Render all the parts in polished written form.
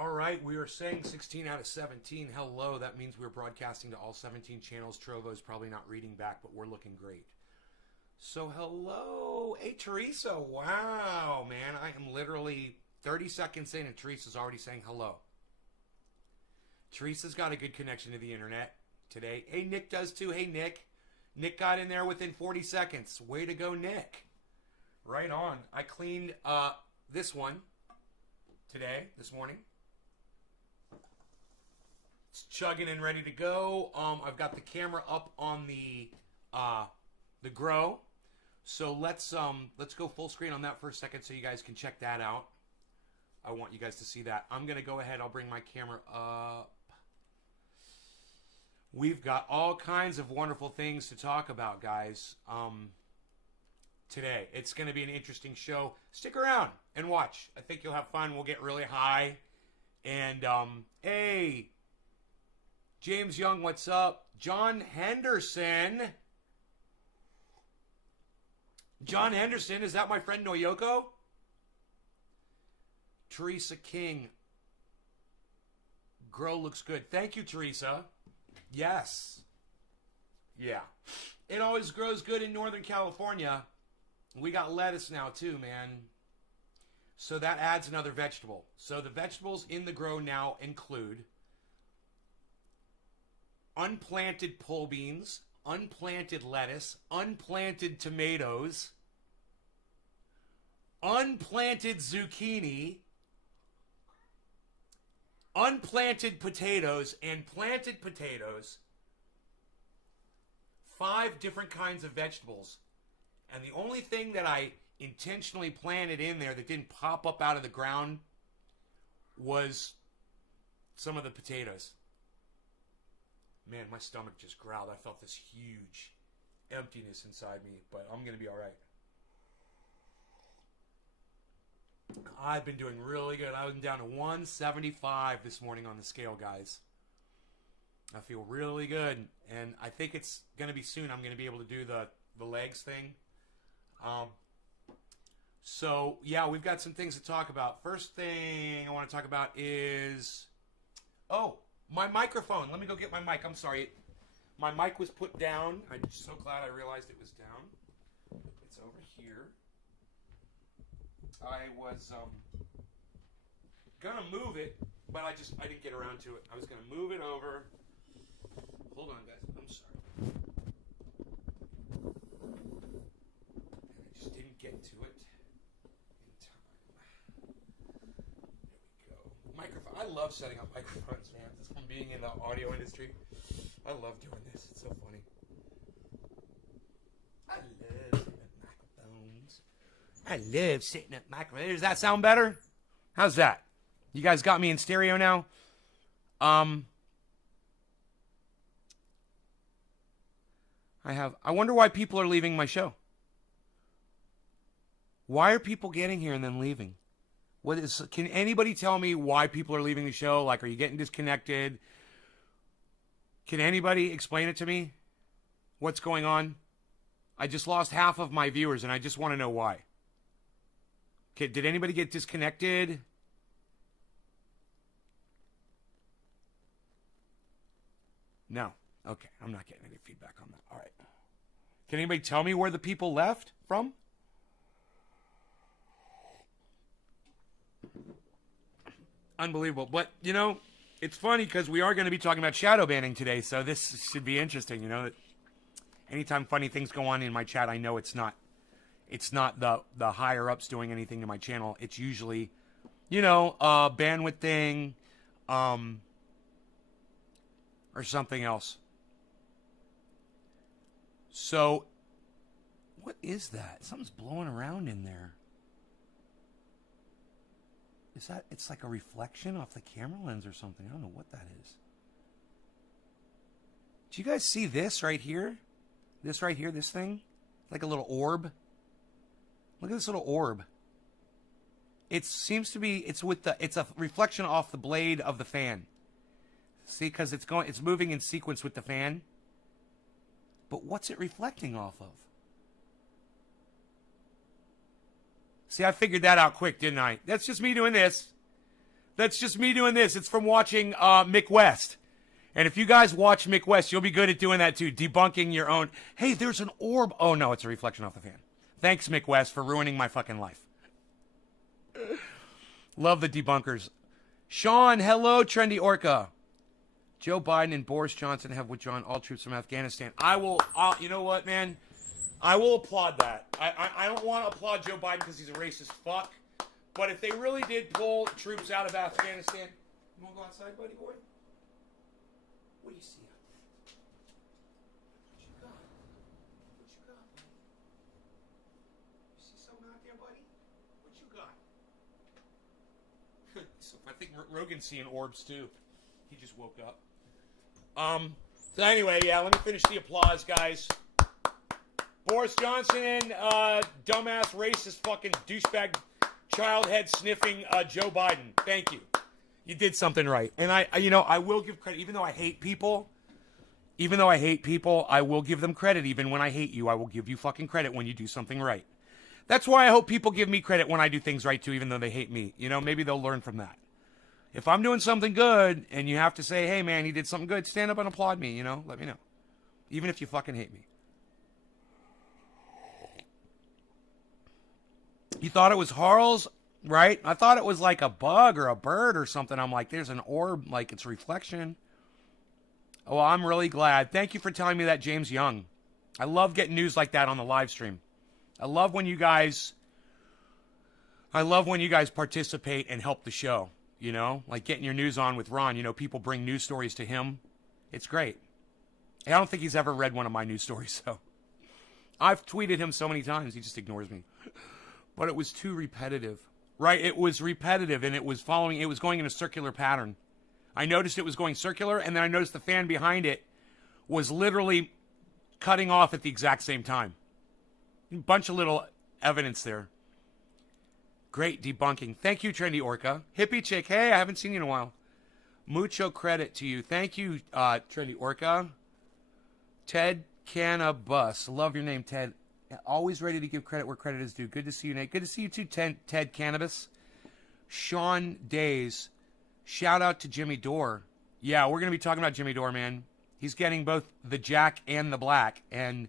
All right, we are saying 16 out of 17. Hello, that means we're broadcasting to all 17 channels. Trovo's probably not reading back, but we're looking great. So hello. Hey, Teresa. Wow, man. I am literally 30 seconds in and Teresa's already saying hello. Teresa's got a good connection to the internet today. Hey, Nick does too. Hey, Nick. Nick got in there within 40 seconds. Way to go, Nick. Right on. I cleaned this one this morning. It's chugging and ready to go. I've got the camera up on the grow. So let's go full screen on that for a second so you guys can check that out. I want you guys to see that. I'm gonna go ahead. I'll bring my camera up. We've got all kinds of wonderful things to talk about, guys. Today it's gonna be an interesting show. Stick around and watch. I think you'll have fun. We'll get really high. And hey. James Young, what's up? John Henderson. John Henderson, is that my friend Noyoko? Teresa King. Grow looks good. Thank you, Teresa. Yes. Yeah. It always grows good in Northern California. We got lettuce now too, man. So that adds another vegetable. So the vegetables in the grow now include unplanted pole beans, unplanted lettuce, unplanted tomatoes, unplanted zucchini, unplanted potatoes, and planted potatoes. 5 different kinds of vegetables. And the only thing that I intentionally planted in there that didn't pop up out of the ground was some of the potatoes. Man, my stomach just growled. I felt this huge emptiness inside me, but I'm going to be all right. I've been doing really good. I was down to 175 this morning on the scale, guys. I feel really good, and I think it's going to be soon. I'm going to be able to do the legs thing. So, yeah, we've got some things to talk about. First thing I want to talk about is... Oh! My microphone. Let me go get my mic. I'm sorry. My mic was put down. I'm so glad I realized it was down. It's over here. I was gonna move it, but I didn't get around to it. I was gonna move it over. Hold on, guys. I'm sorry. And I just didn't get to it in time. There we go. Microphone. I love setting up microphones, man. Just from being in the audio industry, I love doing this. It's so funny. I love setting up microphones. I love setting up microphones. Does that sound better? How's that? You guys got me in stereo now? I wonder why people are leaving my show. Why are people getting here and then leaving? Can anybody tell me why people are leaving the show? Like, are you getting disconnected? Can anybody explain it to me? What's going on? I just lost half of my viewers, and I just want to know why. Okay, did anybody get disconnected? No. Okay, I'm not getting any feedback on that. All right. Can anybody tell me where the people left from? Unbelievable. But, you know, it's funny because we are going to be talking about shadow banning today, so this should be interesting, you know. Anytime funny things go on in my chat, I know it's not the higher-ups doing anything to my channel. It's usually, you know, a bandwidth thing or something else. So, what is that? Something's blowing around in there. Is that, it's like a reflection off the camera lens or something. I don't know what that is. Do you guys see this right here? This right here, this thing? Like a little orb. Look at this little orb. It seems to be, it's a reflection off the blade of the fan. See, because it's moving in sequence with the fan. But what's it reflecting off of? See, I figured that out quick, didn't I? That's just me doing this. That's just me doing this. It's from watching Mick West. And if you guys watch Mick West, you'll be good at doing that too, debunking your own. Hey, there's an orb. Oh, no, it's a reflection off the fan. Thanks, Mick West, for ruining my fucking life. Love the debunkers. Sean, hello, Trendy Orca. Joe Biden and Boris Johnson have withdrawn all troops from Afghanistan. You know what, man? I will applaud that. I don't want to applaud Joe Biden because he's a racist fuck. But if they really did pull troops out of Afghanistan... You want to go outside, buddy boy? What do you see out there? What you got? What you got, buddy? You see something out there, buddy? What you got? So I think Rogan's seeing orbs, too. He just woke up. So anyway, yeah, let me finish the applause, guys. Boris Johnson, dumbass, racist, fucking douchebag, child head sniffing Joe Biden. Thank you. You did something right. And I will give credit, even though I hate people, I will give them credit. Even when I hate you, I will give you fucking credit when you do something right. That's why I hope people give me credit when I do things right too, even though they hate me. Maybe they'll learn from that. If I'm doing something good and you have to say, hey man, he did something good, stand up and applaud me, let me know. Even if you fucking hate me. You thought it was Harl's, right? I thought it was like a bug or a bird or something. I'm like, there's an orb, like it's reflection. Oh, well, I'm really glad. Thank you for telling me that, James Young. I love getting news like that on the live stream. I love when you guys participate and help the show, like getting your news on with Ron. People bring news stories to him. It's great. I don't think he's ever read one of my news stories, so I've tweeted him so many times, he just ignores me. But it was too repetitive, right? It was repetitive, and it was going in a circular pattern. I noticed it was going circular, and then I noticed the fan behind it was literally cutting off at the exact same time. A bunch of little evidence there. Great debunking. Thank you, Trendy Orca. Hippie Chick, hey, I haven't seen you in a while. Mucho credit to you. Thank you, Trendy Orca. Ted Cannabus. Love your name, Ted. Always ready to give credit where credit is due. Good to see you, Nate. Good to see you too, Ted Cannabis. Sean Days. Shout out to Jimmy Dore. Yeah, we're going to be talking about Jimmy Dore, man. He's getting both the Jack and the Black. And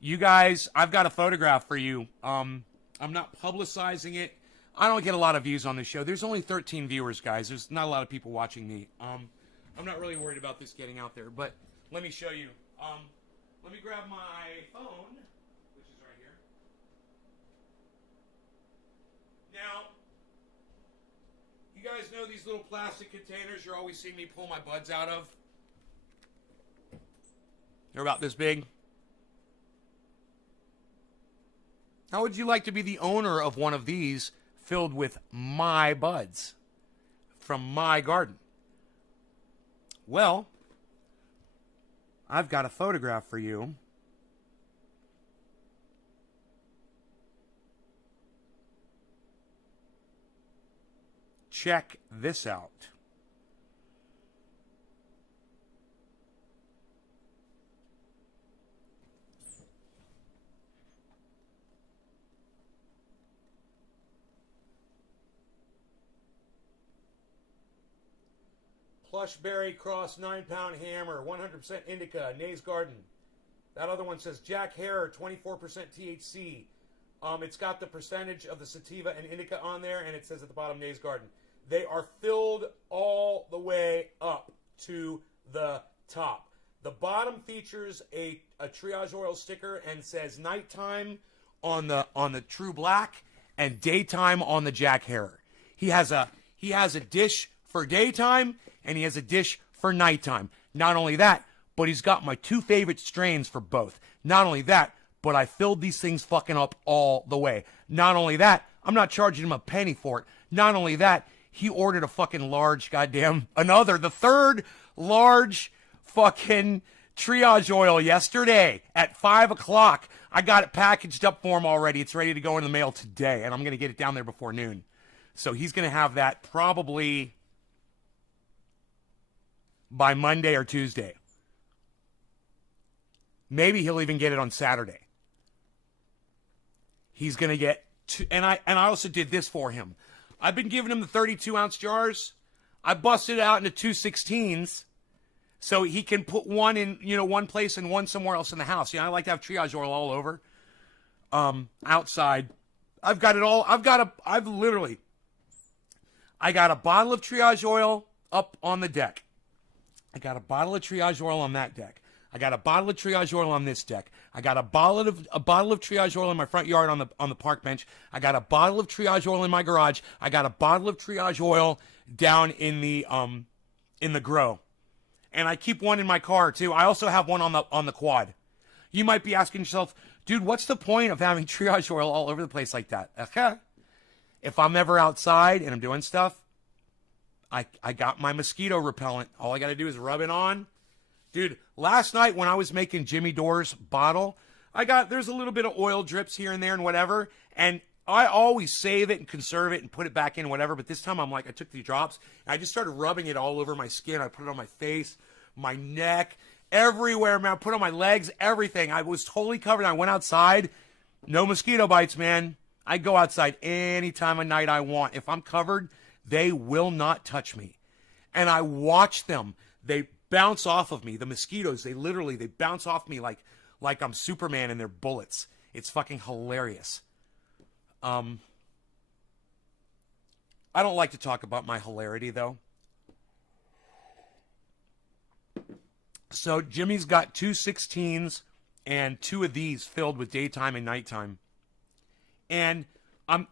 you guys, I've got a photograph for you. I'm not publicizing it. I don't get a lot of views on this show. There's only 13 viewers, guys. There's not a lot of people watching me. I'm not really worried about this getting out there. But let me show you. Let me grab my phone. Now, you guys know these little plastic containers you're always seeing me pull my buds out of? They're about this big. How would you like to be the owner of one of these filled with my buds from my garden? Well, I've got a photograph for you. Check this out. Plushberry Cross 9-pound hammer, 100% indica, Nay's Garden. That other one says Jack Hair, 24% THC. It's got the percentage of the sativa and indica on there, and it says at the bottom, Nay's Garden. They are filled all the way up to the top. The bottom features a triage oil sticker and says nighttime on the True Black and daytime on the Jack Hair. He has a dish for daytime and he has a dish for nighttime. Not only that, but he's got my two favorite strains for both. Not only that, but I filled these things fucking up all the way. Not only that, I'm not charging him a penny for it. Not only that, he ordered a fucking large the third large fucking triage oil yesterday at 5 o'clock. I got it packaged up for him already. It's ready to go in the mail today, and I'm going to get it down there before noon. So he's going to have that probably by Monday or Tuesday. Maybe he'll even get it on Saturday. He's going to get and I also did this for him. I've been giving him the 32-ounce jars. I busted it out into 216s so he can put one in, one place and one somewhere else in the house. I like to have triage oil all over. Outside. I've got it all. I got a bottle of triage oil up on the deck. I got a bottle of triage oil on that deck. I got a bottle of triage oil on this deck. I got a bottle of triage oil in my front yard on the park bench. I got a bottle of triage oil in my garage. I got a bottle of triage oil down in the grow. And I keep one in my car too. I also have one on the quad. You might be asking yourself, dude, what's the point of having triage oil all over the place like that? Okay. If I'm ever outside and I'm doing stuff, I got my mosquito repellent. All I got to do is rub it on. Dude, last night when I was making Jimmy Dore's bottle, there's a little bit of oil drips here and there and whatever. And I always save it and conserve it and put it back in whatever. But this time I took the drops and I just started rubbing it all over my skin. I put it on my face, my neck, everywhere, man. I put it on my legs, everything. I was totally covered. I went outside. No mosquito bites, man. I go outside any time of night I want. If I'm covered, they will not touch me. And I watch them. They bounce off of me. The mosquitoes, they bounce off me like I'm Superman and they're bullets. It's fucking hilarious. I don't like to talk about my hilarity, though. So Jimmy's got 2 16s and 2 of these filled with daytime and nighttime. And and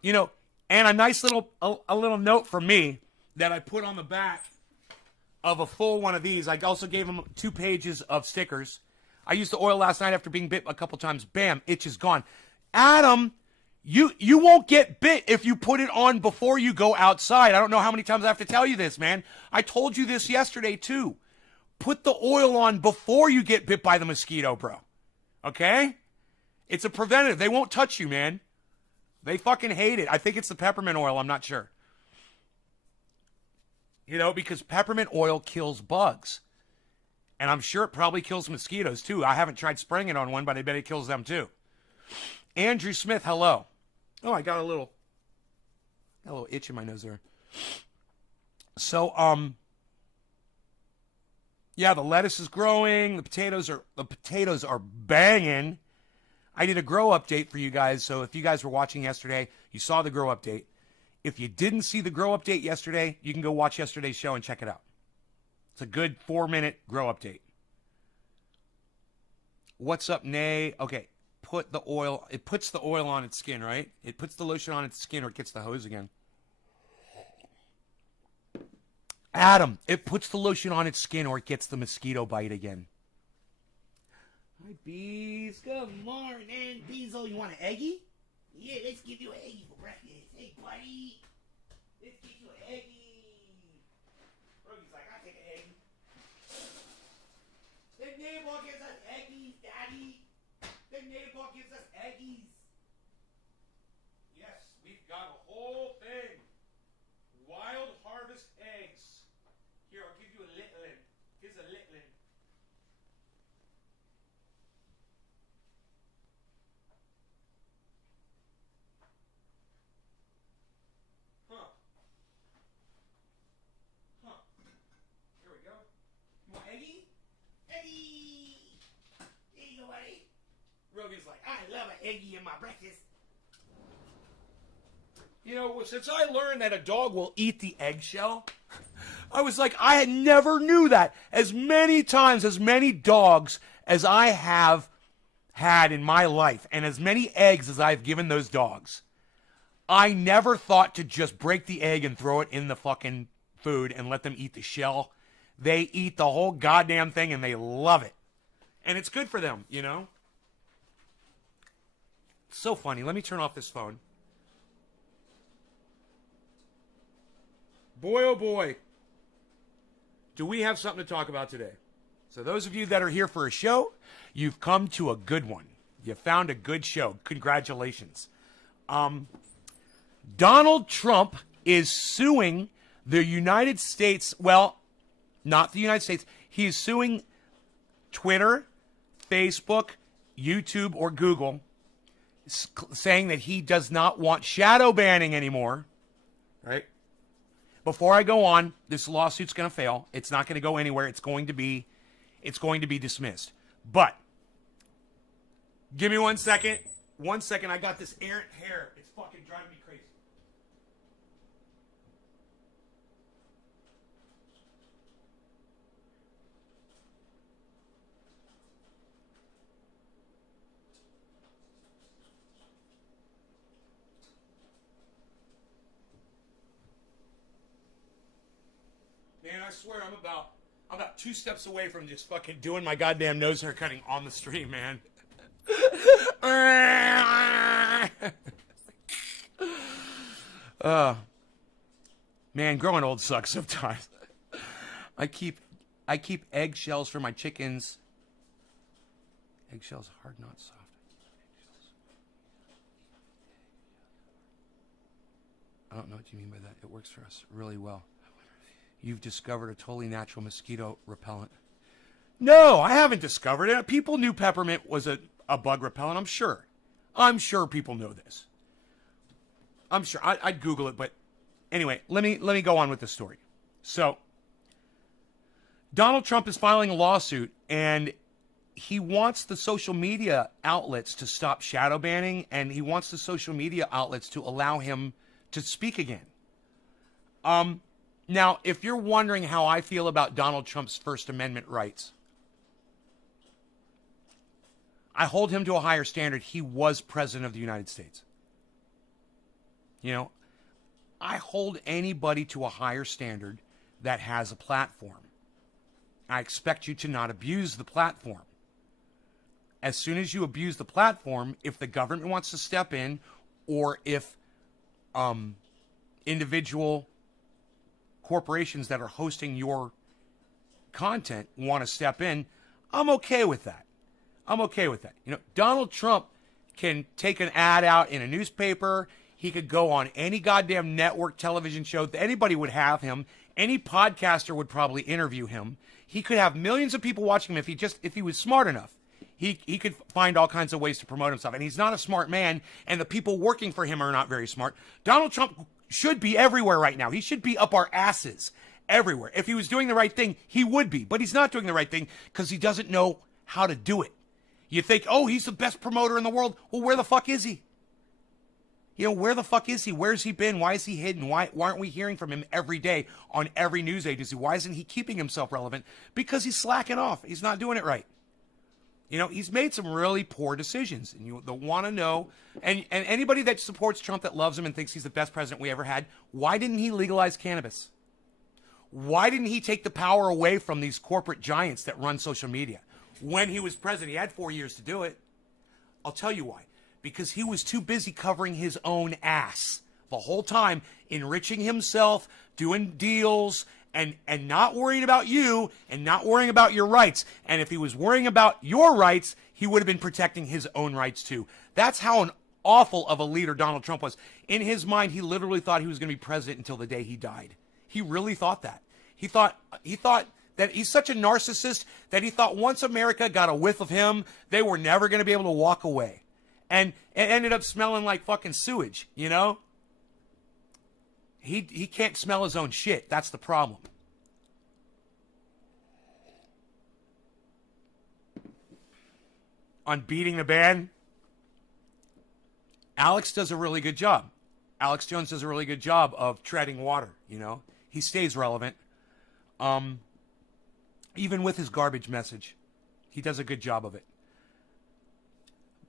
a nice little note from me that I put on the back of a full one of these. I also gave him 2 pages of stickers. I used the oil last night after being bit a couple times. Bam, itch is gone. Adam, you won't get bit if you put it on before you go outside. I don't know how many times I have to tell you this, man. I told you this yesterday, too. Put the oil on before you get bit by the mosquito, bro. Okay? It's a preventative. They won't touch you, man. They fucking hate it. I think it's the peppermint oil. I'm not sure. Because peppermint oil kills bugs. And I'm sure it probably kills mosquitoes, too. I haven't tried spraying it on one, but I bet it kills them, too. Andrew Smith, hello. Oh, I got a little itch in my nose there. So, yeah, the lettuce is growing. The potatoes are banging. I did a grow update for you guys. So if you guys were watching yesterday, you saw the grow update. If you didn't see the grow update yesterday, you can go watch yesterday's show and check it out. It's a good 4-minute grow update. What's up, Nay? Okay, put the oil. It puts the oil on its skin, right? It puts the lotion on its skin or it gets the hose again. Adam, it puts the lotion on its skin or it gets the mosquito bite again. Hi, Bees. Good morning, Beezel. You want an eggie? Yeah, let's give you an eggie for breakfast. Hey, buddy. Let's get you an eggie. Rogy's like, I'll take an eggie. The neighbor gives us eggies, Daddy. The neighbor gives us eggies. Yes, we've got a whole thing. Wild harvest eggs. Here, I'll give you a little one. Here's a little one. Here we go. You want eggie? Eggie! There you go, buddy. Rogan's like, I love an eggie in my breakfast. Since I learned that a dog will eat the eggshell, I was like, I had never knew that. As many times, as many dogs as I have had in my life, and as many eggs as I've given those dogs, I never thought to just break the egg and throw it in the fucking food and let them eat the shell. They eat the whole goddamn thing and they love it. And it's good for them, It's so funny. Let me turn off this phone. Boy, oh boy, do we have something to talk about today. So those of you that are here for a show, you've come to a good one. You found a good show. Congratulations. Donald Trump is suing the United States. Well, not the United States. He is suing Twitter, Facebook, YouTube, or Google, saying that he does not want shadow banning anymore. right? Before I go on, this lawsuit's going to fail. It's not going to go anywhere. It's going to be dismissed. But give me 1 second. 1 second. I got this errant hair. It's fucking driving me crazy. Man, I swear I'm about 2 steps away from just fucking doing my goddamn nose hair cutting on the stream, man. Man, growing old sucks sometimes. I keep eggshells for my chickens. Eggshells hard, not soft. I don't know what you mean by that. It works for us really well. You've discovered a totally natural mosquito repellent. No, I haven't discovered it. People knew peppermint was a bug repellent, I'm sure. I'm sure people know this. I'm sure. I'd Google it, but anyway, let me go on with the story. So, Donald Trump is filing a lawsuit, and he wants the social media outlets to stop shadow banning, and he wants the social media outlets to allow him to speak again. Now, if you're wondering how I feel about Donald Trump's First Amendment rights, I hold him to a higher standard. He was president of the United States. You know, I hold anybody to a higher standard that has a platform. I expect you to not abuse the platform. As soon as you abuse the platform, if the government wants to step in, or if individual corporations that are hosting your content want to step in, I'm okay with that. I'm okay with that. You know, Donald Trump can take an ad out in a newspaper. He could go on any goddamn network television show. Anybody would have him. Any podcaster would probably interview him. He could have millions of people watching him if he was smart enough. He could find all kinds of ways to promote himself. And he's not a smart man, and the people working for him are not very smart. Donald Trump should be everywhere right now. He should be up our asses everywhere. If he was doing the right thing, he would be. But he's not doing the right thing because he doesn't know how to do it. You think, oh, he's the best promoter in the world. Well, where the fuck is he? You know, where the fuck is he? Where's he been? Why is he hidden? Why aren't we hearing from him every day on every news agency? Why isn't he keeping himself relevant? Because he's slacking off. He's not doing it right. You know, he's made some really poor decisions, and you want to know. And anybody that supports Trump, that loves him and thinks he's the best president we ever had, why didn't he legalize cannabis? Why didn't he take the power away from these corporate giants that run social media? When he was president, he had 4 years to do it. I'll tell you why. Because he was too busy covering his own ass the whole time, enriching himself, doing deals, and not worrying about you and not worrying about your rights. And if he was worrying about your rights, he would have been protecting his own rights too. That's how an awful of a leader Donald Trump was. In his mind, he literally thought he was going to be president until the day he died. He really thought that. He thought that he's such a narcissist that he thought once America got a whiff of him, they were never going to be able to walk away. And it ended up smelling like fucking sewage, you know? He can't smell his own shit. That's the problem. On beating the band, Alex does a really good job. Alex Jones does a really good job of treading water, you know? He stays relevant. Even with his garbage message, he does a good job of it.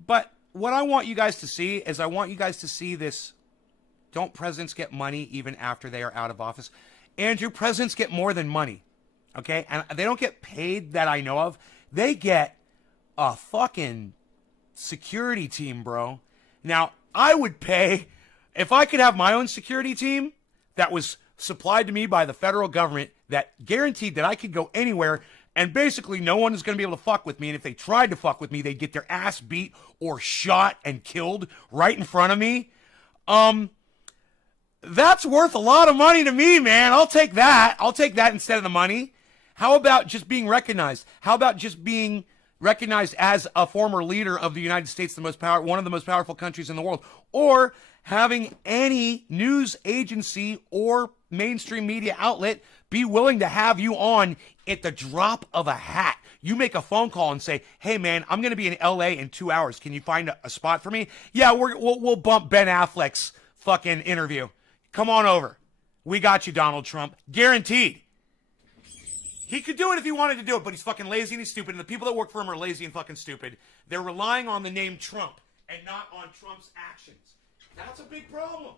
But what I want you guys to see is I want you guys to see this. Don't presidents get money even after they are out of office? Andrew, presidents get more than money, okay? And they don't get paid that I know of. They get a fucking security team, bro. Now, I would pay, if I could have my own security team that was supplied to me by the federal government that guaranteed that I could go anywhere and basically no one is going to be able to fuck with me. And if they tried to fuck with me, they'd get their ass beat or shot and killed right in front of me. That's worth a lot of money to me, man. I'll take that. I'll take that instead of the money. How about just being recognized? How about just being recognized as a former leader of the United States, one of the most powerful countries in the world? Or having any news agency or mainstream media outlet be willing to have you on at the drop of a hat. You make a phone call and say, hey, man, I'm going to be in L.A. in 2 hours. Can you find a spot for me? Yeah, we'll bump Ben Affleck's fucking interview. Come on over. We got you, Donald Trump. Guaranteed. He could do it if he wanted to do it, but he's fucking lazy and he's stupid, and the people that work for him are lazy and fucking stupid. They're relying on the name Trump and not on Trump's actions. That's a big problem.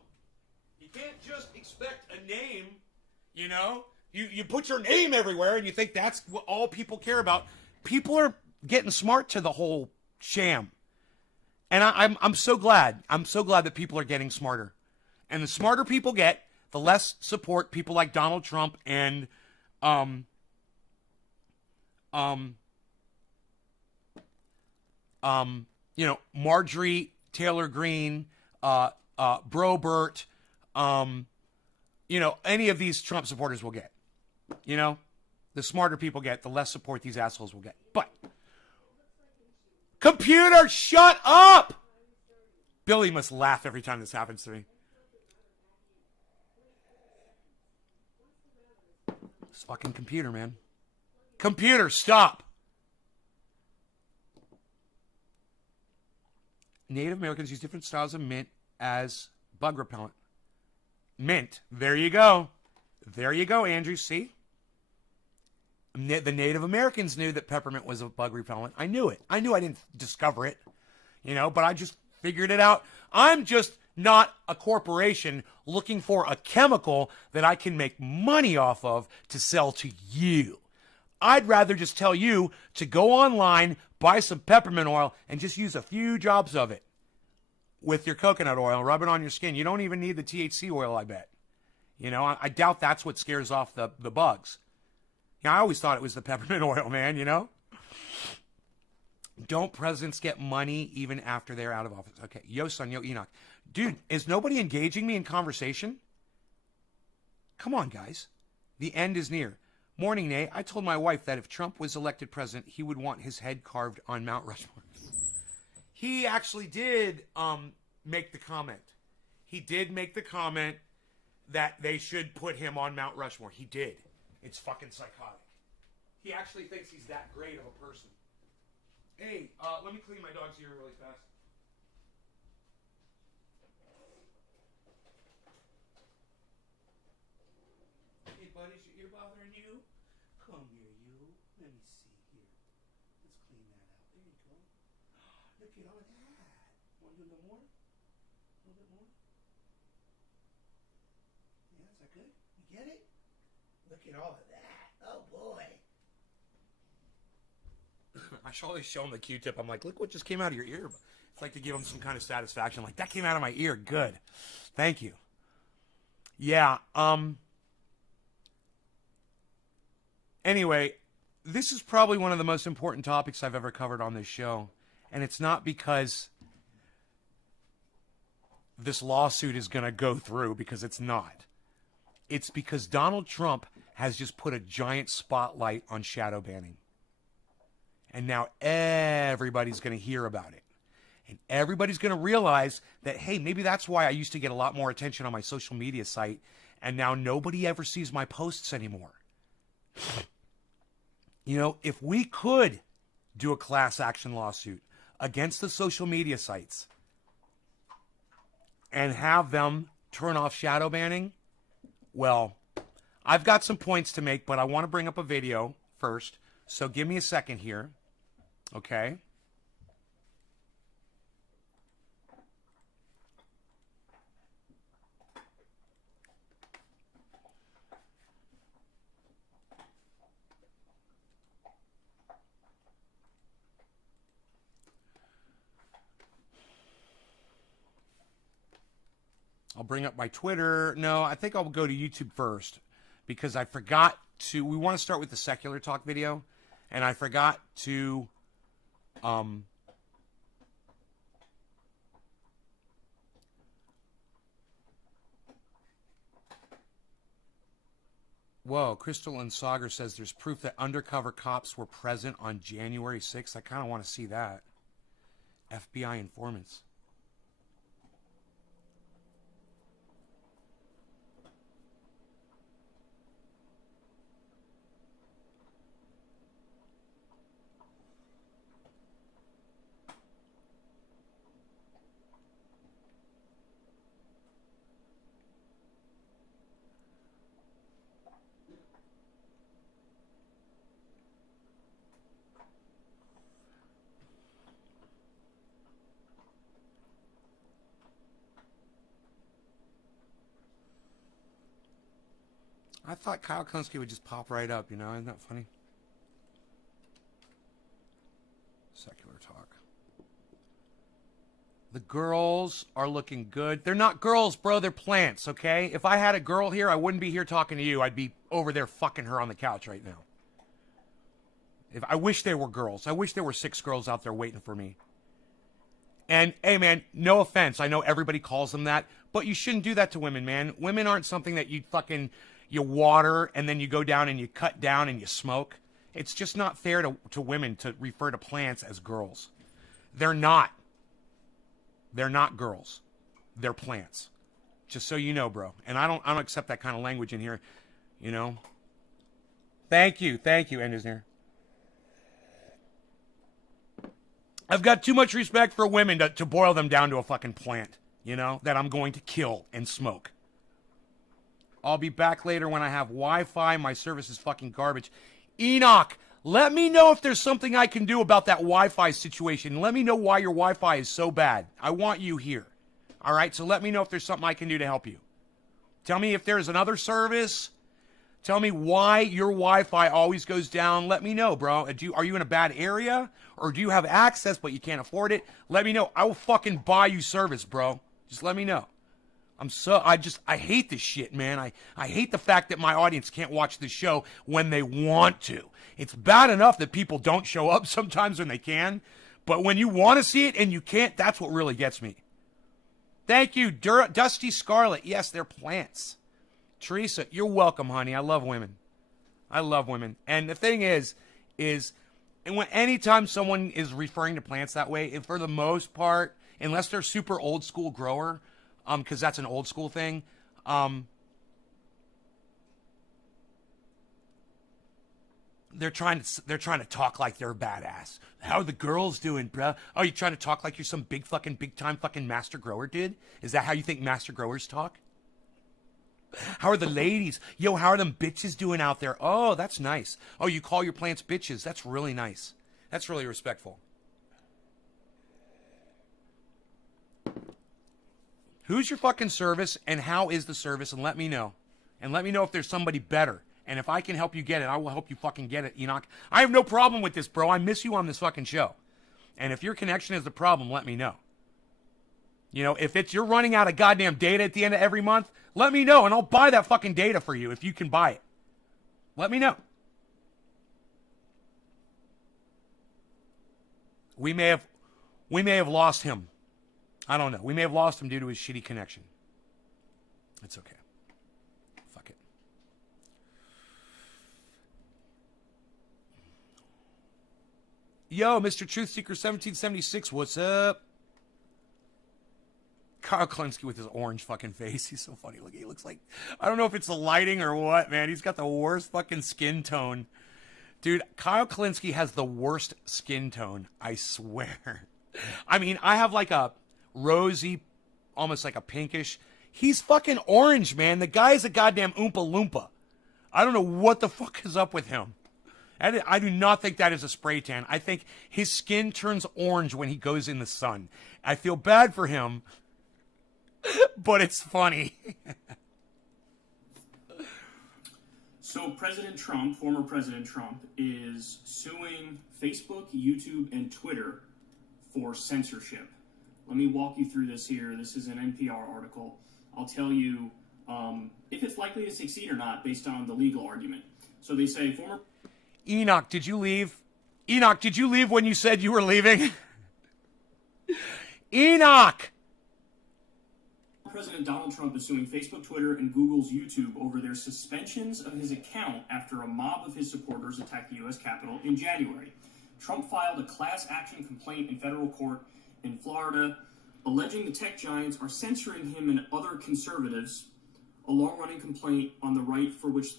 You can't just expect a name, you know? You put your name everywhere and you think that's what all people care about. People are getting smart to the whole sham. And I'm so glad. I'm so glad that people are getting smarter. And the smarter people get, the less support people like Donald Trump and Marjorie Taylor Greene, Brobert, any of these Trump supporters will get. The smarter people get, the less support these assholes will get. But, computer, shut up! Billy must laugh every time this happens to me. This fucking computer, man. Computer, stop! Native Americans use different styles of mint as bug repellent. Mint. There you go. There you go, Andrew. See? The Native Americans knew that peppermint was a bug repellent. I knew it. I knew I didn't discover it, but I just figured it out. I'm just not a corporation looking for a chemical that I can make money off of to sell to you. I'd rather just tell you to go online, buy some peppermint oil, and just use a few drops of it with your coconut oil, rub it on your skin. You don't even need the THC oil, I bet. I doubt that's what scares off the bugs. I always thought it was the peppermint oil, man, Don't presidents get money even after they're out of office? Okay, yo, son, yo, Enoch. Dude, is nobody engaging me in conversation? Come on, guys. The end is near. Morning, Nay. I told my wife that if Trump was elected president, he would want his head carved on Mount Rushmore. He actually did make the comment. He did make the comment that they should put him on Mount Rushmore. He did. It's fucking psychotic. He actually thinks he's that great of a person. Hey, let me clean my dog's ear really fast. Hey, buddy, is your ear bothering you? Come here, you. Let me see here. Let's clean that out. There you go. Look at all that. Want to do a little more? A little bit more? Yeah, is that good? You get it? Look at all of that. Oh, boy. I should always show him the Q-tip. I'm like, look what just came out of your ear. It's like to give him some kind of satisfaction. Like, that came out of my ear. Good. Thank you. Yeah. Anyway, this is probably one of the most important topics I've ever covered on this show. And it's not because this lawsuit is going to go through, because it's not. It's because Donald Trump has just put a giant spotlight on shadow banning. And now everybody's going to hear about it. And everybody's going to realize that, hey, maybe that's why I used to get a lot more attention on my social media site, and now nobody ever sees my posts anymore. If we could do a class action lawsuit against the social media sites and have them turn off shadow banning, well, I've got some points to make, but I want to bring up a video first. So give me a second here. Okay. I'll bring up my Twitter. No, I think I'll go to YouTube first because I forgot to. We want to start with the secular talk video, and I forgot to. Whoa, Crystal and Sagar says there's proof that undercover cops were present on January 6th. I kind of want to see that. FBI informants. I thought Kyle Klinsky would just pop right up, you know? Isn't that funny? Secular talk. The girls are looking good. They're not girls, bro. They're plants, okay? If I had a girl here, I wouldn't be here talking to you. I'd be over there fucking her on the couch right now. I wish they were girls. I wish there were 6 girls out there waiting for me. And, hey, man, no offense. I know everybody calls them that, but you shouldn't do that to women, man. Women aren't something that you water and then you go down and you cut down and you smoke. It's just not fair to women to refer to plants as girls. They're not. They're not girls. They're plants. Just so you know, bro. And I don't accept that kind of language in here, you know. Thank you, Endersner. I've got too much respect for women to boil them down to a fucking plant, you know, that I'm going to kill and smoke. I'll be back later when I have Wi-Fi. My service is fucking garbage. Enoch, let me know if there's something I can do about that Wi-Fi situation. Let me know why your Wi-Fi is so bad. I want you here. All right, so let me know if there's something I can do to help you. Tell me if there's another service. Tell me why your Wi-Fi always goes down. Let me know, bro. Are you in a bad area? Or do you have access but you can't afford it? Let me know. I will fucking buy you service, bro. Just let me know. I hate this shit, man. I hate the fact that my audience can't watch this show when they want to. It's bad enough that people don't show up sometimes when they can, but when you want to see it and you can't, that's what really gets me. Thank you, Dusty Scarlet. Yes, they're plants. Teresa, you're welcome, honey. I love women. And the thing is anytime someone is referring to plants that way, and for the most part, unless they're super old school grower, because that's an old school thing, they're trying to talk like they're badass. How are the girls doing, bro? Oh, you trying to talk like you're some big time fucking master grower, dude? Is that how you think master growers talk? How are the ladies? Yo, how are them bitches doing out there? Oh, that's nice. Oh, you call your plants bitches. That's really nice. That's really respectful. Who's your fucking service and how is the service? And let me know. And let me know if there's somebody better. And if I can help you get it, I will help you fucking get it, Enoch. I have no problem with this, bro. I miss you on this fucking show. And if your connection is the problem, let me know. You know, if you're running out of goddamn data at the end of every month, let me know and I'll buy that fucking data for you if you can buy it. Let me know. We may have lost him. I don't know. We may have lost him due to his shitty connection. It's okay. Fuck it. Yo, Mr. Truth Seeker 1776, what's up? Kyle Klinsky with his orange fucking face. He's so funny looking. He looks like, I don't know if it's the lighting or what, man. He's got the worst fucking skin tone. Dude, Kyle Klinsky has the worst skin tone, I swear. I mean, I have like a rosy, almost like a pinkish. He's fucking orange, man. The guy's a goddamn Oompa Loompa. I don't know what the fuck is up with him. I do not think that is a spray tan. I think his skin turns orange when he goes in the sun. I feel bad for him, but it's funny. So former President Trump, is suing Facebook, YouTube, and Twitter for censorship. Let me walk you through this here. This is an NPR article. I'll tell you if it's likely to succeed or not based on the legal argument. So they say former... Enoch, did you leave? Enoch, did you leave when you said you were leaving? Enoch! President Donald Trump is suing Facebook, Twitter, and Google's YouTube over their suspensions of his account after a mob of his supporters attacked the U.S. Capitol in January. Trump filed a class action complaint in federal court in Florida, alleging the tech giants are censoring him and other conservatives, a long-running complaint on the right for which...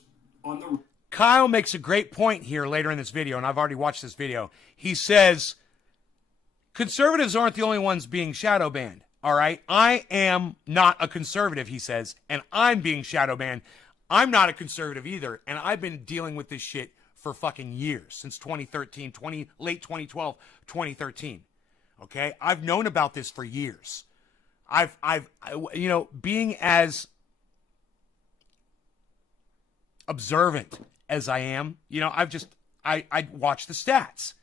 Kyle makes a great point here later in this video, and I've already watched this video. He says, conservatives aren't the only ones being shadow banned. All right, I am not a conservative, he says, and I'm being shadow banned. I'm not a conservative either, and I've been dealing with this shit for fucking years, since 2013, late 2012, 2013. Okay, I've known about this for years. Being as observant as I am, I watch the stats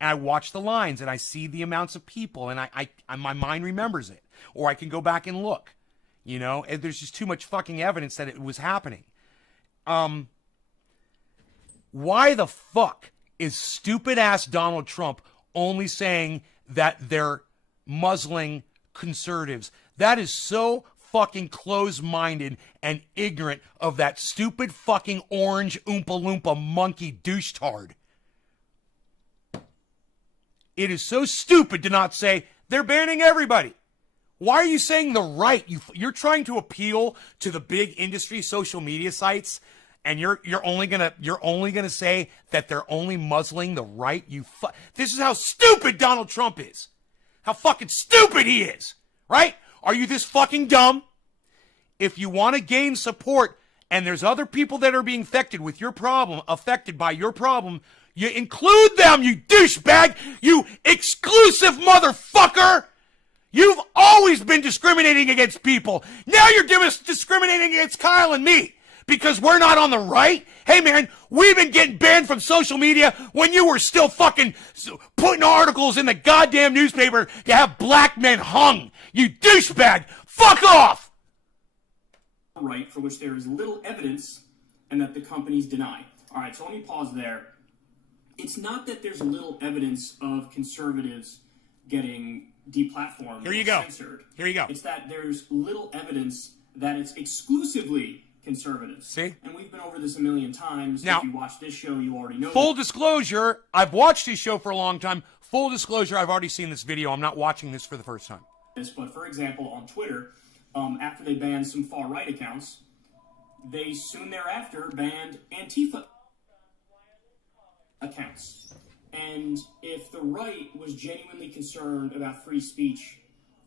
and I watch the lines and I see the amounts of people and I my mind remembers it, or I can go back and look, and there's just too much fucking evidence that it was happening. Why the fuck is stupid ass Donald Trump only saying that they're muzzling conservatives? That is so fucking close-minded and ignorant of that stupid fucking orange Oompa Loompa monkey douche-tard. It is so stupid to not say they're banning everybody. Why are you saying the right? You're trying to appeal to the big industry social media sites, and you're only gonna say that they're only muzzling the right. This is how stupid Donald Trump is. How fucking stupid he is, right? Are you this fucking dumb? If you want to gain support and there's other people that are being affected by your problem, you include them, you douchebag, you exclusive motherfucker. You've always been discriminating against people. Now you're discriminating against Kyle and me because we're not on the right. Hey man, we've been getting banned from social media when you were still fucking putting articles in the goddamn newspaper to have black men hung. You douchebag. Fuck off. Right, for which there is little evidence and that the companies deny. All right, so let me pause there. It's not that there's little evidence of conservatives getting deplatformed or censored. Here you go. It's that there's little evidence that it's exclusively conservatives. See? And we've been over this a million times. Now, if you watch this show, you already know. Full disclosure, I've watched this show for a long time. Full disclosure, I've already seen this video. I'm not watching this for the first time. But for example, on Twitter, after they banned some far-right accounts, they soon thereafter banned Antifa accounts. And if the right was genuinely concerned about free speech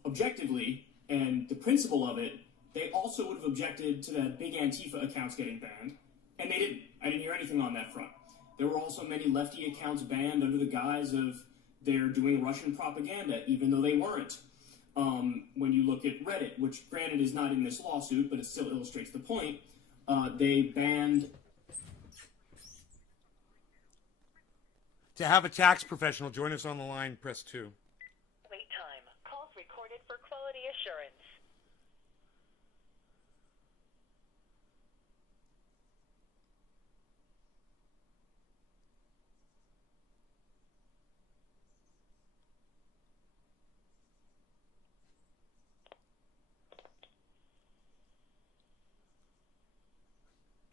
objectively and the principle of it, they also would have objected to the big Antifa accounts getting banned. And they didn't. I didn't hear anything on that front. There were also many lefty accounts banned under the guise of they're doing Russian propaganda, even though they weren't. When you look at Reddit, which granted is not in this lawsuit, but it still illustrates the point, they banned... To have a tax professional join us on the line, press 2. Wait time. Calls recorded for quality assurance.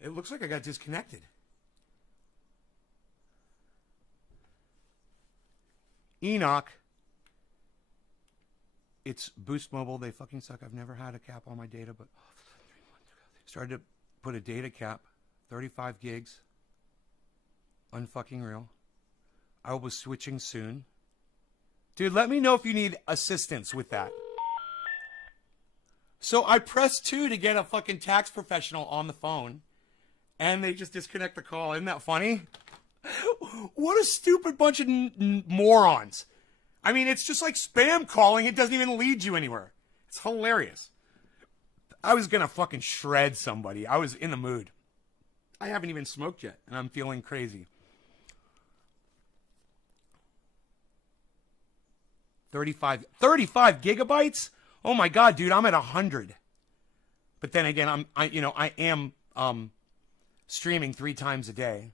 It looks like I got disconnected. Enoch. It's Boost Mobile. They fucking suck. I've never had a cap on my data, but started to put a data cap. 35 gigs. Unfucking real. I will be switching soon. Dude, let me know if you need assistance with that. So I pressed 2 to get a fucking tax professional on the phone, and they just disconnect the call. Isn't that funny? What a stupid bunch of morons. I mean, it's just like spam calling. It doesn't even lead you anywhere. It's hilarious. I was going to fucking shred somebody. I was in the mood. I haven't even smoked yet, and I'm feeling crazy. 35 gigabytes? Oh my God, dude, I'm at 100. But then again, I am streaming 3 times a day.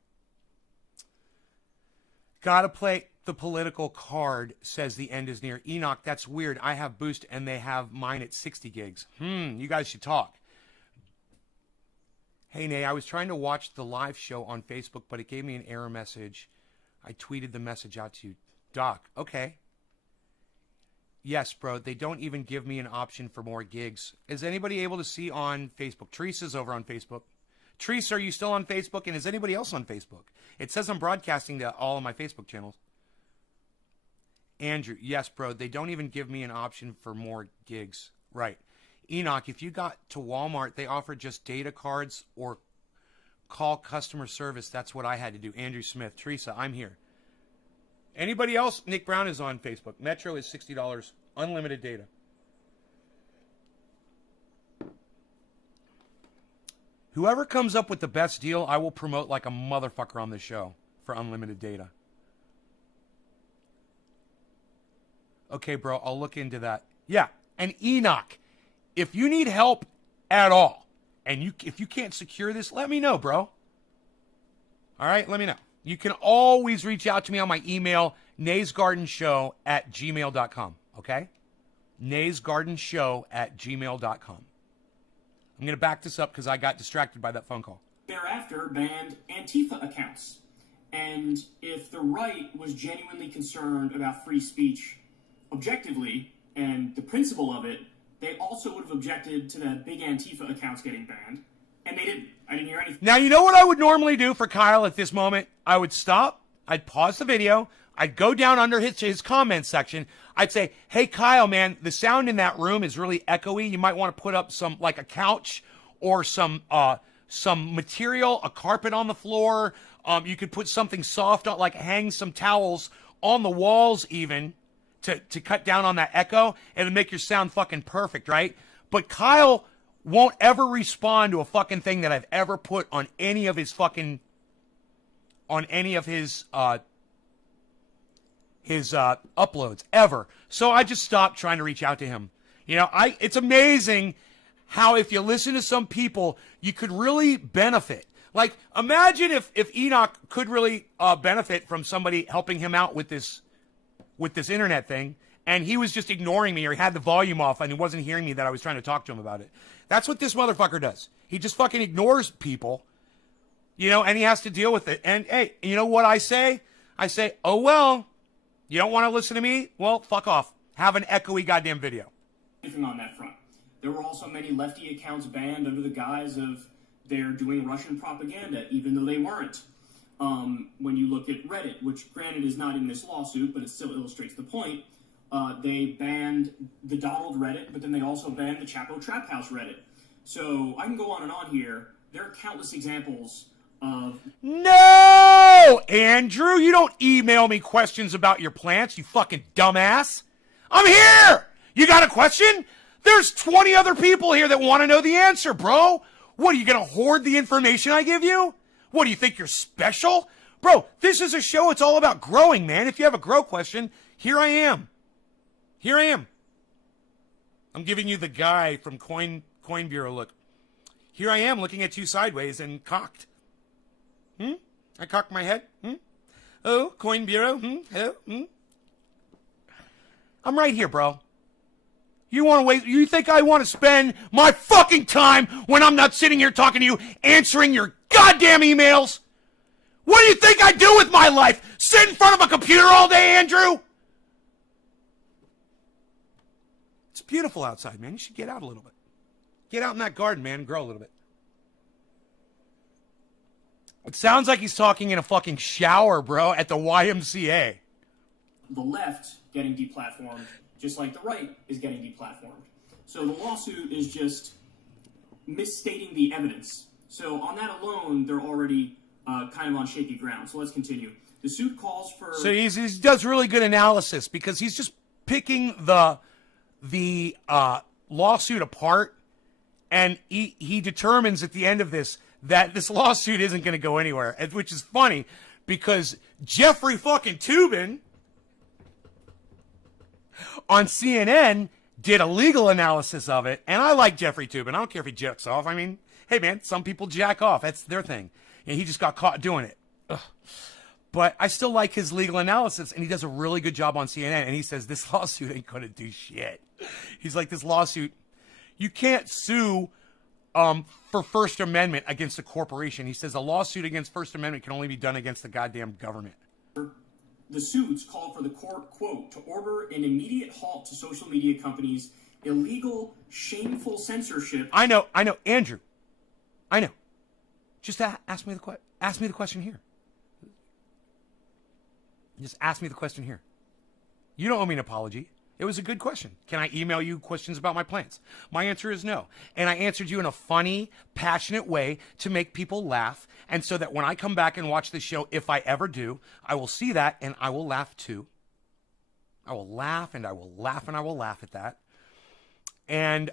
Gotta play the political card, says the end is near. Enoch, that's weird. I have Boost and they have mine at 60 gigs. You guys should talk. Hey, Nay, I was trying to watch the live show on Facebook, but it gave me an error message. I tweeted the message out to you. Doc, okay. Yes, bro, they don't even give me an option for more gigs. Is anybody able to see on Facebook? Teresa's over on Facebook. Teresa, are you still on Facebook? And is anybody else on Facebook? It says I'm broadcasting to all of my Facebook channels. Andrew, yes, bro, they don't even give me an option for more gigs. Right. Enoch, if you got to Walmart, they offer just data cards or call customer service. That's what I had to do. Andrew Smith. Teresa, I'm here. Anybody else? Nick Brown is on Facebook. Metro is $60. Unlimited data. Whoever comes up with the best deal, I will promote like a motherfucker on this show for unlimited data. Okay, bro, I'll look into that. Yeah, and Enoch, if you need help at all, and if you can't secure this, let me know, bro. All right, let me know. You can always reach out to me on my email, naysgardenshow@gmail.com, okay? naysgardenshow@gmail.com. I'm going to back this up because I got distracted by that phone call. Thereafter banned Antifa accounts. And if the right was genuinely concerned about free speech objectively and the principle of it, they also would have objected to the big Antifa accounts getting banned. And they didn't. I didn't hear anything. Now, you know what I would normally do for Kyle at this moment? I would stop. I'd pause the video. I'd go down under his comment section. I'd say, hey, Kyle, man, the sound in that room is really echoey. You might want to put up some, like a couch or some material, a carpet on the floor. You could put something soft on, like hang some towels on the walls even to cut down on that echo and make your sound fucking perfect, right? But Kyle won't ever respond to a fucking thing that I've ever put on any of his fucking, uploads ever. So I just stopped trying to reach out to him. You know, it's amazing how if you listen to some people, you could really benefit. Like, imagine if Enoch could really benefit from somebody helping him out with this internet thing, and he was just ignoring me, or he had the volume off and he wasn't hearing me that I was trying to talk to him about it. That's what this motherfucker does. He just fucking ignores people, you know, and he has to deal with it. And hey, you know what I say? I say, oh, well, you don't want to listen to me? Well, fuck off. Have an echoey goddamn video. On that front. There were also many lefty accounts banned under the guise of they're doing Russian propaganda, even though they weren't. When you look at Reddit, which granted is not in this lawsuit, but it still illustrates the point, they banned the Donald Reddit, but then they also banned the Chapo Trap House Reddit. So I can go on and on here. There are countless examples of... No! Andrew, you don't email me questions about your plants, you fucking dumbass. I'm here! You got a question? There's 20 other people here that want to know the answer, bro. What, are you going to hoard the information I give you? What, do you think you're special? Bro, this is a show. It's all about growing, man. If you have a grow question, here I am. Here I am. I'm giving you the guy from Coin Bureau look. Here I am looking at you sideways and cocked. I cocked my head. Oh, Coin Bureau. Oh, I'm right here, bro. You want to wait? You think I want to spend my fucking time when I'm not sitting here talking to you, answering your goddamn emails? What do you think I do with my life? Sit in front of a computer all day, Andrew? It's beautiful outside, man. You should get out a little bit. Get out in that garden, man, and grow a little bit. It sounds like he's talking in a fucking shower, bro, at the YMCA. The left getting deplatformed, just like the right is getting deplatformed. So the lawsuit is just misstating the evidence. So on that alone, they're already kind of on shaky ground. So let's continue. The suit calls for... So he does really good analysis because he's just picking the lawsuit apart, and he determines at the end of this that this lawsuit isn't going to go anywhere, which is funny because Jeffrey fucking Toobin on CNN did a legal analysis of it, and I like Jeffrey Toobin. I don't care if he jacks off. I mean, hey, man, some people jack off. That's their thing. And he just got caught doing it. Ugh. But I still like his legal analysis, and he does a really good job on CNN, and he says, this lawsuit ain't going to do shit. He's like, this lawsuit, you can't sue for First Amendment against a corporation. He says a lawsuit against First Amendment can only be done against the goddamn government. The suits call for the court, quote, to order an immediate halt to social media companies' illegal, shameful censorship. I know, Andrew. I know. Just ask me the question here. Just ask me the question here. You don't owe me an apology. It was a good question. Can I email you questions about my plants? My answer is no. And I answered you in a funny, passionate way to make people laugh. And so that when I come back and watch the show, if I ever do, I will see that and I will laugh too. I will laugh and I will laugh and I will laugh at that. And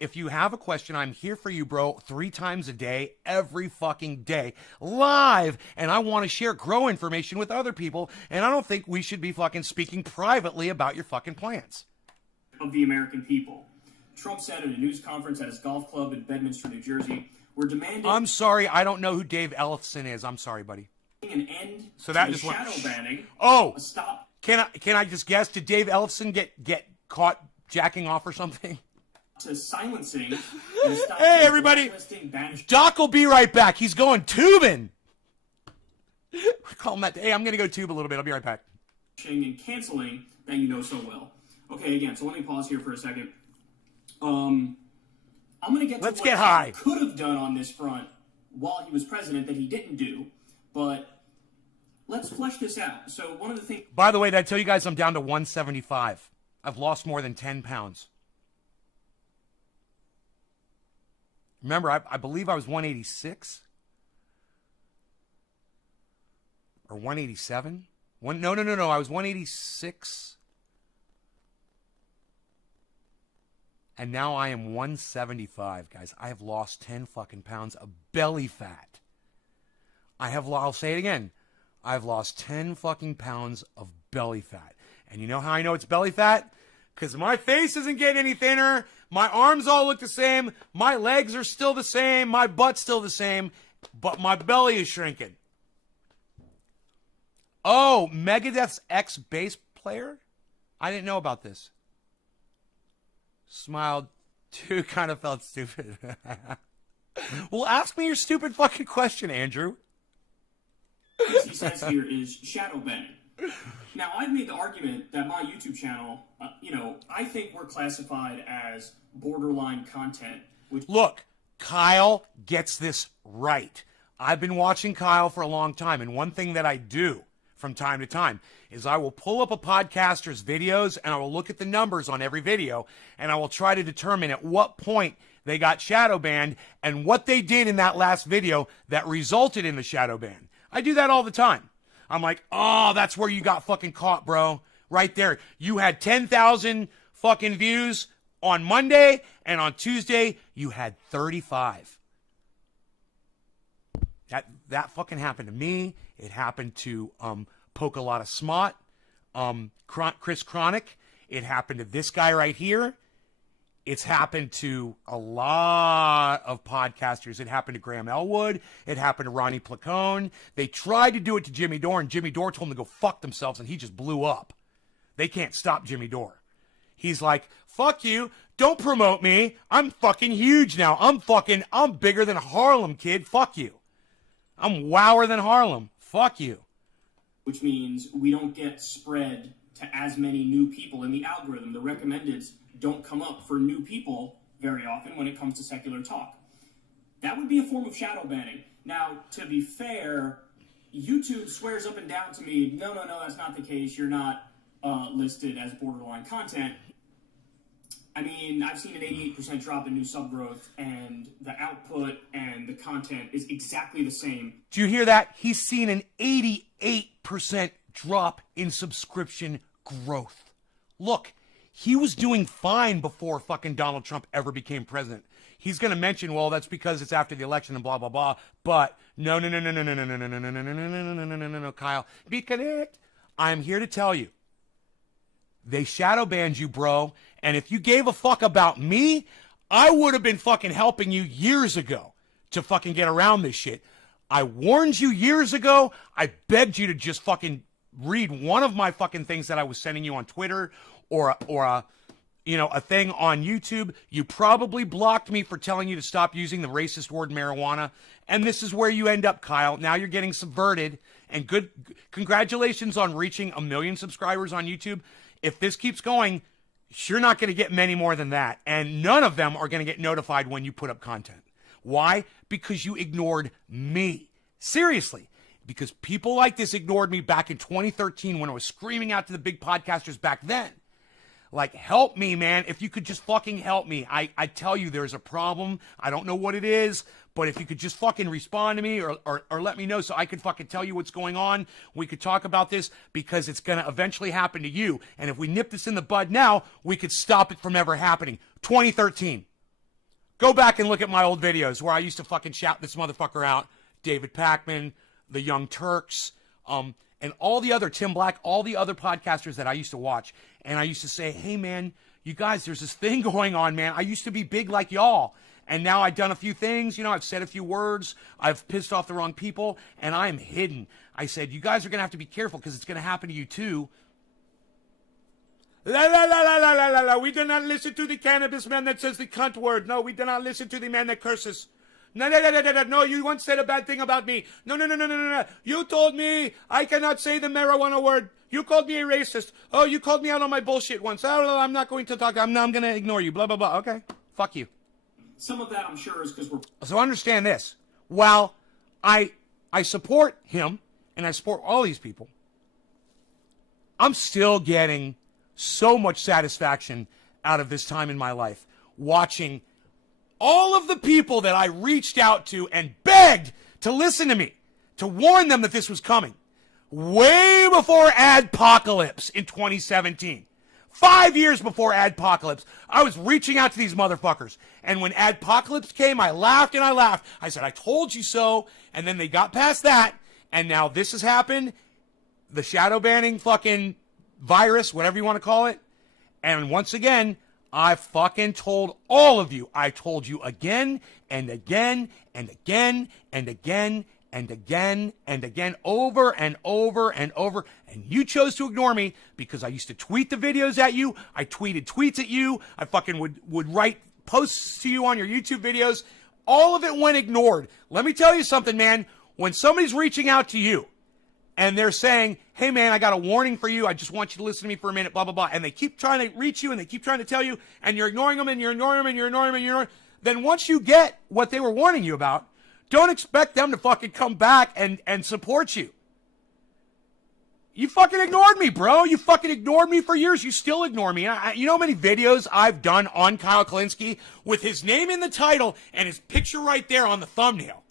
if you have a question, I'm here for you, bro, 3 times a day, every fucking day, live. And I want to share grow information with other people. And I don't think we should be fucking speaking privately about your fucking plans. Of the American people. Trump said at a news conference at his golf club in Bedminster, New Jersey, we're demanding... I'm sorry, I don't know who Dave Ellefson is. I'm sorry, buddy. An end so that to just shadow went... banning. Oh! A stop. Can I just guess? Did Dave Ellefson get caught jacking off or something? To silencing and stop hey, everybody! Doc will be right back. He's going tubing. We call him that. Hey, I'm going to go tube a little bit. I'll be right back. And canceling that you know so well. Okay, again, so let me pause here for a second. I'm going to get to what he could have done on this front while he was president that he didn't do, but let's flesh this out. So one of the things... By the way, did I tell you guys I'm down to 175? I've lost more than 10 pounds. Remember, I believe I was 186 or 187. No. I was 186, and now I am 175, guys. I have lost 10 fucking pounds of belly fat. I'll say it again. I've lost 10 fucking pounds of belly fat. And you know how I know it's belly fat? Because my face isn't getting any thinner. My arms all look the same. My legs are still the same. My butt's still the same. But my belly is shrinking. Oh, Megadeth's ex-bass player? I didn't know about this. Smiled. Too kind of felt stupid. Well, ask me your stupid fucking question, Andrew. He says here is shadow banning. Now, I've made the argument that my YouTube channel, I think we're classified as borderline content. Look, Kyle gets this right. I've been watching Kyle for a long time, and one thing that I do from time to time is I will pull up a podcaster's videos, and I will look at the numbers on every video, and I will try to determine at what point they got shadow banned and what they did in that last video that resulted in the shadow ban. I do that all the time. I'm like, oh, that's where you got fucking caught, bro. Right there. You had 10,000 fucking views on Monday, and on Tuesday, you had 35. That fucking happened to me. It happened to Poke a Lot of Smot, Chris Chronic. It happened to this guy right here. It's happened to a lot of podcasters. It happened to Graham Elwood. It happened to Ronnie Placone. They tried to do it to Jimmy Dore, and Jimmy Dore told them to go fuck themselves, and he just blew up. They can't stop Jimmy Dore. He's like, fuck you. Don't promote me. I'm fucking huge now. I'm bigger than Harlem, kid. Fuck you. I'm wower than Harlem. Fuck you. Which means we don't get spread to as many new people in the algorithm. The recommendeds don't come up for new people very often when it comes to secular talk. That would be a form of shadow banning. Now, to be fair, YouTube swears up and down to me, no, that's not the case. You're not listed as borderline content. I mean, I've seen an 88% drop in new sub growth, and the output and the content is exactly the same. Do you hear that? He's seen an 88% drop in subscription growth. Look, he was doing fine before fucking Donald Trump ever became president. He's going to mention, well, that's because it's after the election and blah, blah, blah. But no, Kyle. Be correct. I'm here to tell you. They shadow banned you, bro. And if you gave a fuck about me, I would have been fucking helping you years ago to fucking get around this shit. I warned you years ago. I begged you to just fucking read one of my fucking things that I was sending you on Twitter or a thing on YouTube. You probably blocked me for telling you to stop using the racist word marijuana. And this is where you end up, Kyle. Now you're getting subverted. And congratulations on reaching 1 million subscribers on YouTube. If this keeps going, you're not going to get many more than that. And none of them are going to get notified when you put up content. Why? Because you ignored me. Seriously. Because people like this ignored me back in 2013 when I was screaming out to the big podcasters back then. Like, help me, man. If you could just fucking help me. I tell you there's a problem. I don't know what it is, but if you could just fucking respond to me or let me know so I could fucking tell you what's going on, we could talk about this because it's going to eventually happen to you. And if we nip this in the bud now, we could stop it from ever happening. 2013. Go back and look at my old videos where I used to fucking shout this motherfucker out. David Pakman, the Young Turks, and all the other, Tim Black, all the other podcasters that I used to watch. And I used to say, hey, man, you guys, there's this thing going on, man. I used to be big like y'all. And now I've done a few things. I've said a few words. I've pissed off the wrong people. And I am hidden. I said, you guys are going to have to be careful because it's going to happen to you too. La, la, la, la, la, la, la, la. We do not listen to the cannabis man that says the cunt word. No, we do not listen to the man that curses. No, no, no, no, no, no, no, you once said a bad thing about me. No, no, no, no, no, no, no. You told me I cannot say the marijuana word. You called me a racist. Oh, you called me out on my bullshit once. Oh, I'm not going to talk. I'm going to ignore you. Blah, blah, blah. Okay. Fuck you. Some of that, I'm sure, is because we're... So understand this. While I support him, and I support all these people, I'm still getting so much satisfaction out of this time in my life, watching all of the people that I reached out to and begged to listen to me, to warn them that this was coming, way before Adpocalypse in 2017. 5 years before Adpocalypse, I was reaching out to these motherfuckers. And when Adpocalypse came, I laughed and I laughed. I said, I told you so. And then they got past that. And now this has happened. The shadow banning fucking virus, whatever you want to call it. And once again, I fucking told all of you. I told you again and again and again and again and again and again, over and over and over. And you chose to ignore me because I used to tweet the videos at you. I tweeted tweets at you. I fucking would write posts to you on your YouTube videos. All of it went ignored. Let me tell you something, man. When somebody's reaching out to you and they're saying, hey, man, I got a warning for you. I just want you to listen to me for a minute, blah, blah, blah. And they keep trying to reach you and they keep trying to tell you, and you're ignoring them and you're ignoring them and you're ignoring them and you're ignoring them. Then once you get what they were warning you about, don't expect them to fucking come back and support you. You fucking ignored me, bro. You fucking ignored me for years. You still ignore me. You know how many videos I've done on Kyle Kalinske with his name in the title and his picture right there on the thumbnail?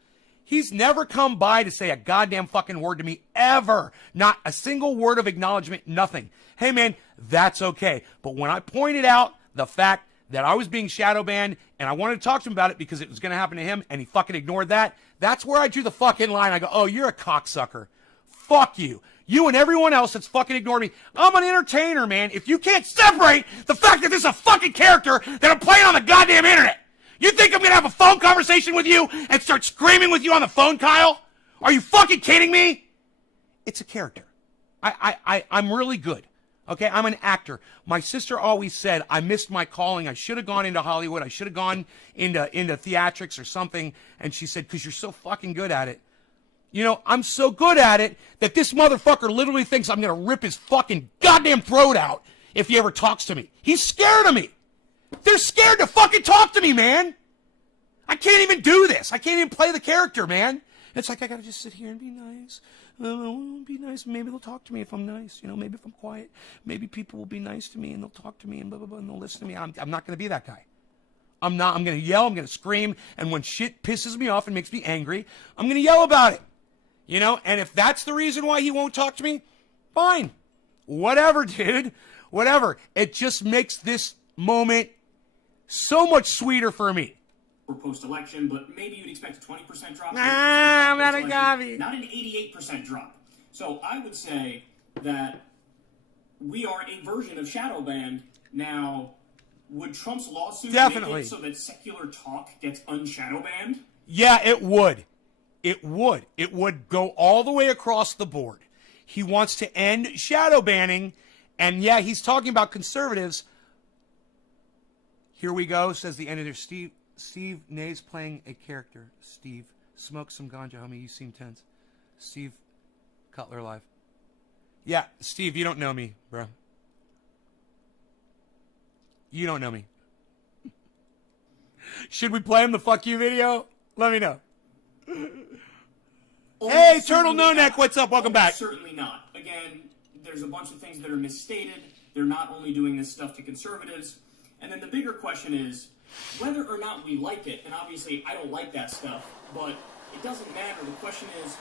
He's never come by to say a goddamn fucking word to me, ever. Not a single word of acknowledgement, nothing. Hey, man, that's okay. But when I pointed out the fact that I was being shadow banned and I wanted to talk to him about it because it was going to happen to him and he fucking ignored that, that's where I drew the fucking line. I go, oh, you're a cocksucker. Fuck you. You and everyone else that's fucking ignored me. I'm an entertainer, man. If you can't separate the fact that this is a fucking character that I'm playing on the goddamn internet, you think I'm going to have a phone conversation with you and start screaming with you on the phone, Kyle? Are you fucking kidding me? It's a character. I'm really good. Okay, I'm an actor. My sister always said I missed my calling. I should have gone into Hollywood. I should have gone into theatrics or something. And she said, because you're so fucking good at it. You know, I'm so good at it that this motherfucker literally thinks I'm going to rip his fucking goddamn throat out if he ever talks to me. He's scared of me. They're scared to fucking talk to me, man. I can't even do this. I can't even play the character, man. It's like I got to just sit here and be nice. Be nice. Maybe they'll talk to me if I'm nice. You know, maybe if I'm quiet. Maybe people will be nice to me and they'll talk to me and blah, blah, blah, and they'll listen to me. I'm not going to be that guy. I'm not. I'm going to yell. I'm going to scream. And when shit pisses me off and makes me angry, I'm going to yell about it. You know, and if that's the reason why he won't talk to me, fine. Whatever, dude. Whatever. It just makes this moment so much sweeter for me. For post-election, but maybe you'd expect a 20% drop. I'm not a gobby. Not an 88% drop. So I would say that we are a version of shadow banned. Now, would Trump's lawsuit definitely make it so that secular talk gets unshadow banned? Yeah, it would. It would. It would go all the way across the board. He wants to end shadow banning, and yeah, he's talking about conservatives. Here we go, says the editor. Steve Nay's playing a character. Steve, smoke some ganja, homie. You seem tense. Steve Cutler live. Yeah, Steve, you don't know me, bro. You don't know me. Should we play him the fuck you video? Let me know. Hey, Turtle No Neck, what's up? Welcome back. Certainly not. Again, there's a bunch of things that are misstated. they're not only doing this stuff to conservatives. And then the bigger question is whether or not we like it, and obviously I don't like that stuff, but it doesn't matter. The question is,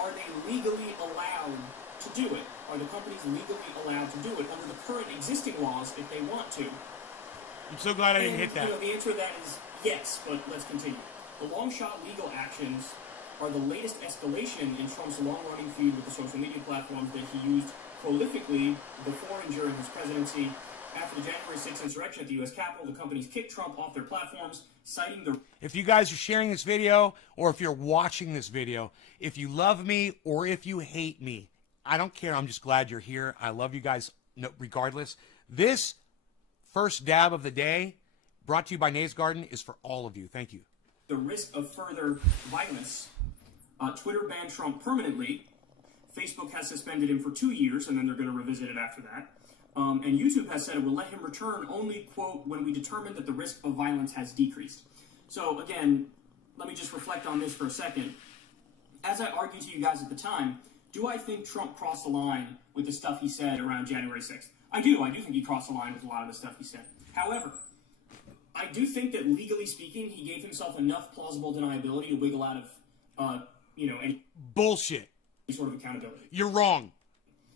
are they legally allowed to do it? Are the companies legally allowed to do it under the current existing laws if they want to? I'm so glad I didn't hit that. The answer to that is yes, but let's continue. The long shot legal actions are the latest escalation in Trump's long-running feud with the social media platforms that he used prolifically before and during his presidency. After the January 6th insurrection at the U.S. Capitol, the companies kicked Trump off their platforms, citing the... If you guys are sharing this video, or if you're watching this video, if you love me or if you hate me, I don't care. I'm just glad you're here. I love you guys regardless. This first dab of the day, brought to you by Nays Garden, is for all of you. Thank you. The risk of further violence. Twitter banned Trump permanently. Facebook has suspended him for 2 years, and then they're going to revisit it after that. And YouTube has said it will let him return only, quote, when we determine that the risk of violence has decreased. So, again, let me just reflect on this for a second. As I argued to you guys at the time, do I think Trump crossed the line with the stuff he said around January 6th? I do. I do think he crossed the line with a lot of the stuff he said. However, I do think that legally speaking, he gave himself enough plausible deniability to wiggle out of, any bullshit. Sort of accountability. You're wrong.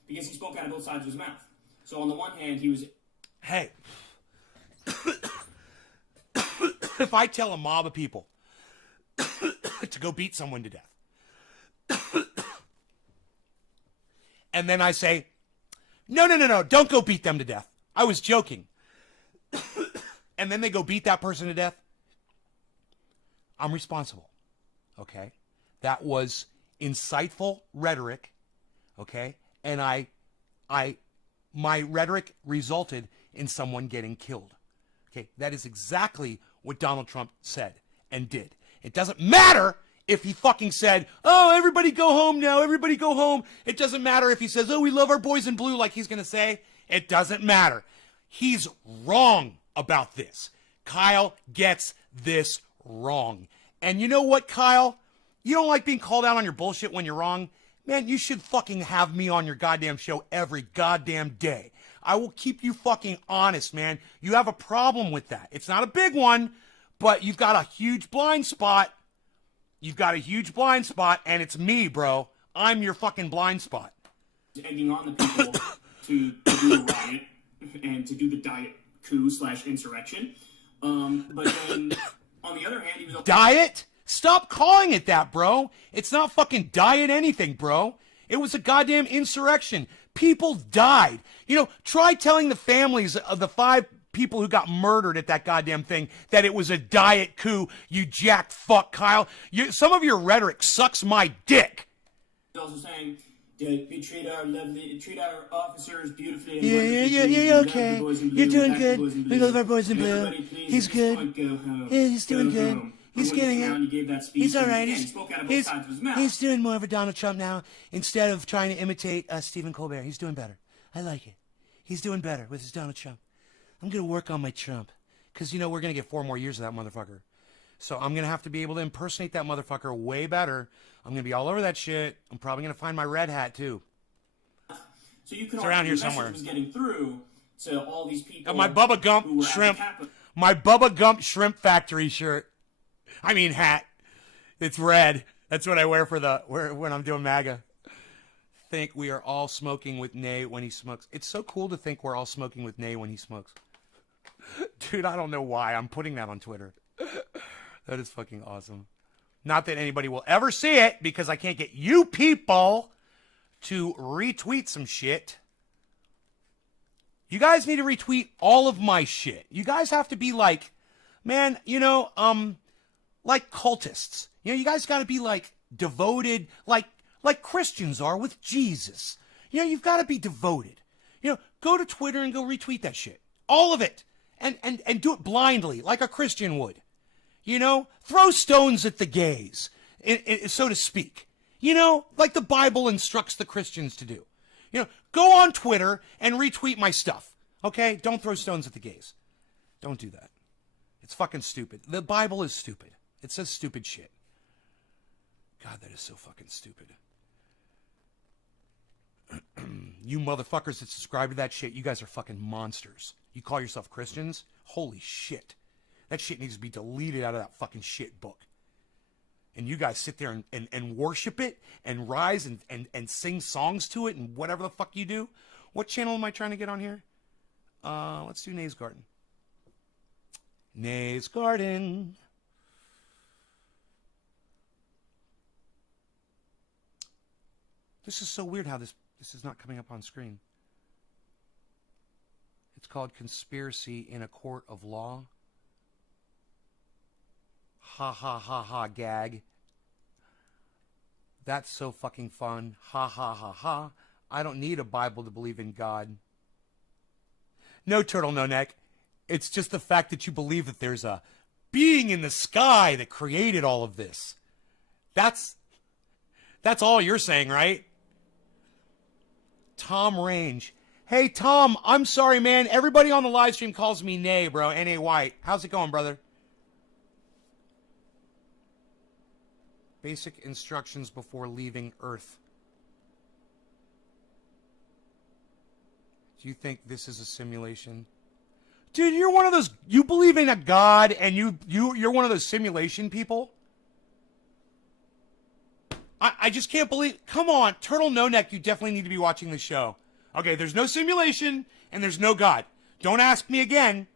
Because he spoke out of both sides of his mouth. So on the one hand, he was... Hey. If I tell a mob of people to go beat someone to death, and then I say, no, don't go beat them to death. I was joking. And then they go beat that person to death, I'm responsible. Okay? That was insightful rhetoric. Okay? And my rhetoric resulted in someone getting killed. Okay? That is exactly what Donald Trump said and did. It doesn't matter if he fucking said, oh, everybody go home now, everybody go home. It doesn't matter if he says, oh, we love our boys in blue, like he's going to say. It doesn't matter. He's wrong about this. Kyle gets this wrong. And you know what, Kyle? You don't like being called out on your bullshit when you're wrong? Man, you should fucking have me on your goddamn show every goddamn day. I will keep you fucking honest, man. You have a problem with that. It's not a big one, but you've got a huge blind spot. You've got a huge blind spot, and it's me, bro. I'm your fucking blind spot. Egging on the people to do the riot and to do the diet coup / insurrection. But then, on the other hand, he was... Diet? Stop calling it that, bro. It's not fucking diet anything, bro. It was a goddamn insurrection. People died. You know, try telling the families of the 5 people who got murdered at that goddamn thing that it was a diet coup, you jack fuck, Kyle. Some of your rhetoric sucks my dick. He's also saying we treat our officers beautifully. Yeah, okay. You're doing good. We love our boys in blue. He's good. Yeah, he's doing good. He's getting it. He's all right. He's doing more of a Donald Trump now instead of trying to imitate Stephen Colbert. He's doing better. I like it. He's doing better with his Donald Trump. I'm going to work on my Trump because, you know, we're going to get 4 more years of that motherfucker. So I'm going to have to be able to impersonate that motherfucker way better. I'm going to be all over that shit. I'm probably going to find my red hat, too. So you can it's around here somewhere. Was getting through to all these people. My Bubba Gump shrimp. My Bubba Gump shrimp factory shirt. I mean hat. It's red. That's what I wear for when I'm doing MAGA. Think we are all smoking with Nay when he smokes. It's so cool to think we're all smoking with Nay when he smokes. Dude, I don't know why I'm putting that on Twitter. That is fucking awesome. Not that anybody will ever see it because I can't get you people to retweet some shit. You guys need to retweet all of my shit. You guys have to be like, man, you know, like cultists. You know, you guys got to be like devoted, like Christians are with Jesus. You know, you've got to be devoted. You know, go to Twitter and go retweet that shit. All of it. And do it blindly, like a Christian would. You know, throw stones at the gays, so to speak. You know, like the Bible instructs the Christians to do. You know, go on Twitter and retweet my stuff. Okay? Don't throw stones at the gays. Don't do that. It's fucking stupid. The Bible is stupid. It says stupid shit. God, that is so fucking stupid. You motherfuckers that subscribe to that shit, you guys are fucking monsters. You call yourself Christians? Holy shit. That shit needs to be deleted out of that fucking shit book. And you guys sit there and worship it and rise and sing songs to it and whatever the fuck you do. What channel am I trying to get on here? Let's do Nay's Garden. Nay's Garden. This is so weird how this is not coming up on screen. It's called Conspiracy in a Court of Law. Ha ha ha ha gag. That's so fucking fun. Ha ha ha ha. I don't need a Bible to believe in God. No, Turtle No Neck. It's just the fact that you believe that there's a being in the sky that created all of this. That's all you're saying, right? Tom Range. Hey, Tom, I'm sorry, man. Everybody on the live stream calls me Nay, bro. N-A-Y. How's it going, brother? Basic instructions before leaving Earth. Do you think this is a simulation? Dude, you're one of those, you believe in a God and you're one of those simulation people? I just can't believe, come on, Turtle No Neck, you definitely need to be watching the show. Okay, there's no simulation and there's no God. Don't ask me again,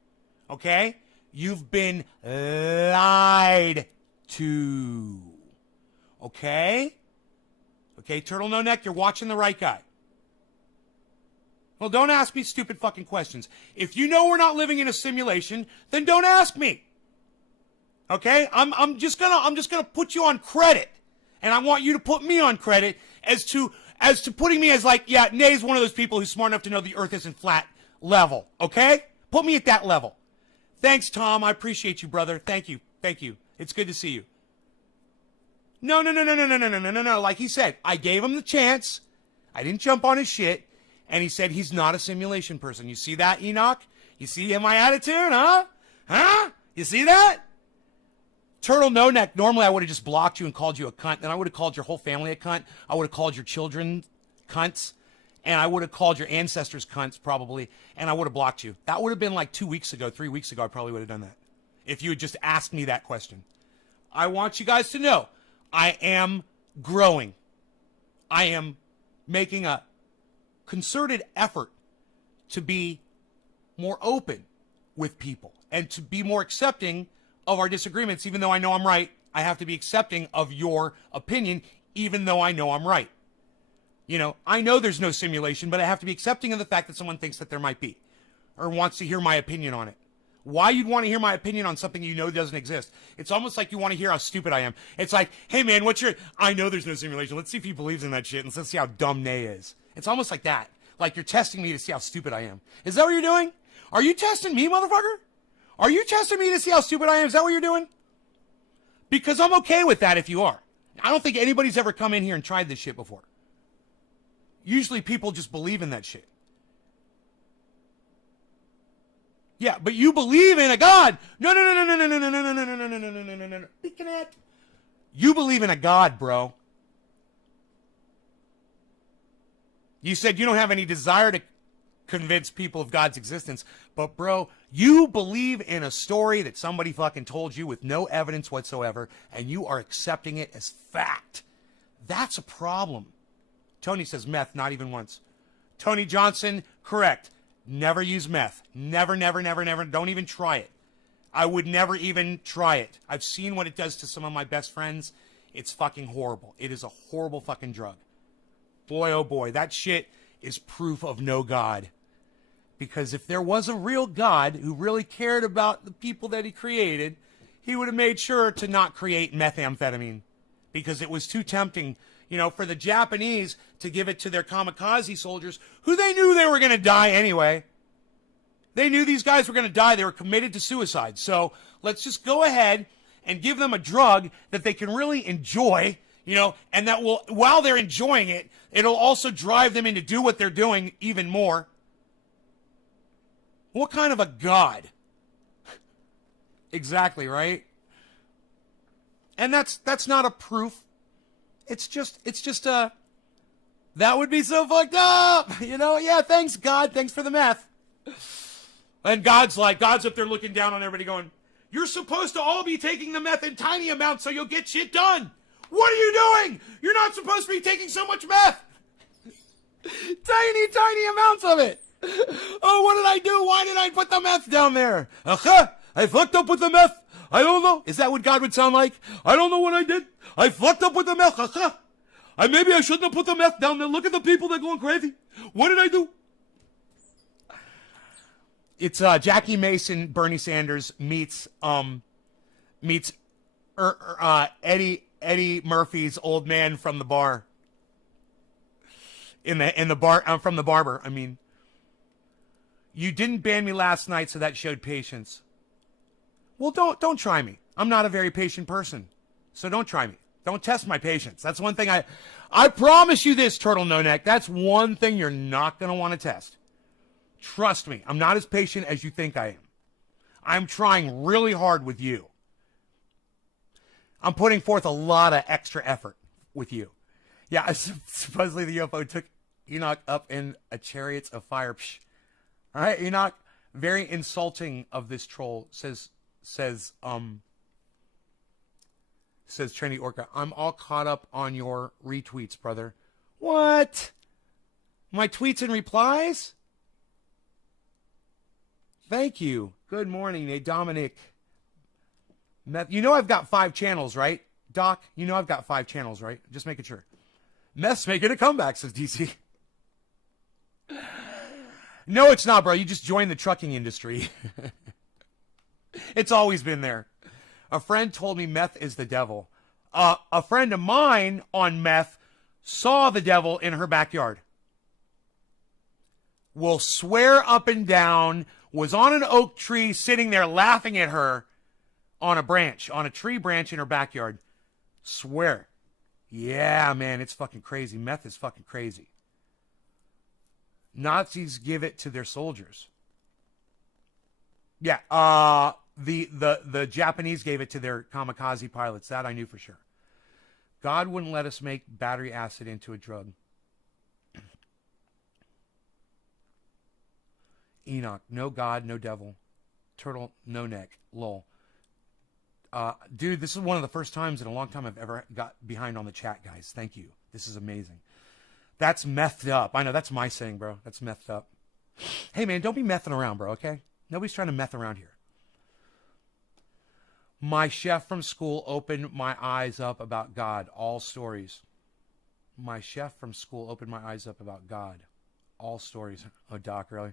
okay? You've been lied to. Okay? Okay, Turtle No Neck, you're watching the right guy. Well, don't ask me stupid fucking questions. If you know we're not living in a simulation, then don't ask me. Okay? I'm just gonna put you on credit. And I want you to put me on credit as to putting me as like, yeah, Nay's one of those people who's smart enough to know the earth isn't flat level. Okay? Put me at that level. Thanks, Tom. I appreciate you, brother. Thank you. Thank you. It's good to see you. No. Like he said, I gave him the chance. I didn't jump on his shit. And he said he's not a simulation person. You see that, Enoch? You see my attitude, huh? Huh? You see that? Turtle No Neck, normally I would have just blocked you and called you a cunt. Then I would have called your whole family a cunt. I would have called your children cunts. And I would have called your ancestors cunts, probably. And I would have blocked you. That would have been like 2 weeks ago, 3 weeks ago. I probably would have done that. If you had just asked me that question. I want you guys to know, I am growing. I am making a concerted effort to be more open with people and to be more accepting of our disagreements. Even though I know I'm right, I have to be accepting of your opinion, even though I know I'm right. You know, I know there's no simulation, but I have to be accepting of the fact that someone thinks that there might be or wants to hear my opinion on it. Why you'd want to hear my opinion on something you know doesn't exist? It's almost like you want to hear how stupid I am. It's like, hey man, I know there's no simulation. Let's see if he believes in that shit and let's see how dumb Nay is. It's almost like that. Like you're testing me to see how stupid I am. Is that what you're doing? Are you testing me, motherfucker? Are you testing me to see how stupid I am? Is that what you're doing? Because I'm okay with that if you are. I don't think anybody's ever come in here and tried this shit before. Usually people just believe in that shit. Yeah, but you believe in a God. No. You believe in a God, bro. You said you don't have any desire to convince people of God's existence. But, bro, you believe in a story that somebody fucking told you with no evidence whatsoever, and you are accepting it as fact. That's a problem. Tony says meth, not even once. Tony Johnson, correct. Never use meth. Never. Don't even try it. I would never even try it. I've seen what it does to some of my best friends. It's fucking horrible. It is a horrible fucking drug. Boy, oh boy, that shit is proof of no God. Because if there was a real God who really cared about the people that he created, he would have made sure to not create methamphetamine. Because it was too tempting, you know, for the Japanese to give it to their kamikaze soldiers, who they knew they were going to die anyway. They knew these guys were going to die. They were committed to suicide. So let's just go ahead and give them a drug that they can really enjoy, you know, and that will, while they're enjoying it, it'll also drive them into do what they're doing even more. What kind of a God? Exactly, right? And that's not a proof. It's just a That would be so fucked up. You know, yeah, thanks, God. Thanks for the meth. And God's up there looking down on everybody going, you're supposed to all be taking the meth in tiny amounts so you'll get shit done. What are you doing? You're not supposed to be taking so much meth. Tiny amounts of it. Oh, what did I do? Why did I put the meth down there? I fucked up with the meth. I don't know. Is that what God would sound like? I don't know what I did. I fucked up with the meth. Maybe I shouldn't have put the meth down there. Look at the people that are going crazy. What did I do? It's Jackie Mason, Bernie Sanders meets Eddie Murphy's old man from the bar. In the bar from the barber. I mean, you didn't ban me last night, so that showed patience. Well, don't try me. I'm not a very patient person, so don't try me. Don't test my patience. That's one thing I promise you this, Turtle No Neck. That's one thing you're not gonna want to test. Trust me, I'm not as patient as you think I am. I'm trying really hard with you. I'm putting forth a lot of extra effort with you. Yeah, supposedly the UFO took Enoch up in a chariots of fire. Psh. All right, Enoch, very insulting of this troll, says Trinity Orca. I'm all caught up on your retweets, brother. What? My tweets and replies? Thank you. Good morning, Nate Dominic. You know I've got 5 channels, right? Doc, you know I've got 5 channels, right? Just making sure. Meth's making a comeback, says DC. No, it's not, bro. You just joined the trucking industry. It's always been there. A friend told me meth is the devil. A friend of mine on meth saw the devil in her backyard. Will swear up and down, was on an oak tree sitting there laughing at her on a tree branch in her backyard. Swear. Yeah, man, it's fucking crazy. Meth is fucking crazy. Nazis give it to their soldiers. Yeah, the Japanese gave it to their kamikaze pilots. That I knew for sure. God wouldn't let us make battery acid into a drug. Enoch, no God, no devil. Turtle, no neck. Lol. Dude, this is one of the first times in a long time I've ever got behind on the chat, guys. Thank you. This is amazing. That's methed up. I know, that's my saying, bro. That's methed up. Hey, man, don't be messing around, bro, okay? Nobody's trying to meth around here. My chef from school opened my eyes up about God. All stories. My chef from school opened my eyes up about God. All stories. Oh, Doc, really?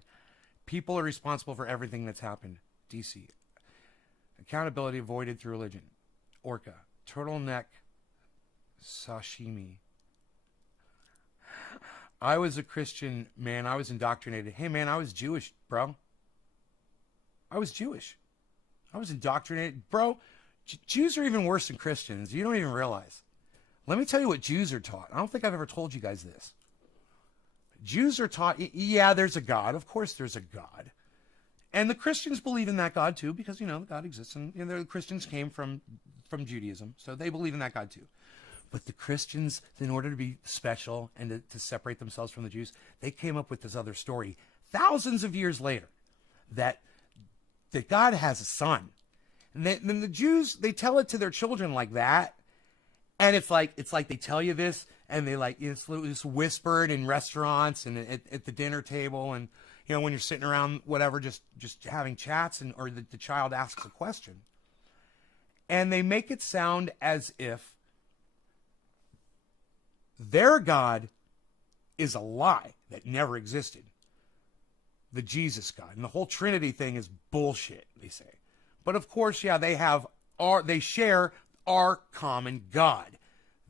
People are responsible for everything that's happened. DC. Accountability avoided through religion. Orca. Turtleneck. Sashimi. I was a Christian, man. I was indoctrinated. Hey, man, I was Jewish, bro. I was Jewish. I was indoctrinated. Bro, Jews are even worse than Christians. You don't even realize. Let me tell you what Jews are taught. I don't think I've ever told you guys this. Jews are taught, yeah, there's a God. Of course there's a God. And the Christians believe in that God too, because, you know, God exists. And the Christians came from Judaism, so they believe in that God too. But the Christians, in order to be special and to separate themselves from the Jews, they came up with this other story thousands of years later that God has a son. And then the Jews, they tell it to their children like that. And it's like they tell you this, and they it's whispered in restaurants and at the dinner table, and you know when you're sitting around whatever, just having chats, or the child asks a question, and they make it sound as if their God is a lie that never existed. The Jesus God and the whole Trinity thing is bullshit, they say. But of course, yeah, they share our common God.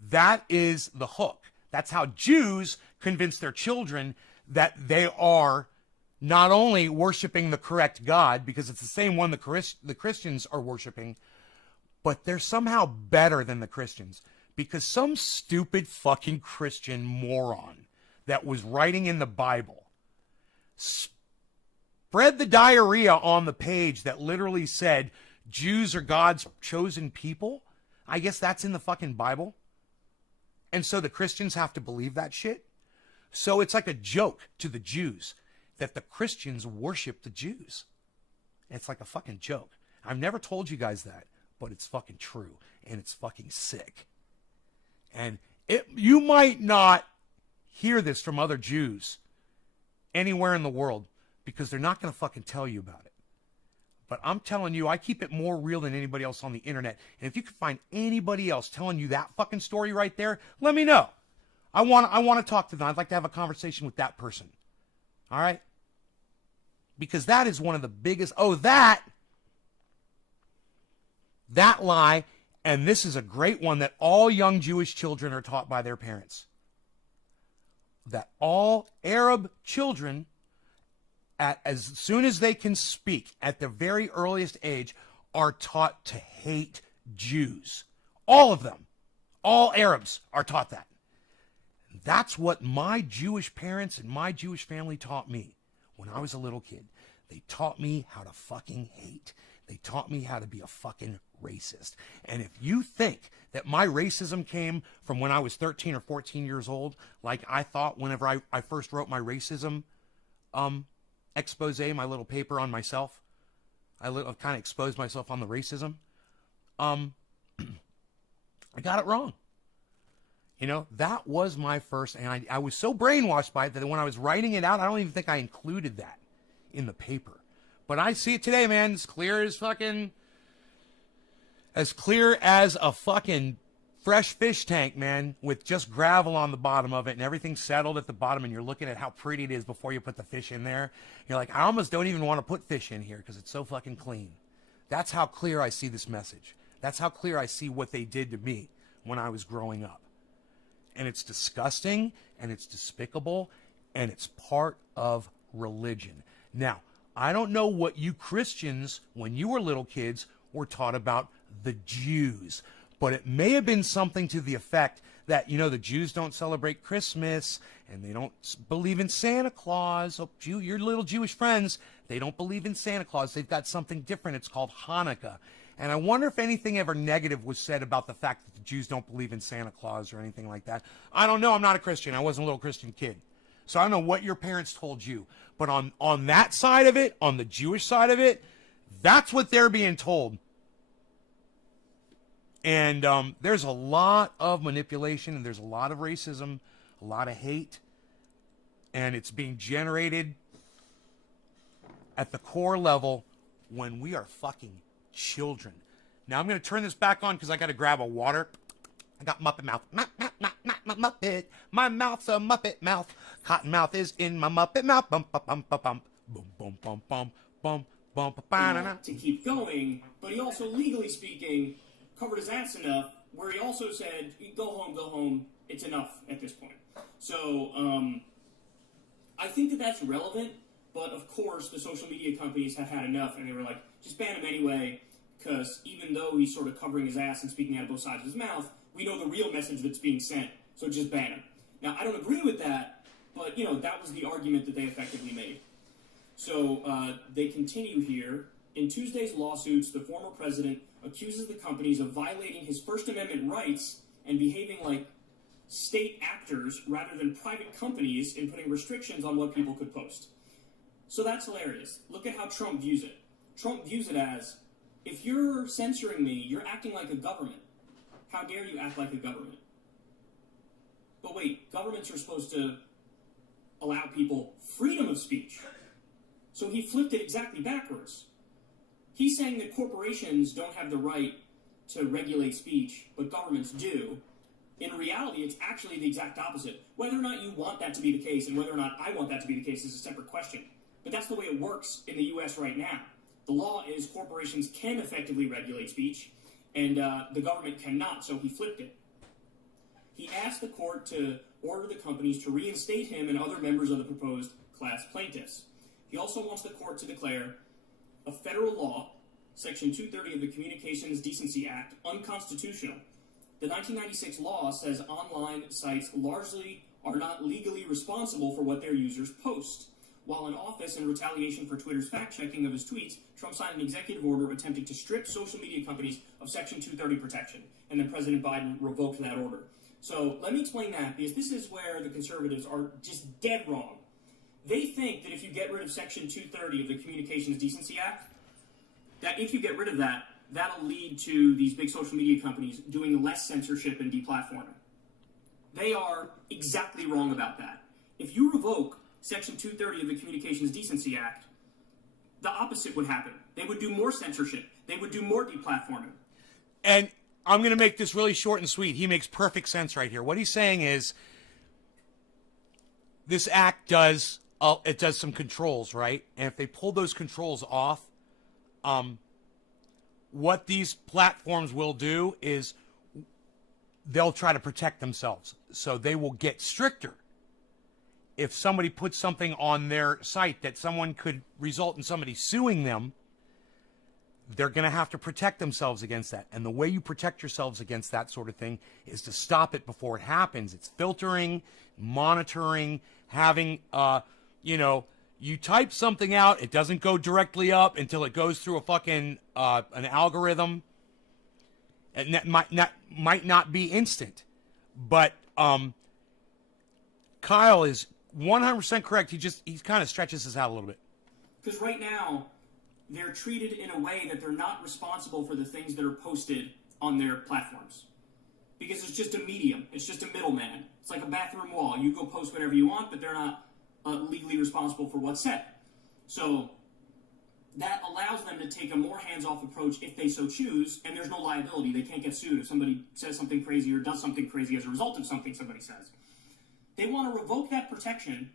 That is the hook. That's how Jews convince their children that they are not only worshiping the correct God, because it's the same one the Christians are worshiping, but they're somehow better than the Christians, because some stupid fucking Christian moron that was writing in the Bible spread the diarrhea on the page that literally said Jews are God's chosen people. I guess that's in the fucking Bible. And so the Christians have to believe that shit. So it's like a joke to the Jews that the Christians worship the Jews. It's like a fucking joke. I've never told you guys that, but it's fucking true, and it's fucking sick. And you might not hear this from other Jews anywhere in the world because they're not going to fucking tell you about it. But I'm telling you, I keep it more real than anybody else on the internet. And if you can find anybody else telling you that fucking story right there, let me know. I want to talk to them. I'd like to have a conversation with that person. All right? Because that is one of the biggest... that lie, and this is a great one that all young Jewish children are taught by their parents. That all Arab children, as soon as they can speak, at the very earliest age, are taught to hate Jews. All of them. All Arabs are taught that. That's what my Jewish parents and my Jewish family taught me when I was a little kid. They taught me how to fucking hate. They taught me how to be a fucking racist. And if you think that my racism came from when I was 13 or 14 years old, like I thought whenever I first wrote my racism expose, my little paper on myself, I kind of exposed myself on the racism, I got it wrong. You know, that was my first, and I was so brainwashed by it that when I was writing it out, I don't even think I included that in the paper. But I see it today, man, as clear as a fucking fresh fish tank, man, with just gravel on the bottom of it and everything settled at the bottom, and you're looking at how pretty it is before you put the fish in there. You're like, I almost don't even want to put fish in here because it's so fucking clean. That's how clear I see this message. That's how clear I see what they did to me when I was growing up. And it's disgusting, and it's despicable, and it's part of religion. Now, I don't know what you Christians, when you were little kids, were taught about the Jews, but it may have been something to the effect that, you know, the Jews don't celebrate Christmas, and they don't believe in Santa Claus. Oh, your little Jewish friends, they don't believe in Santa Claus. They've got something different. It's called Hanukkah. And I wonder if anything ever negative was said about the fact that the Jews don't believe in Santa Claus or anything like that. I don't know. I'm not a Christian. I wasn't a little Christian kid. So I don't know what your parents told you. But on that side of it, on the Jewish side of it, that's what they're being told. And there's a lot of manipulation, and there's a lot of racism, a lot of hate. And it's being generated at the core level when we are fucking children. Now I'm going to turn this back on because I got to grab a water. I got Muppet mouth. Muppet. My mouth's a Muppet mouth. Cotton mouth is in my Muppet mouth. Bum bum bum bum bum bum bum bum bum bum bum. To keep going, but he also, legally speaking, covered his ass enough where he also said, go home, it's enough at this point. So, I think that that's relevant, but of course the social media companies have had enough, and they were like, just ban him anyway, because even though he's sort of covering his ass and speaking out of both sides of his mouth, we know the real message that's being sent, so just ban him. Now, I don't agree with that, but, you know, that was the argument that they effectively made. So, they continue here. In Tuesday's lawsuits, the former president accuses the companies of violating his First Amendment rights and behaving like state actors rather than private companies in putting restrictions on what people could post. So that's hilarious. Look at how Trump views it. Trump views it as, if you're censoring me, you're acting like a government. How dare you act like a government? But wait, governments are supposed to allow people freedom of speech. So he flipped it exactly backwards. He's saying that corporations don't have the right to regulate speech, but governments do. In reality, it's actually the exact opposite. Whether or not you want that to be the case, and whether or not I want that to be the case, is a separate question. But that's the way it works in the U.S. right now. The law is corporations can effectively regulate speech, and the government cannot, so he flipped it. He asked the court to order the companies to reinstate him and other members of the proposed class plaintiffs. He also wants the court to declare a federal law, Section 230 of the Communications Decency Act, unconstitutional. The 1996 law says online sites largely are not legally responsible for what their users post. While in office, in retaliation for Twitter's fact-checking of his tweets, Trump signed an executive order attempting to strip social media companies of Section 230 protection, and then President Biden revoked that order. So let me explain that, because this is where the conservatives are just dead wrong. They think that if you get rid of Section 230 of the Communications Decency Act, that if you get rid of that, that'll lead to these big social media companies doing less censorship and deplatforming. They are exactly wrong about that. If you revoke Section 230 of the Communications Decency Act, the opposite would happen. They would do more censorship. They would do more deplatforming. And I'm going to make this really short and sweet. He makes perfect sense right here. What he's saying is this act does some controls, right? And if they pull those controls off, what these platforms will do is they'll try to protect themselves. So they will get stricter. If somebody puts something on their site that someone could result in somebody suing them, they're going to have to protect themselves against that. And the way you protect yourselves against that sort of thing is to stop it before it happens. It's filtering, monitoring, having, you type something out, it doesn't go directly up until it goes through a fucking, an algorithm. And that might not be instant. But, Kyle is 100% correct. He kind of stretches this out a little bit. Because right now, they're treated in a way that they're not responsible for the things that are posted on their platforms. Because it's just a medium. It's just a middleman. It's like a bathroom wall. You go post whatever you want, but they're not legally responsible for what's said. So that allows them to take a more hands-off approach if they so choose, and there's no liability. They can't get sued if somebody says something crazy or does something crazy as a result of something somebody says. They want to revoke that protection,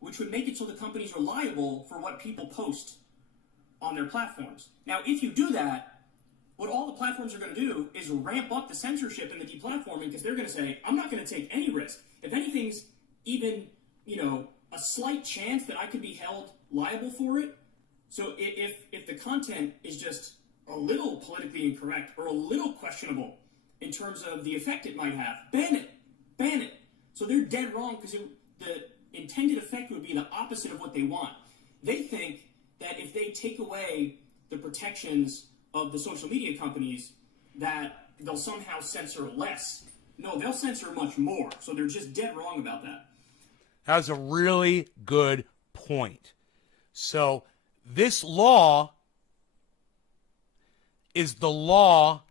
which would make it so the companies are liable for what people post on their platforms. Now, if you do that, what all the platforms are going to do is ramp up the censorship and the deplatforming, because they're going to say, I'm not going to take any risk. If anything's even, a slight chance that I could be held liable for it. So if the content is just a little politically incorrect or a little questionable in terms of the effect it might have, ban it. Ban it. So they're dead wrong, because the intended effect would be the opposite of what they want. They think that if they take away the protections of the social media companies, that they'll somehow censor less. No, they'll censor much more. So they're just dead wrong about that. That's a really good point. So this law is the law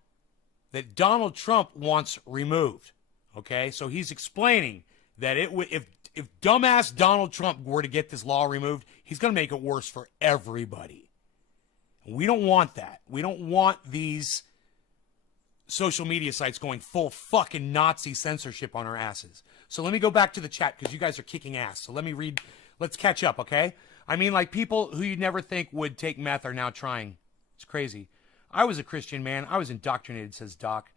that Donald Trump wants removed. Okay, so he's explaining that if dumbass Donald Trump were to get this law removed, he's going to make it worse for everybody. We don't want that. We don't want these social media sites going full fucking Nazi censorship on our asses. So let me go back to the chat, because you guys are kicking ass. So let me read. Let's catch up, okay? I mean, like, people who you'd never think would take meth are now trying. It's crazy. I was a Christian, man. I was indoctrinated, says Doc.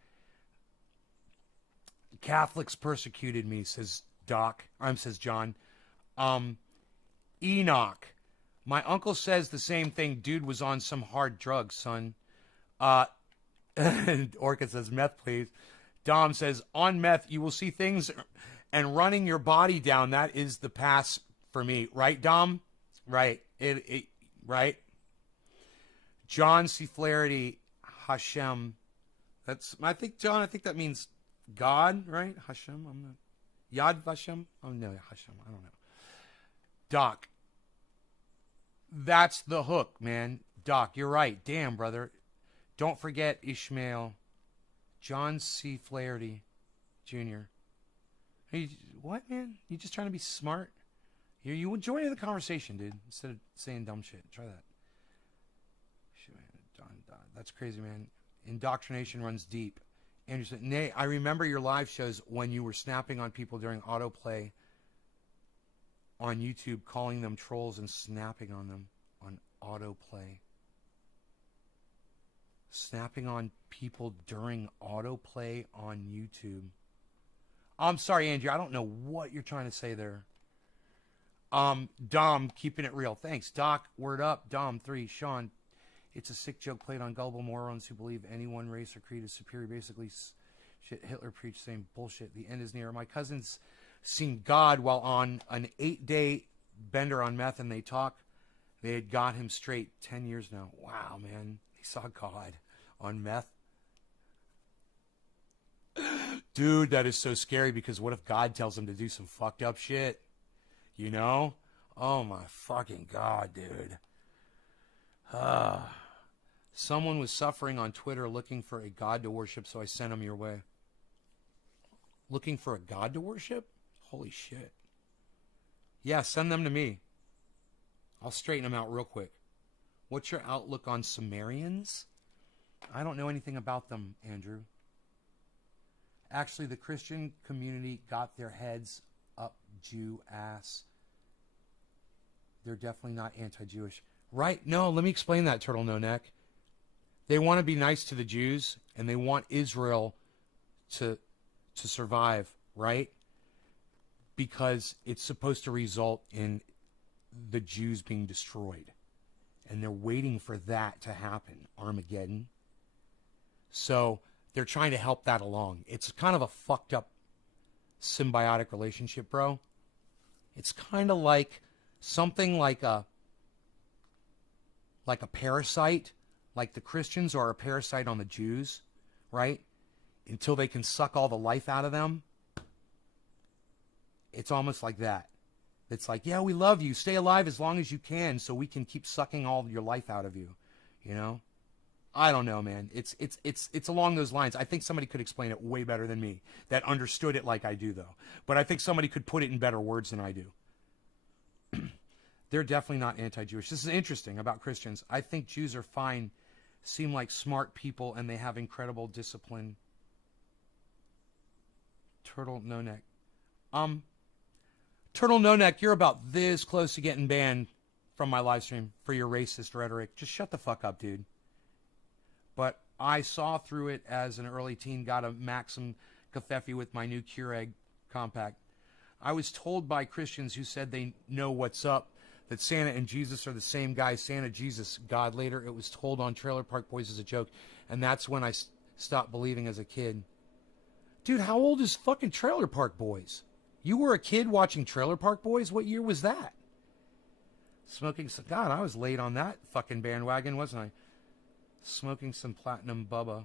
Catholics persecuted me, says says John. Enoch. My uncle says the same thing. Dude was on some hard drugs, son. Orca says, meth, please. Dom says, on meth, you will see things and running your body down. That is the pass for me. Right, Dom? Right. Right. John C. Flaherty, Hashem. I think that means God, right? Hashem. I'm not. Yad Vashem? Oh, no, Hashem. I don't know. Doc. That's the hook, man. Doc, you're right. Damn, brother. Don't forget Ishmael. John C. Flaherty, Jr. Hey, what, man? You just trying to be smart? You join the conversation, dude, instead of saying dumb shit. Try that. That's crazy, man. Indoctrination runs deep. Andrew said, Nay, I remember your live shows when you were snapping on people during autoplay on YouTube, calling them trolls and snapping on them on autoplay. Snapping on people during autoplay on YouTube. I'm sorry, Andrew. I don't know what you're trying to say there. Dom, keeping it real. Thanks. Doc, word up. Dom, 3. Sean, it's a sick joke played on gullible morons who believe any one race or creed is superior. Basically, shit Hitler preached, same bullshit. The end is near. My cousin's seen God while on an 8-day bender on meth, and they had got him straight 10 years now. Wow, man. They saw God on meth. Dude, that is so scary because what if God tells him to do some fucked up shit? You know? Oh my fucking God, dude. Someone was suffering on Twitter looking for a God to worship, so I sent him your way. Looking for a God to worship? Holy shit. Yeah, send them to me. I'll straighten them out real quick. What's your outlook on Sumerians? I don't know anything about them, Andrew. Actually, the Christian community got their heads up Jew ass. They're definitely not anti-Jewish. Right? No, let me explain that, Turtle No Neck. They want to be nice to the Jews, and they want Israel to survive, right? Because it's supposed to result in the Jews being destroyed. And they're waiting for that to happen, Armageddon. So they're trying to help that along. It's kind of a fucked up symbiotic relationship, bro. It's kind of like something like a parasite, like the Christians are a parasite on the Jews, right? Until they can suck all the life out of them. It's almost like that. It's like, yeah, we love you. Stay alive as long as you can so we can keep sucking all your life out of you. You know? I don't know, man. It's along those lines. I think somebody could explain it way better than me that understood it like I do, though. But I think somebody could put it in better words than I do. They're definitely not anti-Jewish. This is interesting about Christians. I think Jews are fine, seem like smart people, and they have incredible discipline. Turtle No Neck. Turtle No Neck, you're about this close to getting banned from my live stream for your racist rhetoric. Just shut the fuck up, dude. But I saw through it as an early teen, got a Maxim Covfefe with my new Keurig compact. I was told by Christians who said they know what's up that Santa and Jesus are the same guy. Santa, Jesus, God. Later, it was told on Trailer Park Boys as a joke, and that's when I stopped believing as a kid. Dude, how old is fucking Trailer Park Boys? You were a kid watching Trailer Park Boys? What year was that? Smoking some... God, I was late on that fucking bandwagon, wasn't I? Smoking some Platinum Bubba.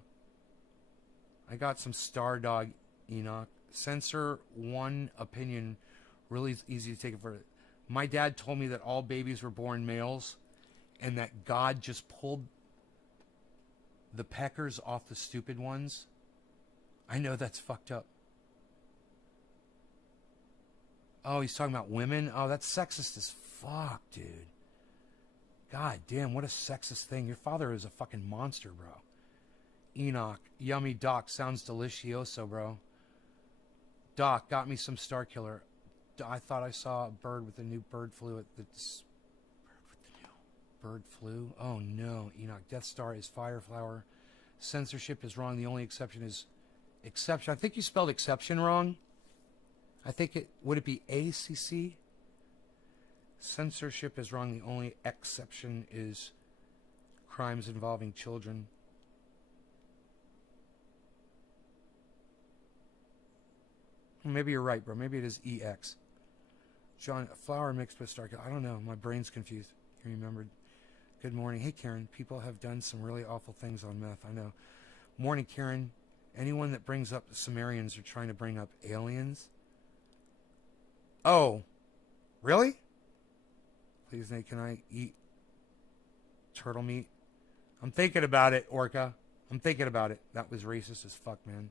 I got some Star Dog, Enoch. Censor one opinion. Really easy to take it for... My dad told me that all babies were born males and that God just pulled the peckers off the stupid ones. I know that's fucked up. Oh, he's talking about women? Oh, that's sexist as fuck, dude. God damn, what a sexist thing. Your father is a fucking monster, bro. Enoch, yummy Doc, sounds delicioso, bro. Doc, got me some Star Killer. I thought I saw a bird with a new bird flu at the... Bird flu? Oh, no. Enoch, Death Star is Fireflower. Censorship is wrong. The only exception is... Exception. I think you spelled exception wrong. I think it... Would it be ACC? Censorship is wrong. The only exception is crimes involving children. Maybe you're right, bro. Maybe it is EX. John, flour mixed with Star Killer. I don't know. My brain's confused. You remembered. Good morning. Hey, Karen. People have done some really awful things on meth. I know. Morning, Karen. Anyone that brings up the Sumerians are trying to bring up aliens. Oh. Really? Please, Nate, can I eat turtle meat? I'm thinking about it, Orca. I'm thinking about it. That was racist as fuck, man.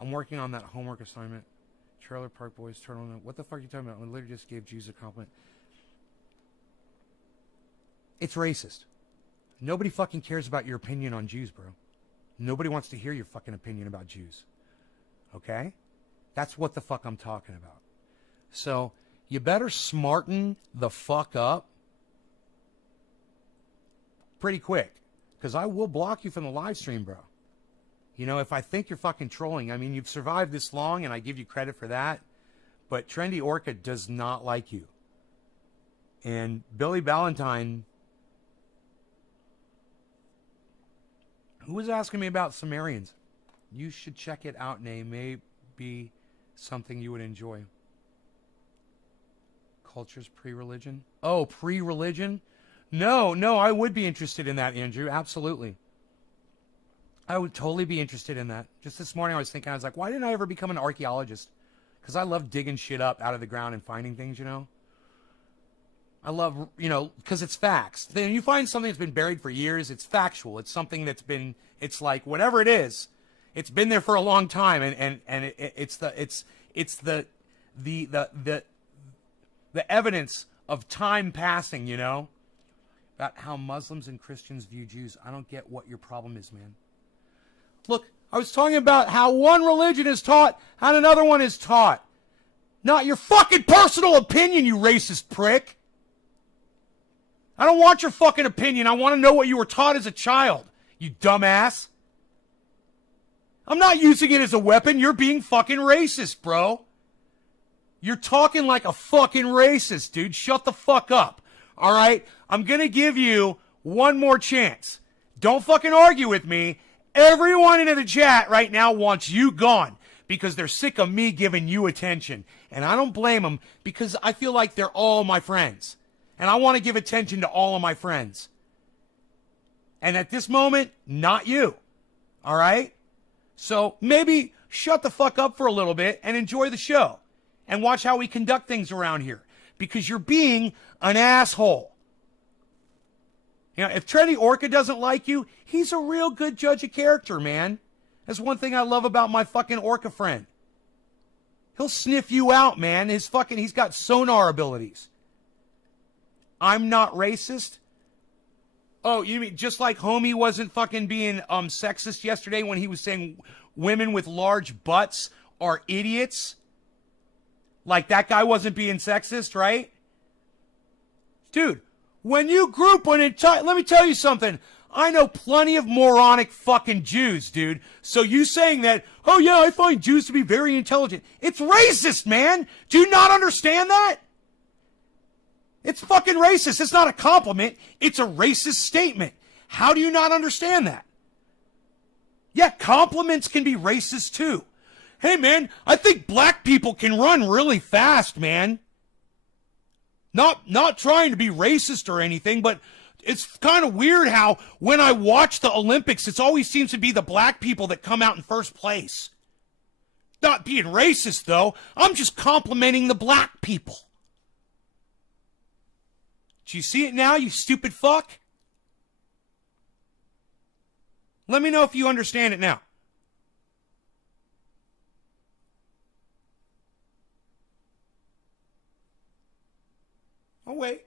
I'm working on that homework assignment. Trailer Park Boys, turtle meat. What the fuck are you talking about? I literally just gave Jews a compliment. It's racist. Nobody fucking cares about your opinion on Jews, bro. Nobody wants to hear your fucking opinion about Jews. Okay? That's what the fuck I'm talking about. So, you better smarten the fuck up pretty quick. Because I will block you from the live stream, bro. You know, if I think you're fucking trolling, I mean, you've survived this long, and I give you credit for that. But Trendy Orca does not like you. And Billy Ballantyne... Who was asking me about Sumerians? You should check it out, Nay. Maybe something you would enjoy. Cultures pre-religion? Oh, pre-religion? No, I would be interested in that, Andrew. Absolutely. I would totally be interested in that. Just this morning I was thinking, I was like, why didn't I ever become an archaeologist? Because I love digging shit up out of the ground and finding things, you know? I love, you know, because it's facts. Then you find something that's been buried for years, it's factual. It's something that's been, it's like, whatever it is, it's been there for a long time, and it's the evidence of time passing, you know? About how Muslims and Christians view Jews. I don't get what your problem is, man. Look, I was talking about how one religion is taught and another one is taught. Not your fucking personal opinion, you racist prick. I don't want your fucking opinion. I want to know what you were taught as a child, you dumbass. I'm not using it as a weapon. You're being fucking racist, bro. You're talking like a fucking racist, dude. Shut the fuck up. All right? I'm going to give you one more chance. Don't fucking argue with me. Everyone in the chat right now wants you gone because they're sick of me giving you attention. And I don't blame them because I feel like they're all my friends. And I want to give attention to all of my friends. And at this moment, not you. All right? So maybe shut the fuck up for a little bit and enjoy the show. And watch how we conduct things around here. Because you're being an asshole. You know, if Trendy Orca doesn't like you, he's a real good judge of character, man. That's one thing I love about my fucking Orca friend. He'll sniff you out, man. He's got sonar abilities. I'm not racist. Oh, you mean just like Homie wasn't fucking being sexist yesterday when he was saying women with large butts are idiots? Like that guy wasn't being sexist, right? Dude, when you group an entire... Let me tell you something. I know plenty of moronic fucking Jews, dude. So you saying that, oh yeah, I find Jews to be very intelligent. It's racist, man. Do you not understand that? It's fucking racist. It's not a compliment. It's a racist statement. How do you not understand that? Yeah, compliments can be racist too. Hey, man, I think black people can run really fast, man. Not trying to be racist or anything, but it's kind of weird how when I watch the Olympics, it always seems to be the black people that come out in first place. Not being racist, though. I'm just complimenting the black people. Do you see it now, you stupid fuck? Let me know if you understand it now. Oh, wait.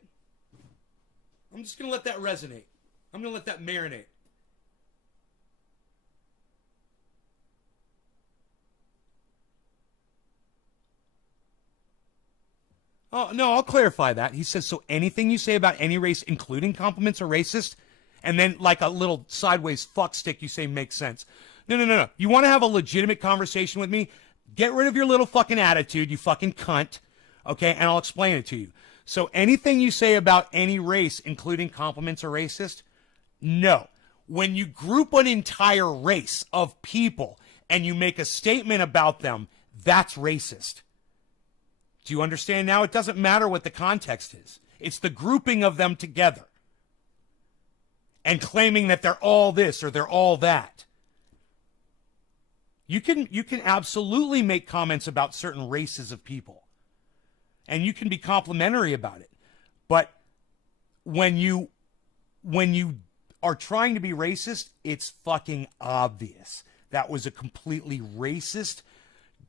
I'm just going to let that resonate. I'm going to let that marinate. Oh, no, I'll clarify that. He says, so anything you say about any race, including compliments, are racist? And then, like a little sideways fuck stick, you say makes sense. No. You want to have a legitimate conversation with me? Get rid of your little fucking attitude, you fucking cunt. Okay? And I'll explain it to you. So anything you say about any race, including compliments, are racist? No. When you group an entire race of people and you make a statement about them, that's racist. Do you understand now? It doesn't matter what the context is. It's the grouping of them together and claiming that they're all this or they're all that. You can absolutely make comments about certain races of people. And you can be complimentary about it. But when you are trying to be racist, it's fucking obvious. That was a completely racist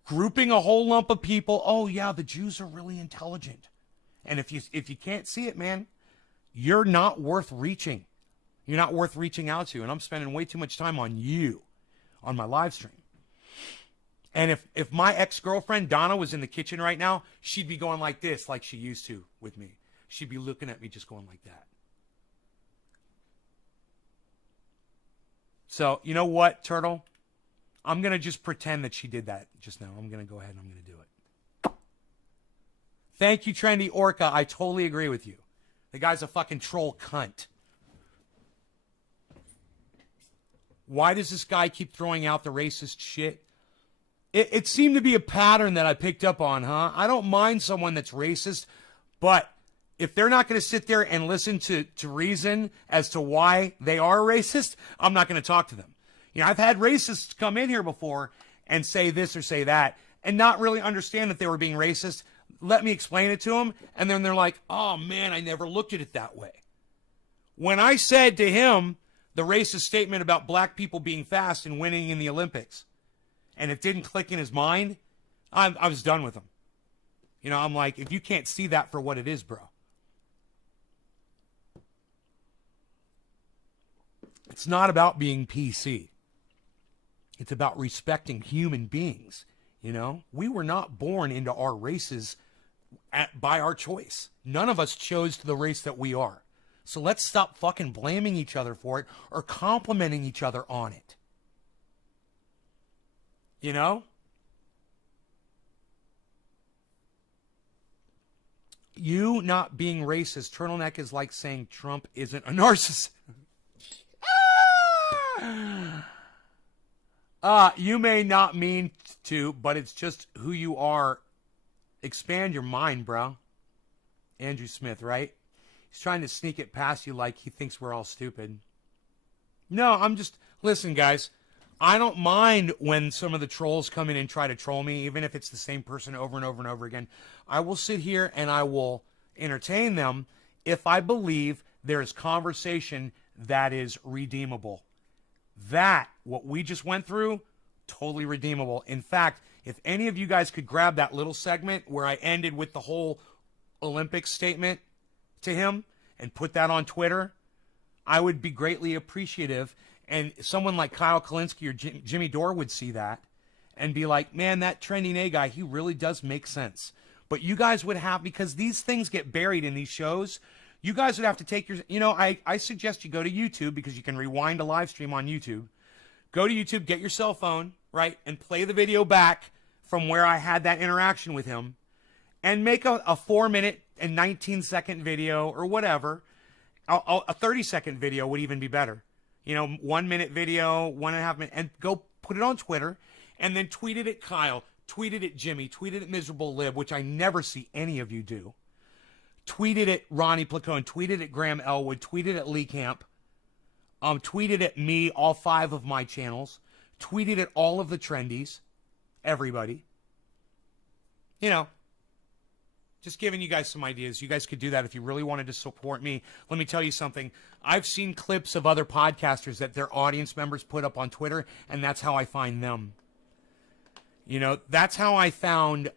grouping a whole lump of people. Oh yeah, the Jews are really intelligent. And if you can't see it, man, you're not worth reaching. You're not worth reaching out to. And I'm spending way too much time on you on my live stream. And if my ex-girlfriend, Donna, was in the kitchen right now, she'd be going like this, like she used to with me. She'd be looking at me just going like that. So, you know what, Turtle? I'm going to just pretend that she did that just now. I'm going to go ahead and I'm going to do it. Thank you, Trendy Orca. I totally agree with you. The guy's a fucking troll cunt. Why does this guy keep throwing out the racist shit? It seemed to be a pattern that I picked up on, huh? I don't mind someone that's racist, but if they're not going to sit there and listen to reason as to why they are racist, I'm not going to talk to them. You know, I've had racists come in here before and say this or say that and not really understand that they were being racist. Let me explain it to them. And then they're like, oh, man, I never looked at it that way. When I said to him the racist statement about black people being fast and winning in the Olympics, and it didn't click in his mind, I was done with him. You know, I'm like, if you can't see that for what it is, bro. It's not about being PC. It's about respecting human beings. You know, we were not born into our races by our choice. None of us chose the race that we are. So let's stop fucking blaming each other for it or complimenting each other on it. You know? You not being racist, turtleneck is like saying Trump isn't a narcissist. You may not mean to, but it's just who you are. Expand your mind, bro. Andrew Smith, right? He's trying to sneak it past you like he thinks we're all stupid. No, I'm just... Listen, guys. I don't mind when some of the trolls come in and try to troll me, even if it's the same person over and over and over again. I will sit here and I will entertain them if I believe there is conversation that is redeemable. That, what we just went through, totally redeemable. In fact, if any of you guys could grab that little segment where I ended with the whole Olympics statement to him and put that on Twitter, I would be greatly appreciative. And someone like Kyle Kalinske or Jimmy Dore would see that and be like, man, that Trending A guy, he really does make sense. But you guys would have, because these things get buried in these shows, you guys would have to take your, you know, I suggest you go to YouTube because you can rewind a live stream on YouTube. Go to YouTube, get your cell phone, right, and play the video back from where I had that interaction with him and make a 4-minute and 19-second video or whatever. A 30-second video would even be better. You know, 1-minute video, 1.5 minute, and go put it on Twitter and then tweet it at Kyle, tweet it at Jimmy, tweet it at Miserable Lib, which I never see any of you do. Tweet it at Ronnie Placone, tweet it at Graham Elwood, tweet it at Lee Camp, tweet it at me, all 5 of my channels, tweet it at all of the trendies, everybody. You know, just giving you guys some ideas. You guys could do that if you really wanted to support me. Let me tell you something. I've seen clips of other podcasters that their audience members put up on Twitter, and that's how I find them. You know, that's how I found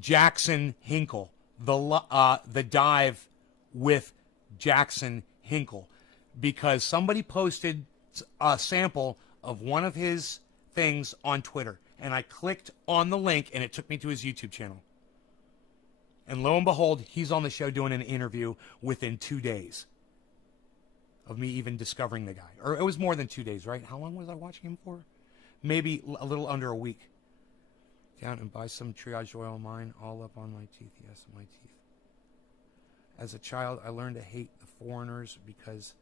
Jackson Hinkle, the dive with Jackson Hinkle, because somebody posted a sample of one of his things on Twitter, and I clicked on the link, and it took me to his YouTube channel. And lo and behold, he's on the show doing an interview within 2 days of me even discovering the guy. Or it was more than 2 days, right? How long was I watching him for? Maybe a little under a week. Down and buy some triage oil of mine, all up on my teeth. Yes, my teeth. As a child, I learned to hate the foreigners because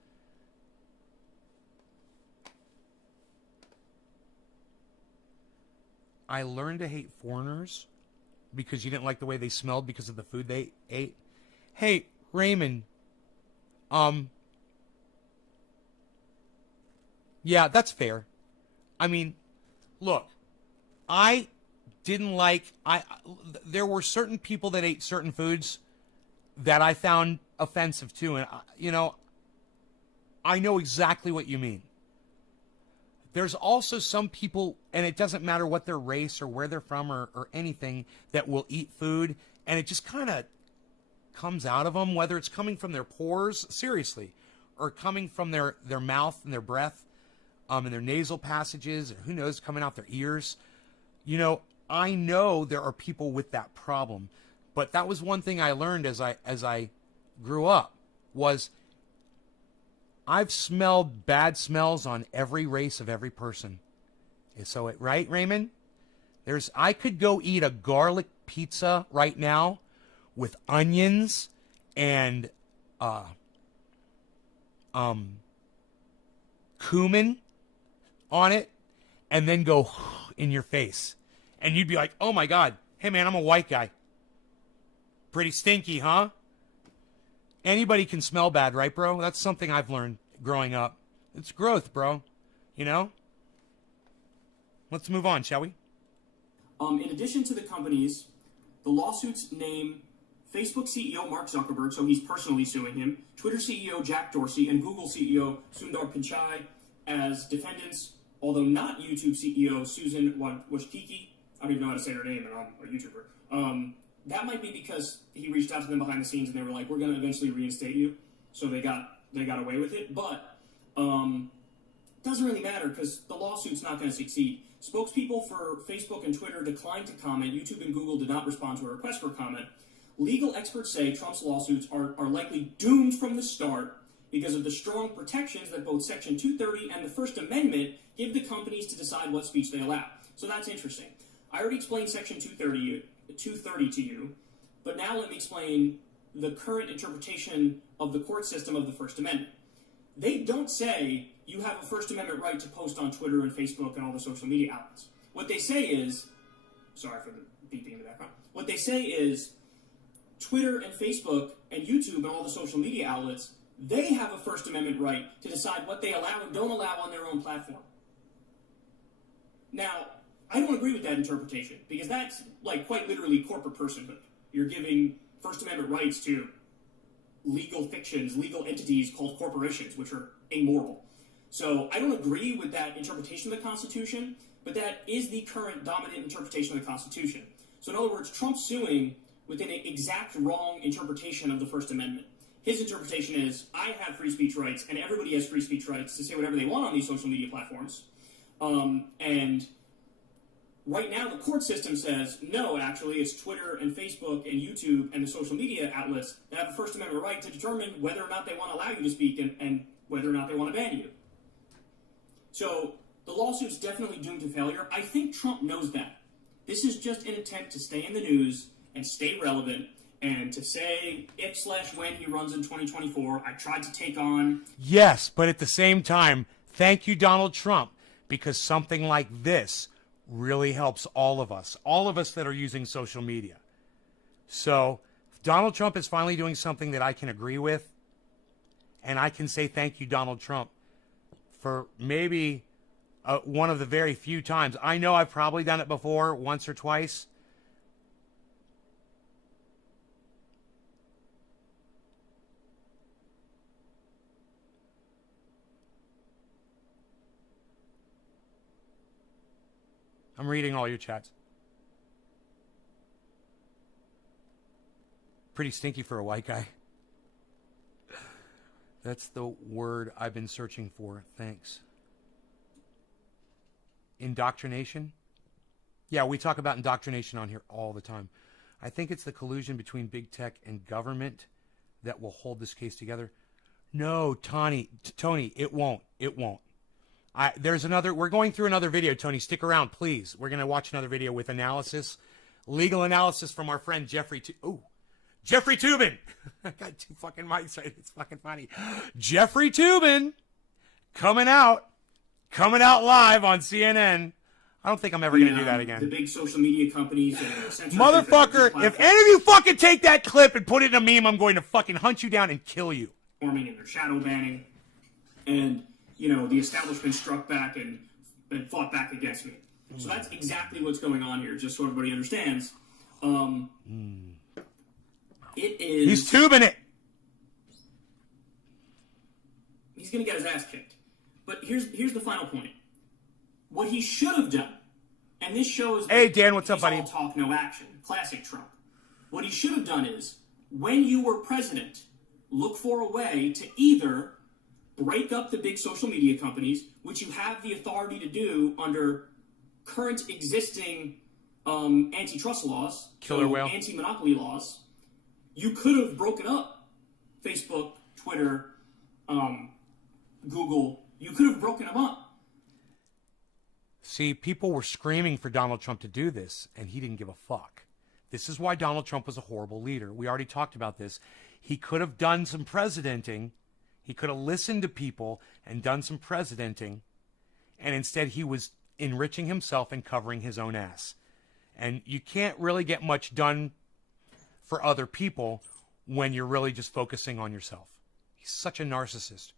you didn't like the way they smelled because of the food they ate. Hey, Raymond, yeah, that's fair. I mean, look, there were certain people that ate certain foods that I found offensive too. And, you know, I know exactly what you mean. There's also some people, and it doesn't matter what their race or where they're from or anything, that will eat food, and it just kind of comes out of them, whether it's coming from their pores, seriously, or coming from their mouth and their breath, and their nasal passages, or who knows, coming out their ears. You know, I know there are people with that problem, but that was one thing I learned as I grew up, was I've smelled bad smells on every race of every person. So, right, Raymond? I could go eat a garlic pizza right now with onions and cumin on it, and then go in your face. And you'd be like, oh my God, hey man, I'm a white guy. Pretty stinky, huh? Anybody can smell bad, right, bro? That's something I've learned. growing up. It's growth, bro. You know? Let's move on, shall we? In addition to the companies, the lawsuits name Facebook CEO Mark Zuckerberg, so he's personally suing him, Twitter CEO Jack Dorsey, and Google CEO Sundar Pichai as defendants, although not YouTube CEO Susan Wojcicki. I don't even know how to say her name, and I'm a YouTuber. That might be because he reached out to them behind the scenes, and they were like, "We're going to eventually reinstate you," so they got away with it. But it doesn't really matter because the lawsuit's not going to succeed. Spokespeople for Facebook and Twitter declined to comment. YouTube and Google did not respond to a request for comment. Legal experts say Trump's lawsuits are likely doomed from the start because of the strong protections that both Section 230 and the First Amendment give the companies to decide what speech they allow. So that's interesting. I already explained Section 230 to you, but now let me explain the current interpretation of the court system of the First Amendment. They don't say you have a First Amendment right to post on Twitter and Facebook and all the social media outlets. What they say is, sorry for the beeping in the background, what they say is Twitter and Facebook and YouTube and all the social media outlets, they have a First Amendment right to decide what they allow and don't allow on their own platform. Now, I don't agree with that interpretation because that's like quite literally corporate personhood. You're giving First Amendment rights to legal fictions, legal entities called corporations, which are amoral. So I don't agree with that interpretation of the Constitution, but that is the current dominant interpretation of the Constitution. So in other words, Trump's suing with an exact wrong interpretation of the First Amendment. His interpretation is, I have free speech rights, and everybody has free speech rights to say whatever they want on these social media platforms. And right now, the court system says, no, actually, it's Twitter and Facebook and YouTube and the social media outlets that have a First Amendment right to determine whether or not they want to allow you to speak and whether or not they want to ban you. So the lawsuit's definitely doomed to failure. I think Trump knows that. This is just an attempt to stay in the news and stay relevant and to say if/when he runs in 2024, I tried to take on... Yes, but at the same time, thank you, Donald Trump, because something like this really helps all of us that are using social media. So Donald Trump is finally doing something that I can agree with, and I can say thank you, Donald Trump, for maybe one of the very few times. I know I've probably done it before, once or twice. I'm reading all your chats. Pretty stinky for a white guy. That's the word I've been searching for. Thanks. Indoctrination? Yeah, we talk about indoctrination on here all the time. I think it's the collusion between big tech and government that will hold this case together. No, Tony, it won't. It won't. We're going through another video, Tony. Stick around, please. We're going to watch another video with analysis, legal analysis from our friend Jeffrey Toobin. I got two fucking mics right. It's fucking funny. Jeffrey Toobin coming out live on CNN. I don't think I'm ever going to do that again. The big social media companies. Motherfucker, if any of you fucking take that clip and put it in a meme, I'm going to fucking hunt you down and kill you. Forming and their shadow banning. And, you know, the establishment struck back and fought back against me. So that's exactly what's going on here, just so everybody understands. It is... He's tubing it. He's going to get his ass kicked. But here's the final point. What he should have done, and this shows... Hey, Dan, what's up, buddy? All talk, no action. Classic Trump. What he should have done is, when you were president, look for a way to either break up the big social media companies, which you have the authority to do under current existing antitrust laws, anti-monopoly laws. You could have broken up Facebook, Twitter, Google. You could have broken them up. See, people were screaming for Donald Trump to do this, and he didn't give a fuck. This is why Donald Trump was a horrible leader. We already talked about this. He could have done some presidenting. He could have listened to people and done some presidenting, and instead he was enriching himself and covering his own ass. And you can't really get much done for other people when you're really just focusing on yourself. He's such a narcissist.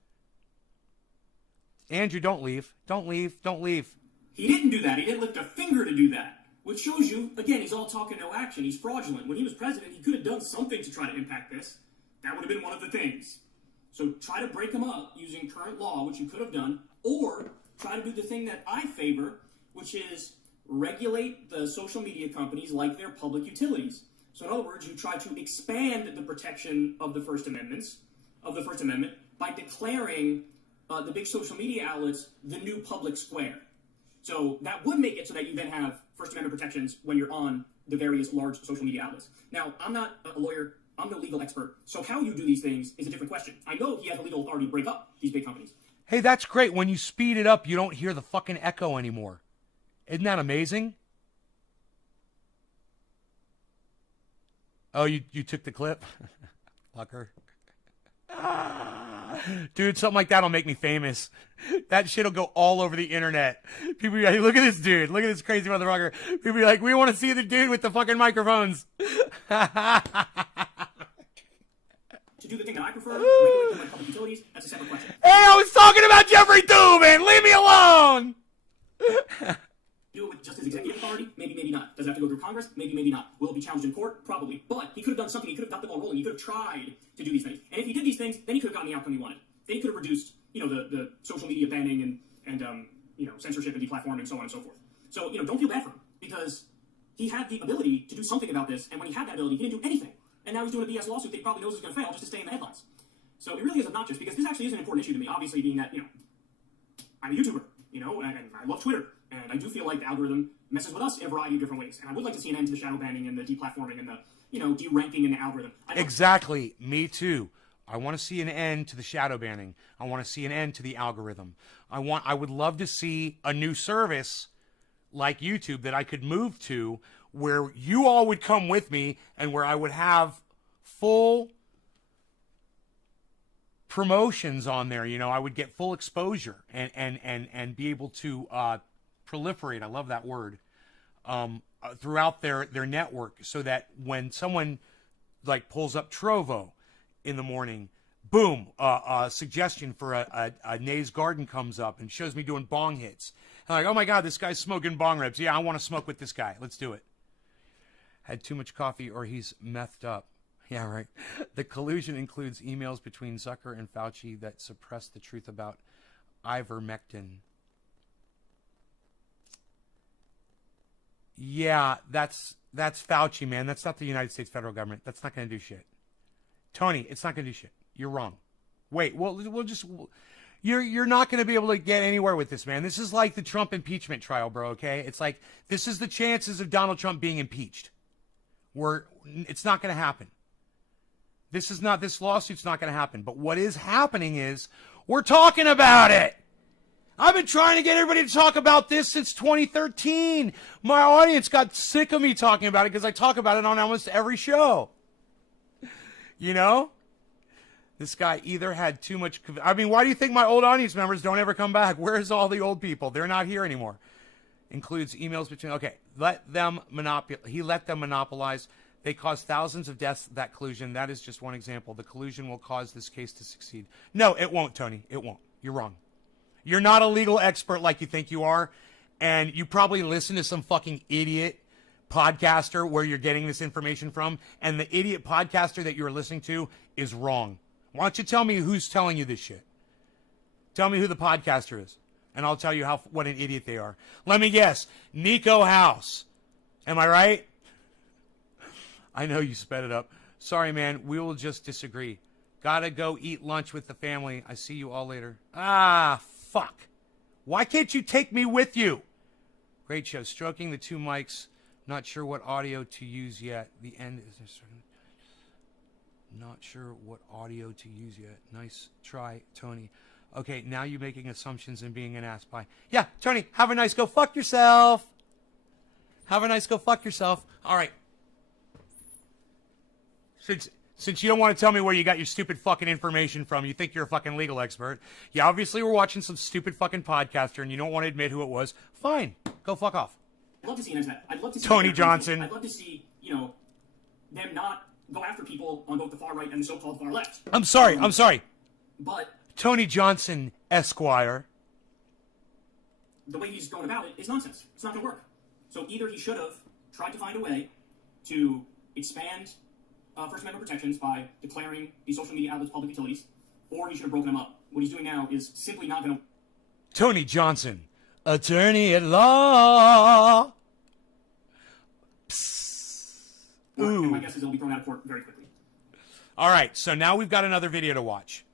Andrew, don't leave. Don't leave. Don't leave. He didn't do that. He didn't lift a finger to do that. Which shows you, again, he's all talk and no action. He's fraudulent. When he was president, he could have done something to try to impact this. That would have been one of the things. So try to break him up using current law, which you could have done, or try to do the thing that I favor, which is regulate the social media companies like they're public utilities. So in other words, you try to expand the protection of the First Amendment by declaring the big social media outlets the new public square. So that would make it so that you then have First Amendment protections when you're on the various large social media outlets. Now, I'm not a lawyer. I'm no legal expert. So how you do these things is a different question. I know he has the legal authority to break up these big companies. Hey, that's great. When you speed it up, you don't hear the fucking echo anymore. Isn't that amazing? Oh, you took the clip? Fucker. Dude, something like that'll make me famous. That shit'll go all over the internet. People be like, look at this dude. Look at this crazy motherfucker. People be like, we want to see the dude with the fucking microphones. To do the thing that I prefer, regulate them like public utilities, that's a separate question. Hey, I was talking about Jeffrey Tubin. Leave me alone. Do it with just his executive authority? Maybe, maybe not. Does it have to go through Congress? Maybe, maybe not. Will it be challenged in court? Probably. But he could have done something. He could have got the ball rolling. He could have tried to do these things. And if he did these things, then he could have gotten the outcome he wanted. Then he could have reduced, the social media banning and censorship and deplatforming and so on and so forth. So, don't feel bad for him because he had the ability to do something about this. And when he had that ability, he didn't do anything. And now he's doing a BS lawsuit that he probably knows is going to fail just to stay in the headlines. So it really is obnoxious because this actually is an important issue to me. Obviously, being that, I'm a YouTuber, and I love Twitter. And I do feel like the algorithm messes with us in a variety of different ways. And I would like to see an end to the shadow banning and the deplatforming and the, de-ranking in the algorithm. Exactly. Me too. I want to see an end to the shadow banning. I want to see an end to the algorithm. I would love to see a new service like YouTube that I could move to where you all would come with me and where I would have full promotions on there. I would get full exposure and be able to proliferate, I love that word, throughout their network so that when someone like pulls up Trovo in the morning, boom, a suggestion for a Nay's Garden comes up and shows me doing bong hits. I'm like, oh my God, this guy's smoking bong rips. Yeah, I want to smoke with this guy. Let's do it. Had too much coffee or he's methed up. Yeah, right. The collusion includes emails between Zucker and Fauci that suppress the truth about ivermectin. Yeah, that's Fauci, man. That's not the United States federal government. That's not going to do shit. Tony, it's not going to do shit. You're wrong. Wait, you're not going to be able to get anywhere with this, man. This is like the Trump impeachment trial, bro, okay? It's like, this is the chances of Donald Trump being impeached. It's not going to happen. This lawsuit's not going to happen. But what is happening is, we're talking about it. I've been trying to get everybody to talk about this since 2013. My audience got sick of me talking about it because I talk about it on almost every show. This guy either had too much... why do you think my old audience members don't ever come back? Where's all the old people? They're not here anymore. Includes emails between... Okay, he let them monopolize. They caused thousands of deaths, that collusion. That is just one example. The collusion will cause this case to succeed. No, it won't, Tony. It won't. You're wrong. You're not a legal expert like you think you are, and you probably listen to some fucking idiot podcaster where you're getting this information from, and the idiot podcaster that you're listening to is wrong. Why don't you tell me who's telling you this shit? Tell me who the podcaster is, and I'll tell you what an idiot they are. Let me guess. Nico House. Am I right? I know you sped it up. Sorry, man. We will just disagree. Gotta go eat lunch with the family. I see you all later. Ah, fuck. Why can't you take me with you? Great show. Stroking the two mics. Not sure what audio to use yet. The end is... Not sure what audio to use yet. Nice try, Tony. Okay, now you're making assumptions and being an ass. Bye. Yeah, Tony, have a nice go fuck yourself. Have a nice go fuck yourself. All right. Since you don't want to tell me where you got your stupid fucking information from, you think you're a fucking legal expert. You obviously were watching some stupid fucking podcaster and you don't want to admit who it was. Fine. Go fuck off. I'd love to see an end to that. I'd love to see Tony Johnson. I'd love to see, them not go after people on both the far right and the so-called far left. I'm sorry. But Tony Johnson, Esquire. the way he's going about it is nonsense. It's not going to work. So either he should have tried to find a way to expand First Amendment protections by declaring these social media outlets public utilities, or he should have broken them up. What he's doing now is simply not going to... Tony Johnson, attorney at law. Ooh. And my guess is it'll be thrown out of court very quickly. All right, so now we've got another video to watch.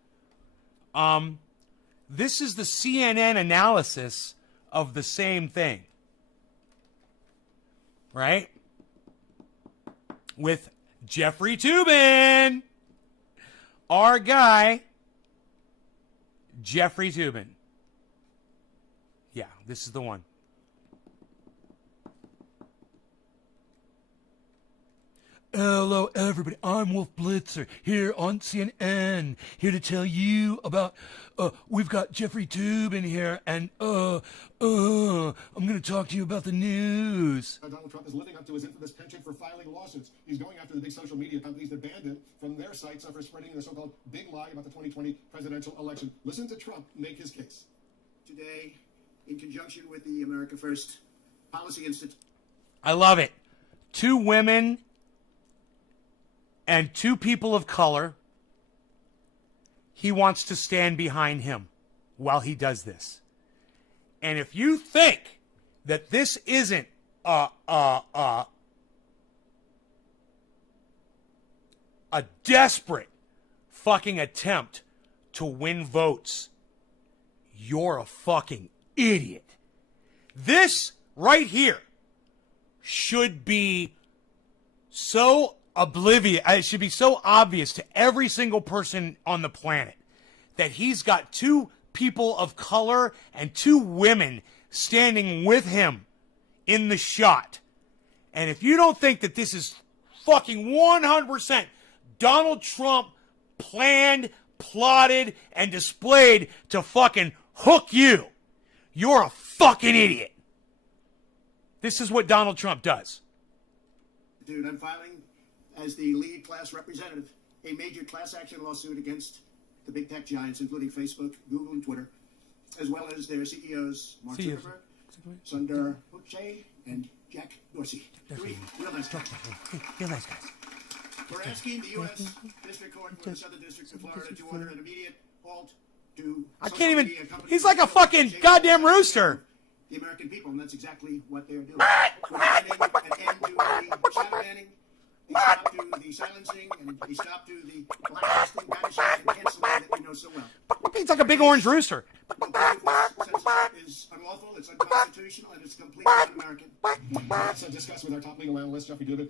This is the CNN analysis of the same thing. Right? With Jeffrey Toobin. Our guy, Jeffrey Toobin. Yeah, this is the one. Hello, everybody. I'm Wolf Blitzer here on CNN, here to tell you about. We've got Jeffrey Toobin here, and I'm going to talk to you about the news. Donald Trump is living up to his infamous penchant for filing lawsuits. He's going after the big social media companies that banned him from their sites for spreading the so-called big lie about the 2020 presidential election. Listen to Trump make his case. Today, in conjunction with the America First Policy Institute. I love it. 2 women and 2 people of color. He wants to stand behind him while he does this. And if you think that this isn't a desperate fucking attempt to win votes, you're a fucking idiot. This right here should be so oblivious. It should be so obvious to every single person on the planet that he's got 2 people of color and 2 women standing with him in the shot. And if you don't think that this is fucking 100% Donald Trump planned, plotted, and displayed to fucking hook you, you're a fucking idiot. This is what Donald Trump does. Dude, I'm filing as the lead class representative a major class action lawsuit against the big tech giants, including Facebook, Google, and Twitter, as well as their CEOs, Mark Zuckerberg, Sundar Pichai, and Jack Dorsey. 3 real nice guys. Real nice guys. We're asking the U.S. District Court for the Southern District of Florida to order an immediate halt to... I can't even... He's like a fucking goddamn rooster. The American people, and that's exactly what they're doing. We're demanding an end to the shadow banning, a stop to the silencing, and a stop to the blacklisting, banishing, and canceling that you know so well. He's like a big orange rooster. Censorship is unlawful, it's unconstitutional, and it's completely un-American. Let's discuss with our top legal analyst, Jeffrey Toobin.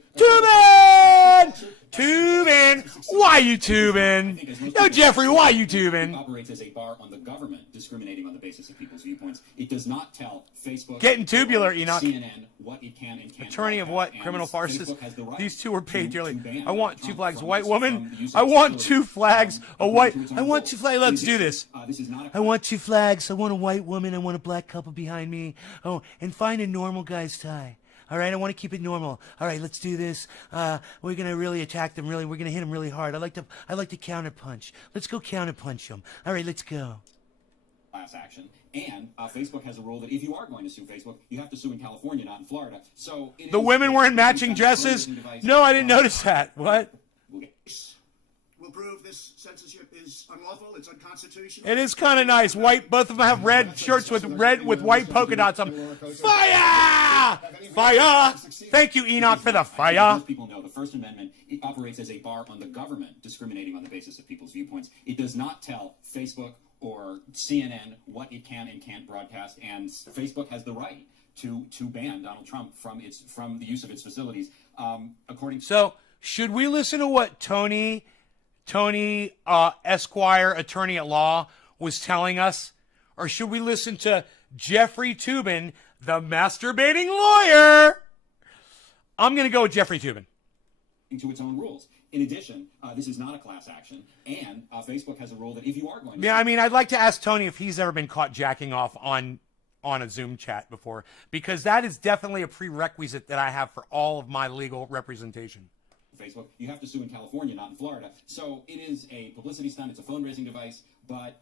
Toobin! Why you tubing? No, Jeffrey, why you tubing? Operates as a bar on the government discriminating on the basis of people's viewpoints. It does not tell Facebook, Getting tubular, Enoch. CNN what it can and can't. Attorney of what? broadcast, Criminal and farces? Facebook has the right These 2 were paid to dearly. ban I want 2 Trump flags. from White this- woman. from the use of I want his 2 flags. A white. according to its I own want law. 2 flags. Let's do this. This is not a I want 2 flags. I want a white woman. I want a black couple behind me. Oh, and find a normal guy's tie. All right, I want to keep it normal. All right, let's do this. We're gonna really attack them. Really, we're gonna hit them really hard. I like to counter punch. Let's go counter punch them. All right, let's go. class action. And Facebook has a rule that if you are going to sue Facebook, you have to sue in California, not in Florida. So The women wearing matching dresses? No, I didn't notice that. What? We'll prove this censorship is unlawful, it's unconstitutional. It is kind of nice. White. Both of them have red shirts with white polka dots on. Fire! Fire! Thank you, Enoch, for the fire. Most people know the First Amendment operates as a bar on the government discriminating on the basis of people's viewpoints. It does not tell Facebook or CNN what it can and can't broadcast, and Facebook has the right to ban Donald Trump from the use of its facilities. So, should we listen to what Tony Esquire, attorney at law, was telling us? Or should we listen to Jeffrey Toobin, the masturbating lawyer? I'm going to go with Jeffrey Toobin. To its own rules. In addition, this is not a class action, and Facebook has a rule that if you are going to... Yeah, I mean, I'd like to ask Tony if he's ever been caught jacking off on a Zoom chat before, because that is definitely a prerequisite that I have for all of my legal representation. Facebook, you have to sue in California, not in Florida. So it is a publicity stunt. It's a phone-raising device, but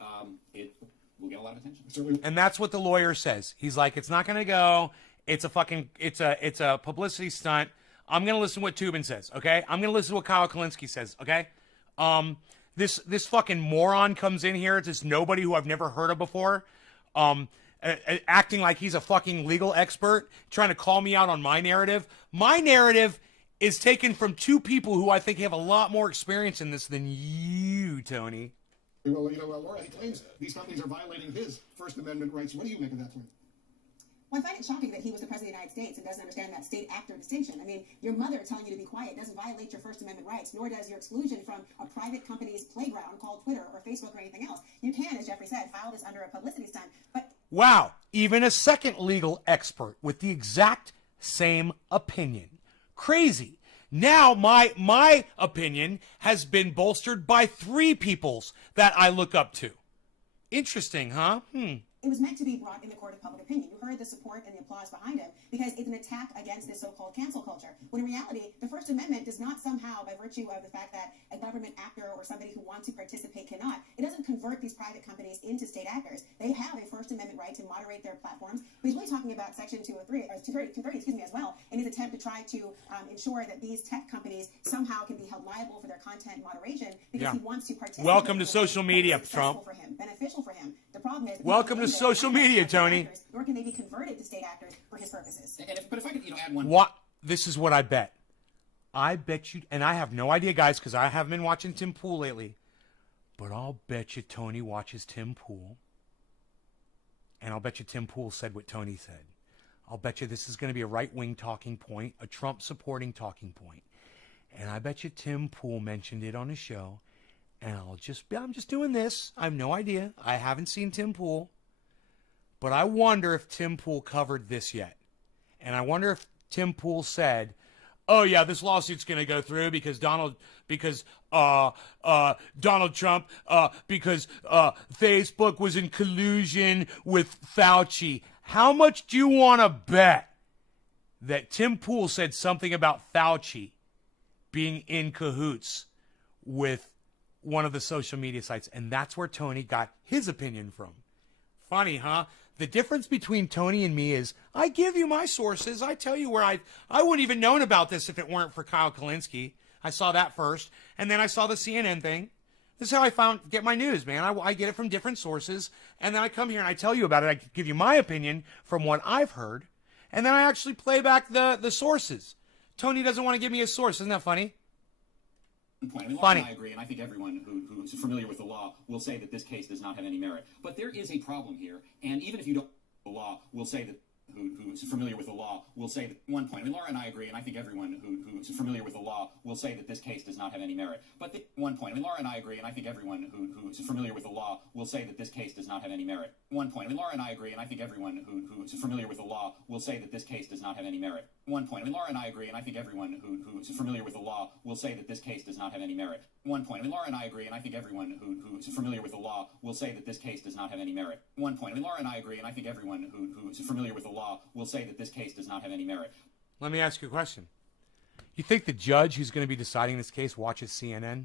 we'll get a lot of attention. Certainly. And that's what the lawyer says. He's like, it's not going to go. It's a publicity stunt. I'm going to listen to what Toobin says, okay? I'm going to listen to what Kyle Kalinske says, okay? This fucking moron comes in here. It's this nobody who I've never heard of before, acting like he's a fucking legal expert, trying to call me out on my narrative. My narrative is taken from two people who I think have a lot more experience in this than you, Tony. Well, Laura, he claims these companies are violating his First Amendment rights. What do you make of that claim? Well, I find it shocking that he was the president of the United States and doesn't understand that state-actor distinction. I mean, your mother telling you to be quiet doesn't violate your First Amendment rights, nor does your exclusion from a private company's playground called Twitter or Facebook or anything else. You can, as Jeffrey said, file this under a publicity stunt, but... Wow, even a second legal expert with the exact same opinion. Crazy. Now my opinion has been bolstered by three peoples that I look up to. Interesting, huh? It was meant to be brought in the court of public opinion. You heard the support and the applause behind him because it's an attack against this so-called cancel culture. When in reality, the First Amendment does not somehow, by virtue of the fact that a government actor or somebody who wants to participate cannot, it doesn't convert these private companies into state actors. They have a First Amendment right to moderate their platforms. But he's really talking about Section 203, or 230, as well, in his attempt to try to ensure that these tech companies somehow can be held liable for their content moderation because he wants to participate. Welcome to social media, Trump. For him, beneficial for him. The problem is, welcome to social media, Tony. Actors, nor can they be converted to state actors for his purposes. But if I could, add one. What? This is what I bet. I bet you, and I have no idea, guys, because I haven't been watching Tim Pool lately. But I'll bet you Tony watches Tim Pool, and I'll bet you Tim Pool said what Tony said. I'll bet you this is going to be a right-wing talking point, a Trump-supporting talking point, and I bet you Tim Pool mentioned it on his show. And I'm just doing this. I have no idea. I haven't seen Tim Pool. But I wonder if Tim Pool covered this yet. And I wonder if Tim Pool said, oh yeah, this lawsuit's going to go through because Donald Trump, because Facebook was in collusion with Fauci. How much do you want to bet that Tim Pool said something about Fauci being in cahoots with one of the social media sites? And that's where Tony got his opinion from. Funny, huh? The difference between Tony and me is I give you my sources. I tell you where I wouldn't even known about this if it weren't for Kyle Kalinske. I saw that first, and then I saw the CNN thing. This is how I get my news, man. I get it from different sources, and then I come here and I tell you about it. I give you my opinion from what I've heard, and then I actually play back the sources. Tony doesn't want to give me a source. Isn't that funny? Point. I mean, Laura and I agree, and I think everyone who's familiar with the law will say that this case does not have any merit. But there is a problem here, and even if you don't know the law, will say that who's familiar with the law will say that one point. I mean, Laura and I agree, and I think everyone who's familiar with the law will say that this case does not have any merit. But one point. I mean, Laura and I agree, and I think everyone who's familiar with the law will say that this case does not have any merit. One point. I mean, Laura and I agree, and I think everyone who's familiar with the law will say that this case does not have any merit. One point. I mean, Laura and I agree, and I think everyone who's familiar with the law will say that this case does not have any merit. One point. I mean, Laura and I agree, and I think everyone who's familiar with the law will say that this case does not have any merit. One point. I mean, Laura and I agree, and I think everyone who's familiar with the law will say that this case does not have any merit. Let me ask you a question. You think the judge who's going to be deciding this case watches CNN?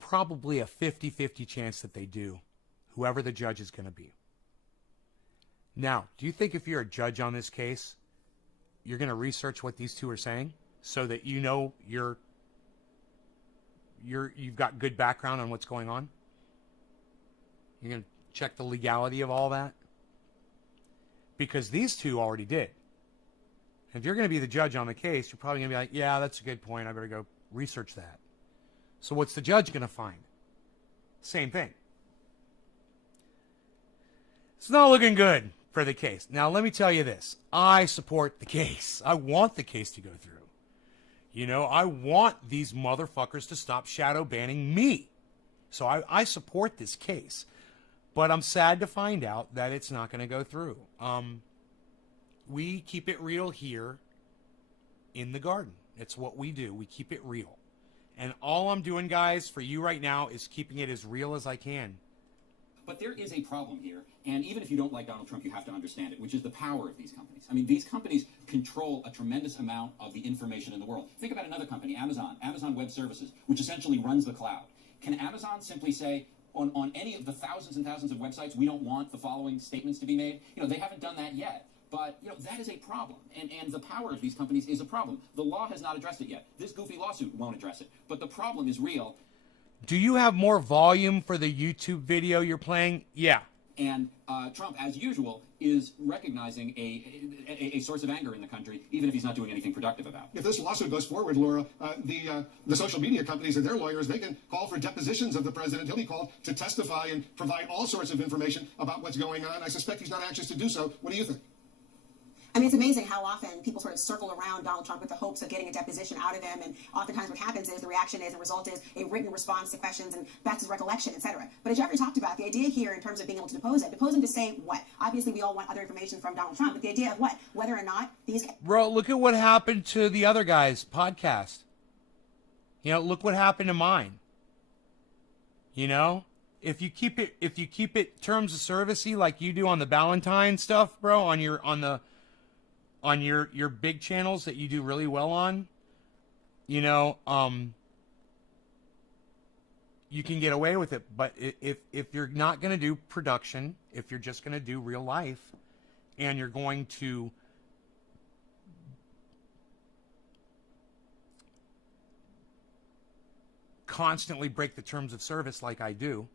Probably a 50-50 chance that they do, whoever the judge is going to be. Now, do you think if you're a judge on this case, you're going to research what these two are saying so that you know you've got good background on what's going on? You're going to check the legality of all that? Because these two already did. If you're going to be the judge on the case, you're probably going to be like, yeah, that's a good point. I better go research that. So what's the judge going to find? Same thing. It's not looking good for the case. Now, let me tell you this. I support the case. I want the case to go through. You know, I want these motherfuckers to stop shadow banning me. So I support this case. But I'm sad to find out that it's not going to go through. We keep it real here in the garden. It's what we do. We keep it real. And all I'm doing, guys, for you right now is keeping it as real as I can. But there is a problem here, and even if you don't like Donald Trump, you have to understand it, which is the power of these companies. I mean, these companies control a tremendous amount of the information in the world. Think about another company, Amazon Web Services, which essentially runs the cloud. Can Amazon simply say, on any of the thousands and thousands of websites, we don't want the following statements to be made? You know, they haven't done that yet. But, you know, that is a problem. And the power of these companies is a problem. The law has not addressed it yet. This goofy lawsuit won't address it. But the problem is real. Do you have more volume for the YouTube video you're playing? Yeah. And Trump, as usual, is recognizing a source of anger in the country, even if he's not doing anything productive about it. If this lawsuit goes forward, Laura, the social media companies and their lawyers, they can call for depositions of the president. He'll be called to testify and provide all sorts of information about what's going on. I suspect he's not anxious to do so. What do you think? I mean, it's amazing how often people sort of circle around Donald Trump with the hopes of getting a deposition out of him, and oftentimes what happens is the reaction is, the result is a written response to questions, and that's his recollection, etc. But as Jeffrey talked about, the idea here in terms of being able to depose him to say what? Obviously, we all want other information from Donald Trump, but the idea of what? Whether or not these... Bro, look at what happened to the other guy's podcast. You know, look what happened to mine. You know? If you keep it terms of servicey like you do on the Valentine stuff, bro, on your big channels that you do really well on, you know, you can get away with it. But if you're not going to do production, if you're just going to do real life, and you're going to constantly break the terms of service like I do,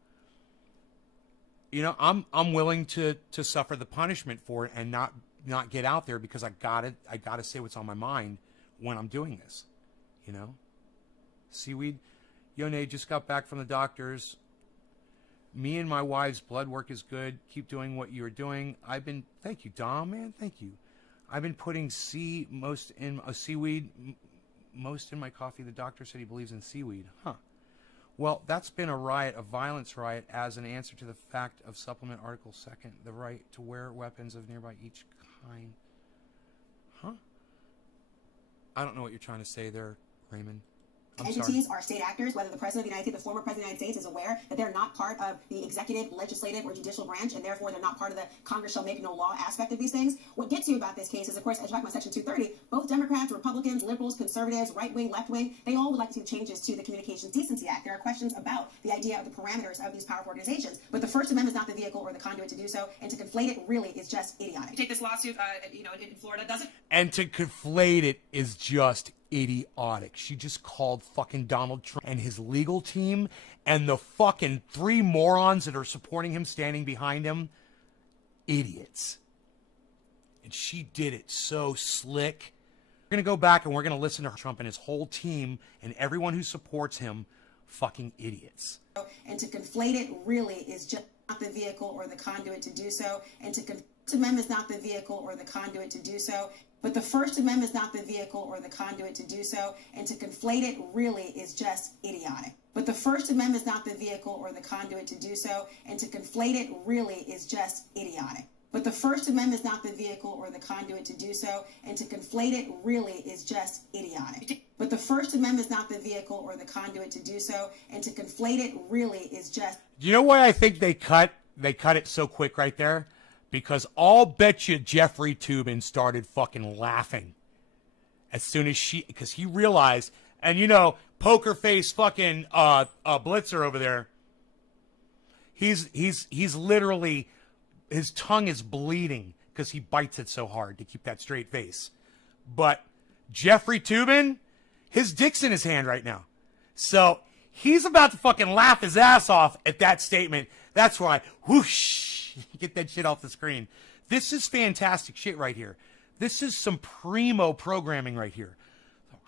you know, I'm willing to suffer the punishment for it and not get out there, because I gotta say what's on my mind when I'm doing this, you know. Seaweed, Yone just got back from the doctors. Me and my wife's blood work is good. Keep doing what you're doing. Thank you, Dom, man, thank you. I've been putting seaweed most in my coffee. The doctor said he believes in seaweed, huh? Well, that's been a riot, a violence riot, as an answer to the fact of Supplement Article 2nd, the right to wear weapons of nearby each kind. Huh? I don't know what you're trying to say there, Raymond. entities are state actors, whether the President of the United States, the former President of the United States, is aware that they're not part of the executive, legislative, or judicial branch, and therefore they're not part of the Congress shall make no law aspect of these things. What gets you about this case is, of course, as you talk about Section 230, both Democrats, Republicans, liberals, conservatives, right-wing, left-wing, they all would like to see changes to the Communications Decency Act. There are questions about the idea of the parameters of these powerful organizations, but the First Amendment is not the vehicle or the conduit to do so, and to conflate it really is just idiotic. Take this lawsuit, in Florida, does it? And to conflate it is just idiotic. She just called fucking Donald Trump and his legal team and the fucking 3 morons that are supporting him, standing behind him, idiots. And she did it so slick. We're going to go back and we're going to listen to Trump and his whole team and everyone who supports him, fucking idiots. And to conflate it really is just not the vehicle or the conduit to do so, and to First Amendment is not the vehicle or the conduit to do so. But the First Amendment is not the vehicle or the conduit to do so, and to conflate it really is just idiotic. But the First Amendment is not the vehicle or the conduit to do so, and to conflate it really is just idiotic. But the First Amendment is not the vehicle or the conduit to do so, and to conflate it really is just idiotic. But the First Amendment is not the vehicle or the conduit to do so, and to conflate it really is just... Do you know why I think they cut it so quick right there? Because I'll bet you Jeffrey Toobin started fucking laughing as soon as because he realized, and you know, poker face fucking Blitzer over there, he's literally, his tongue is bleeding because he bites it so hard to keep that straight face. But Jeffrey Toobin, his dick's in his hand right now. So he's about to fucking laugh his ass off at that statement. That's why, whoosh, get that shit off the screen. This is fantastic shit right here. This is some primo programming right here.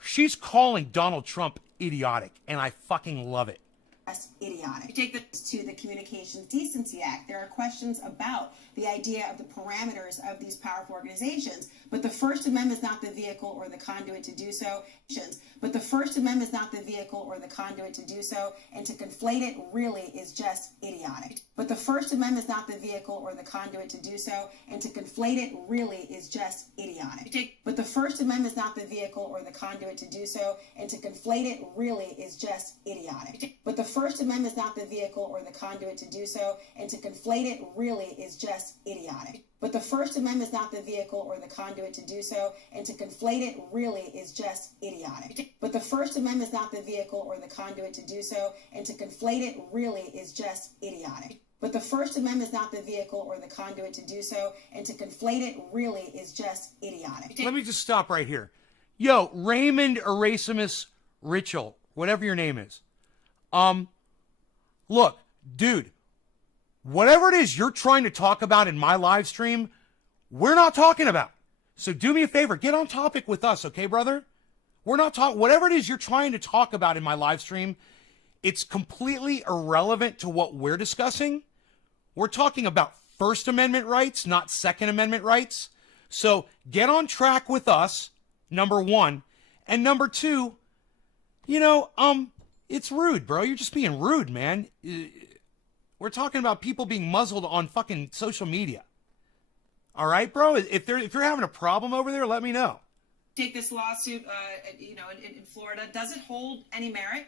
She's calling Donald Trump idiotic, and I fucking love it. That's idiotic. Take this to the Communications Decency Act. There are questions about the idea of the parameters of these powerful organizations, but the First Amendment is not the vehicle or the conduit to do so. But the First Amendment is not the vehicle or the conduit to do so, and to conflate it really is just idiotic. But the First Amendment is not the vehicle or the conduit to do so, and to conflate it really is just idiotic. But the First Amendment is not the vehicle or the conduit to do so, and to conflate it really is just idiotic. But the First Amendment Amendment is not the vehicle or the conduit to do so, and to conflate it really is just idiotic. But the First Amendment is not the vehicle or the conduit to do so, and to conflate it really is just idiotic. But the First Amendment is not the vehicle or the conduit to do so, and to conflate it really is just idiotic. But the First Amendment is not the vehicle or the conduit to do so, and to conflate it really is just idiotic. Let me just stop right here. Yo, Raymond Erasmus Ritchell, whatever your name is. Look, dude, whatever it is you're trying to talk about in my live stream, we're not talking about. So do me a favor, get on topic with us, okay, brother? We're not talking, whatever it is you're trying to talk about in my live stream, it's completely irrelevant to what we're discussing. We're talking about First Amendment rights, not Second Amendment rights. So get on track with us, number one. And number two, it's rude, bro. You're just being rude, man. We're talking about people being muzzled on fucking social media. All right, bro? If you're having a problem over there, let me know. Take this lawsuit, in Florida. Does it hold any merit?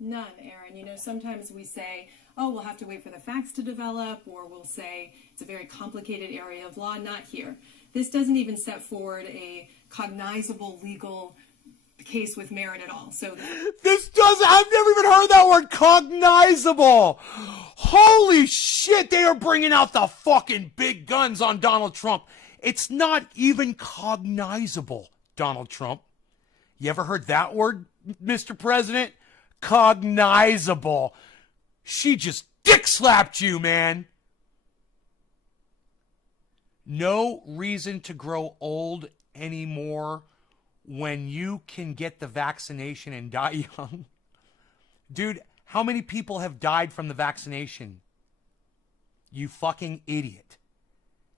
None, Aaron. Sometimes we say, oh, we'll have to wait for the facts to develop, or we'll say it's a very complicated area of law. Not here. This doesn't even set forward a cognizable legal case with merit at all. So I've never even heard that word, cognizable. Holy shit, they are bringing out the fucking big guns on Donald Trump. It's not even cognizable, Donald Trump. You ever heard that word, Mr. President? Cognizable. She just dick slapped you, man. No reason to grow old anymore when you can get the vaccination and die young. Dude, how many people have died from the vaccination? You fucking idiot.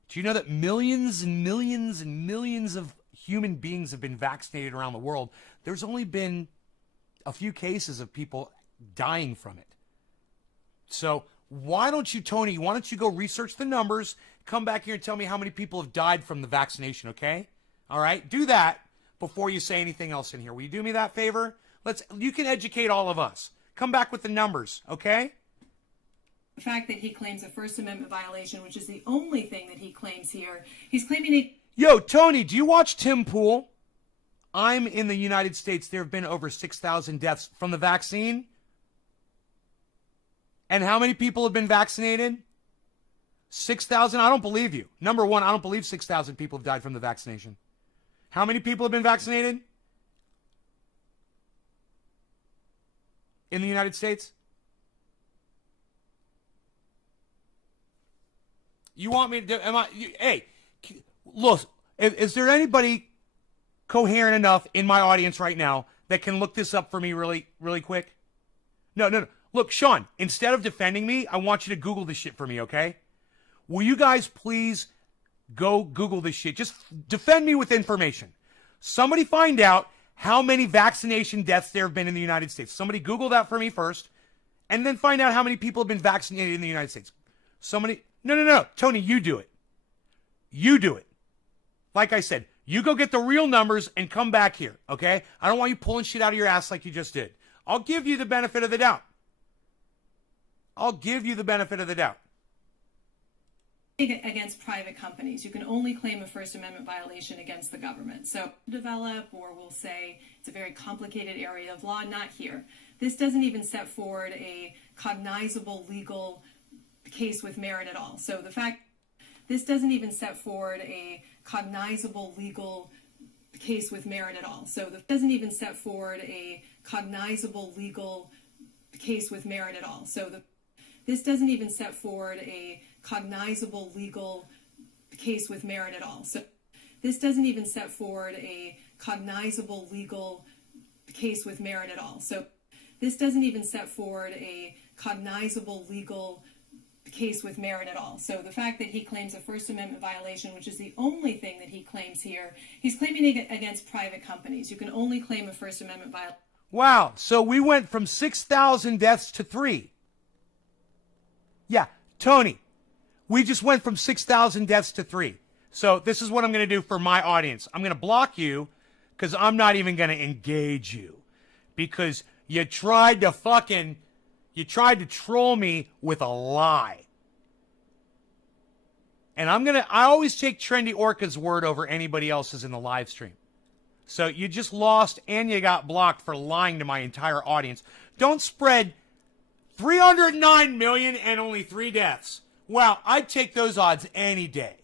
Do you know that millions and millions and millions of human beings have been vaccinated around the world? There's only been a few cases of people dying from it. So why don't you, Tony, why don't you go research the numbers, come back here and tell me how many people have died from the vaccination, okay? All right, do that before you say anything else in here. Will you do me that favor? You can educate all of us. Come back with the numbers, okay? the fact that he claims a First Amendment violation, which is the only thing that he claims here, he's claiming a... Yo, Tony, do you watch Tim Pool? I'm in the United States. There have been over 6,000 deaths from the vaccine. And how many people have been vaccinated? 6,000? I don't believe you. Number one, I don't believe 6,000 people have died from the vaccination. How many people have been vaccinated? In the United States? You want me to... hey, look, is there anybody coherent enough in my audience right now that can look this up for me really, really quick? No. Look, Sean, instead of defending me, I want you to Google this shit for me, okay? Will you guys please go Google this shit? Just defend me with information. Somebody find out how many vaccination deaths there have been in the United States. Somebody Google that for me first, and then find out how many people have been vaccinated in the United States. Somebody... No. Tony, you do it. You do it. Like I said, you go get the real numbers and come back here, okay? I don't want you pulling shit out of your ass like you just did. I'll give you the benefit of the doubt. Against private companies. You can only claim a First Amendment violation against the government. So develop, or we'll say it's a very complicated area of law, not here. This doesn't even set forward a cognizable legal case with merit at all. So the fact this doesn't even set forward a cognizable legal case with merit at all. So the doesn't even set forward a cognizable legal case with merit at all. So this doesn't even set forward a cognizable legal case with merit at all. So this doesn't even set forward a cognizable legal case with merit at all. So this doesn't even set forward a cognizable legal case with merit at all. So the fact that he claims a First Amendment violation, which is the only thing that he claims here, he's claiming it against private companies. You can only claim a First Amendment violation. Wow. So we went from 6,000 deaths to 3. Yeah, Tony, we just went from 6,000 deaths to 3. So this is what I'm going to do for my audience. I'm going to block you because I'm not even going to engage you because You tried to troll me with a lie. And I always take Trendy Orca's word over anybody else's in the live stream. So you just lost and you got blocked for lying to my entire audience. Don't spread 309 million and only 3 deaths. Wow, I'd take those odds any day.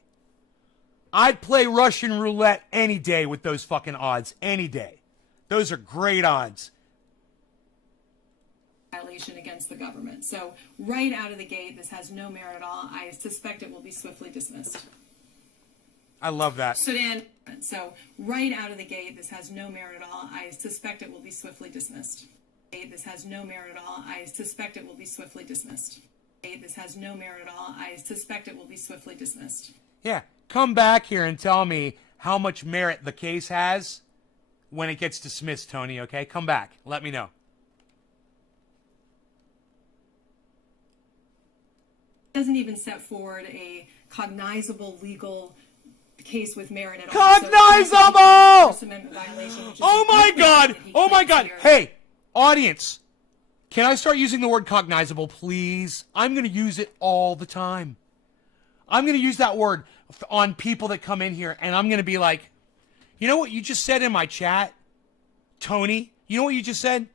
I'd play Russian roulette any day with those fucking odds, any day. Those are great odds. Violation against the government. So right out of the gate, this has no merit at all. I suspect it will be swiftly dismissed. I love that. So right out of the gate, this has no merit at all. I suspect it will be swiftly dismissed. This has no merit at all. I suspect it will be swiftly dismissed. This has no merit at all. I suspect it will be swiftly dismissed. Yeah, come back here and tell me how much merit the case has when it gets dismissed, Tony, okay? Come back. Let me know. Doesn't even set forward a cognizable legal case with merit at all. Cognizable! First Amendment violation, which is Oh my God! that he Oh my can't God! hear. Hey, audience, can I start using the word cognizable, please? I'm going to use it all the time. I'm going to use that word on people that come in here, and I'm going to be like, you know what you just said in my chat, Tony? You know what you just said?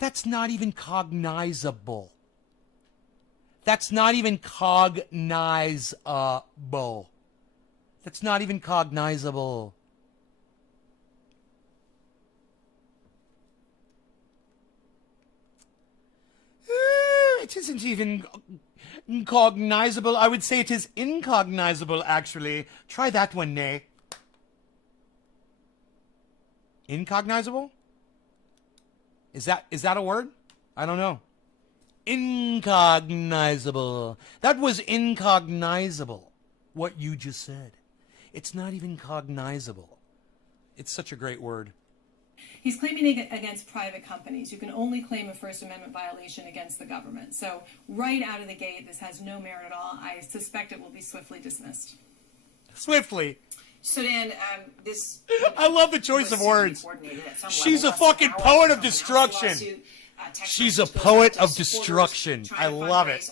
That's not even cognizable. That's not even cognizable. That's not even cognizable. It isn't even cognizable. I would say it is incognizable, actually. Try that one, Nay. Incognizable? Is that a word? I don't know. Incognizable. That was incognizable, what you just said. It's not even cognizable. It's such a great word. He's claiming against private companies. You can only claim a First Amendment violation against the government. So right out of the gate, this has no merit at all. I suspect it will be swiftly dismissed. Swiftly. So Dan, this. I love the choice of words. She's a fucking poet of destruction. She's a poet of destruction. I love it.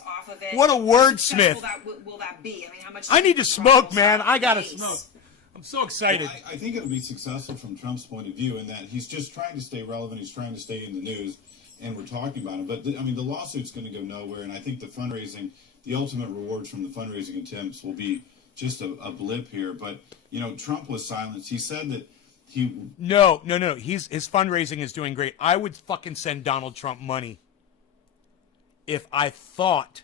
What a wordsmith. Will that be? I mean, how much? I need to smoke, man. I gotta smoke. I'm so excited. Well, I think it'll be successful from Trump's point of view in that he's just trying to stay relevant. He's trying to stay in the news, and we're talking about it. But, I mean, the lawsuit's going to go nowhere, and I think the fundraising, the ultimate rewards from the fundraising attempts will be just a blip here. But, you know, Trump was silenced. He said that he... No. His fundraising is doing great. I would fucking send Donald Trump money if I thought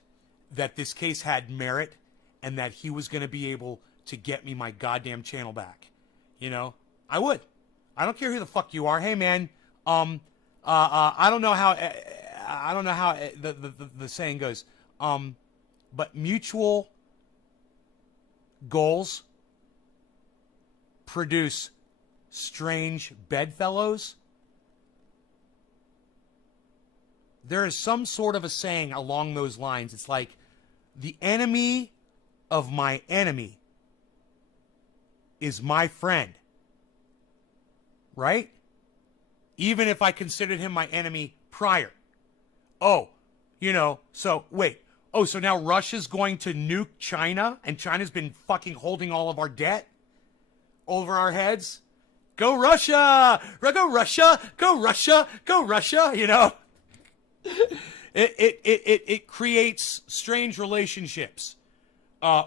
that this case had merit and that he was going to be able to get me my goddamn channel back. You know, I would. I don't care who the fuck you are. Hey, man, I don't know how the saying goes. But mutual goals produce strange bedfellows. There is some sort of a saying along those lines. It's like, the enemy of my enemy is my friend. Right? Even if I considered him my enemy prior. Oh, you know, so wait. Oh, so now Russia's going to nuke China and China's been fucking holding all of our debt over our heads? Go Russia! Go Russia! Go Russia! Go Russia! You know? It creates strange relationships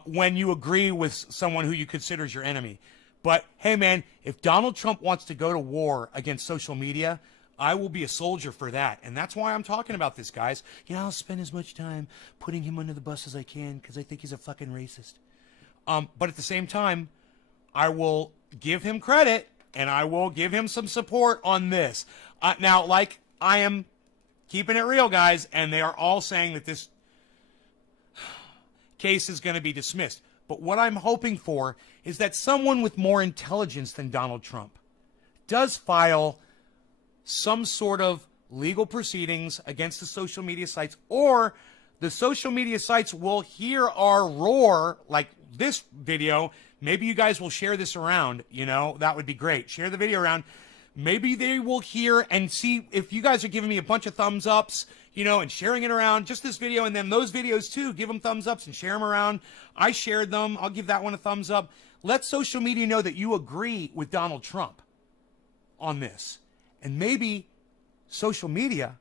when you agree with someone who you consider as your enemy. But, hey, man, if Donald Trump wants to go to war against social media, I will be a soldier for that. And that's why I'm talking about this, guys. You know, I'll spend as much time putting him under the bus as I can because I think he's a fucking racist. But at the same time, I will give him credit and I will give him some support on this. Now, like, I am keeping it real, guys, and they are all saying that this case is going to be dismissed. But what I'm hoping for is that someone with more intelligence than Donald Trump does file some sort of legal proceedings against the social media sites, or the social media sites will hear our roar, like this video. Maybe you guys will share this around, you know, that would be great. Share the video around. maybe they will hear and see if you guys are giving me a bunch of thumbs ups, you know, and sharing it around, just this video, and then those videos too, give them thumbs ups and share them around. I shared them. I'll give that one a thumbs up. Let social media know that you agree with Donald Trump on this. And maybe social media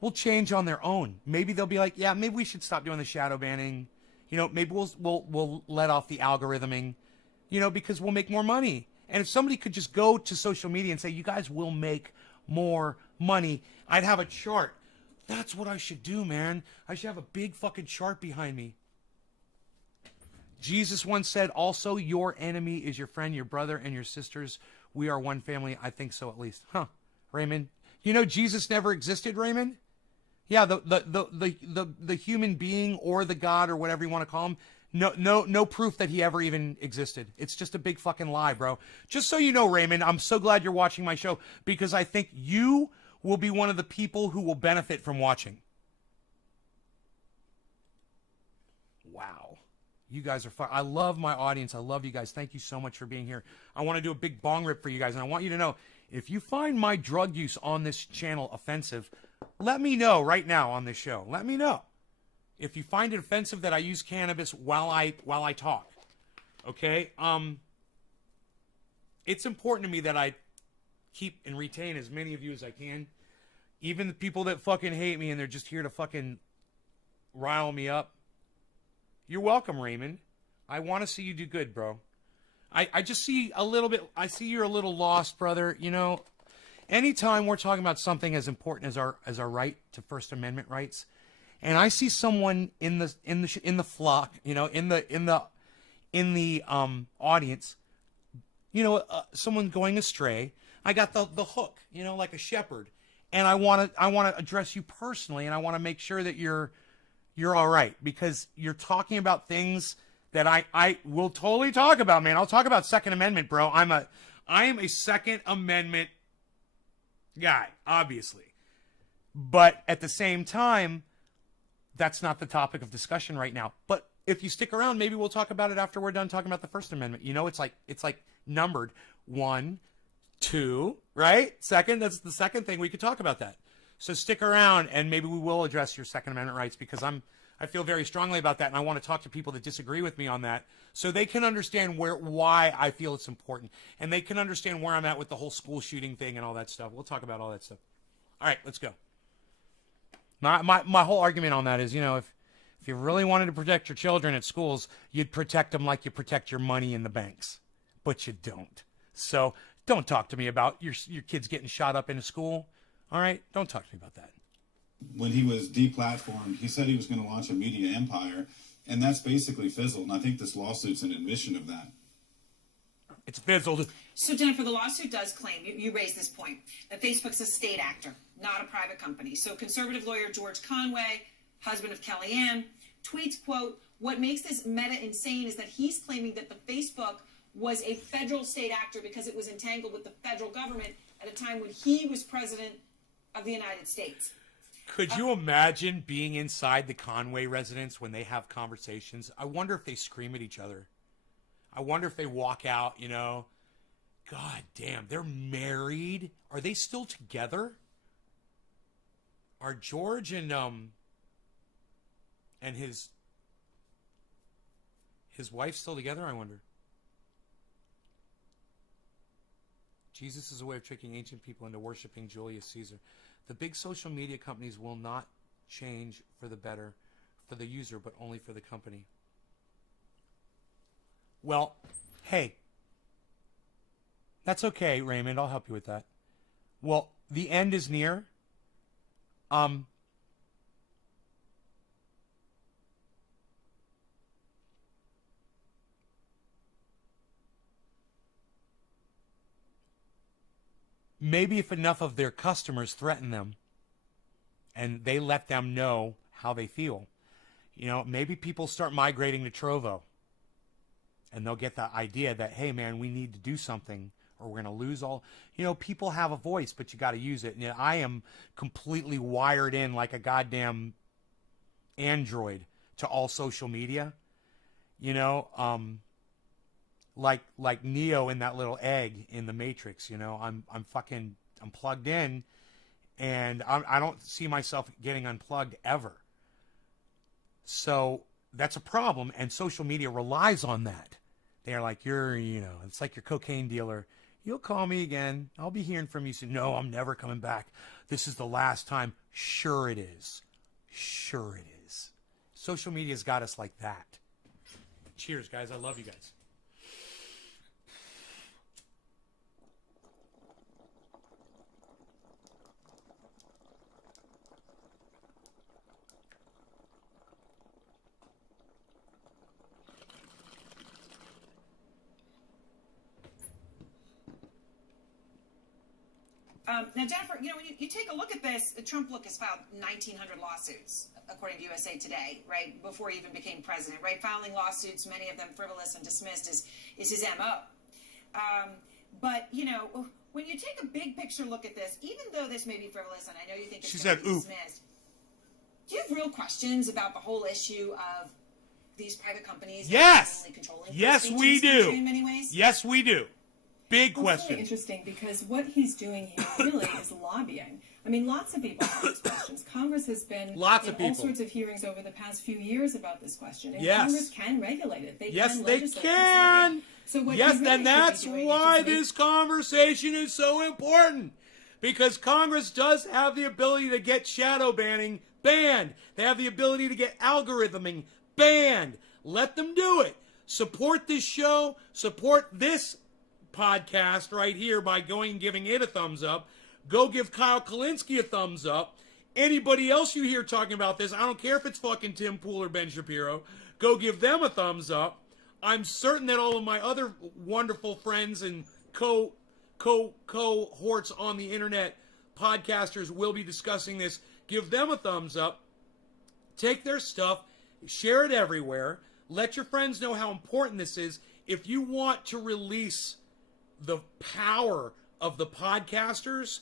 will change on their own. Maybe they'll be like, yeah, maybe we should stop doing the shadow banning. You know, maybe we'll let off the algorithming, you know, because we'll make more money. And if somebody could just go to social media and say, you guys will make more money, I'd have a chart. That's what I should do, man. I should have a big fucking chart behind me. Jesus once said, also, your enemy is your friend, your brother, and your sisters. We are one family. I think so, at least. Huh, Raymond? You know Jesus never existed, Raymond? Yeah, the human being or the God or whatever you want to call him, no proof that he ever even existed. It's just a big fucking lie, bro. Just so you know, Raymond, I'm so glad you're watching my show because I think you will be one of the people who will benefit from watching. Wow. You guys are fun. I love my audience. I love you guys. Thank you so much for being here. I want to do a big bong rip for you guys, and I want you to know, if you find my drug use on this channel offensive, let me know right now on this show. Let me know. If you find it offensive that I use cannabis while I talk. Okay? It's important to me that I keep and retain as many of you as I can. Even the people that fucking hate me and they're just here to fucking rile me up. You're welcome, Raymond. I want to see you do good, bro. I just see a little bit, I see you're a little lost, brother. You know, anytime we're talking about something as important as our right to First Amendment rights, and I see someone in the flock, you know, in the audience, you know, someone going astray, I got the hook, you know, like a shepherd, and I want to address you personally, and I want to make sure that you're all right, because you're talking about things that I will totally talk about, man. I'll talk about Second Amendment, bro. I am a Second Amendment guy, obviously. But at the same time, that's not the topic of discussion right now. But if you stick around, maybe we'll talk about it after we're done talking about the First Amendment. You know, it's like numbered 1, 2, right? Second, that's the second thing. We could talk about that. So stick around, and maybe we will address your Second Amendment rights, because I feel very strongly about that, and I want to talk to people that disagree with me on that, so they can understand why I feel it's important, and they can understand where I'm at with the whole school shooting thing and all that stuff. We'll talk about all that stuff. All right, let's go. My whole argument on that is, you know, if you really wanted to protect your children at schools, you'd protect them like you protect your money in the banks, but you don't. So don't talk to me about your kids getting shot up in a school. All right, don't talk to me about that. When he was deplatformed, he said he was going to launch a media empire, and that's basically fizzled. And I think this lawsuit's an admission of that. It's fizzled. So, Jennifer, the lawsuit does claim, you raised this point, that Facebook's a state actor, not a private company. So conservative lawyer George Conway, husband of Kellyanne, tweets, quote, what makes this meta insane is that he's claiming that the Facebook was a federal state actor because it was entangled with the federal government at a time when he was president of the United States. Could you imagine being inside the Conway residence when they have conversations? I wonder if they scream at each other. I wonder if they walk out, you know. God damn, they're married. Are they still together? Are George and his wife still together, I wonder? Jesus is a way of tricking ancient people into worshiping Julius Caesar. The big social media companies will not change for the better for the user, but only for the company. Well, hey, that's okay, Raymond. I'll help you with that. Well, the end is near. Maybe if enough of their customers threaten them and they let them know how they feel, you know, maybe people start migrating to Trovo and they'll get the idea that, hey, man, we need to do something or we're going to lose all. You know, people have a voice, but you got to use it. And I am completely wired in like a goddamn android to all social media, you know, like Neo in that little egg in the Matrix. I'm plugged in, and I don't see myself getting unplugged ever. So that's a problem, and social media relies on that. They're like, it's like your cocaine dealer. You'll call me again. I'll be hearing from you soon. No, I'm never coming back. This is the last time. Sure it is. Sure it is. Social media's got us like that. Cheers, guys. I love you guys. Now, Jennifer, when you take a look at this, Trump has filed 1,900 lawsuits, according to USA Today, right, before he even became president, right? Filing lawsuits, many of them frivolous and dismissed, is his M.O. But, when you take a big picture look at this, even though this may be frivolous, and I know you think it's going to be dismissed, do you have real questions about the whole issue of these private companies? Yes. Controlling Yes, we do. In many ways? Yes, we do. Big question. It's really interesting because what he's doing here really is lobbying. I mean, lots of people have these questions. Congress has been in all sorts of hearings over the past few years about this question. And Congress can regulate it. They can legislate can. So what yes, really and that's why this conversation is so important. Because Congress does have the ability to get shadow banning banned. They have the ability to get algorithming banned. Let them do it. Support this show. Support this podcast right here by going and giving it a thumbs up. Go give Kyle Kalinske a thumbs up. Anybody else you hear talking about this, I don't care if it's fucking Tim Pool or Ben Shapiro, go give them a thumbs up. I'm certain that all of my other wonderful friends and cohorts on the internet, podcasters, will be discussing this. Give them a thumbs up. Take their stuff, share it everywhere. Let your friends know how important this is. If you want to release the power of the podcasters,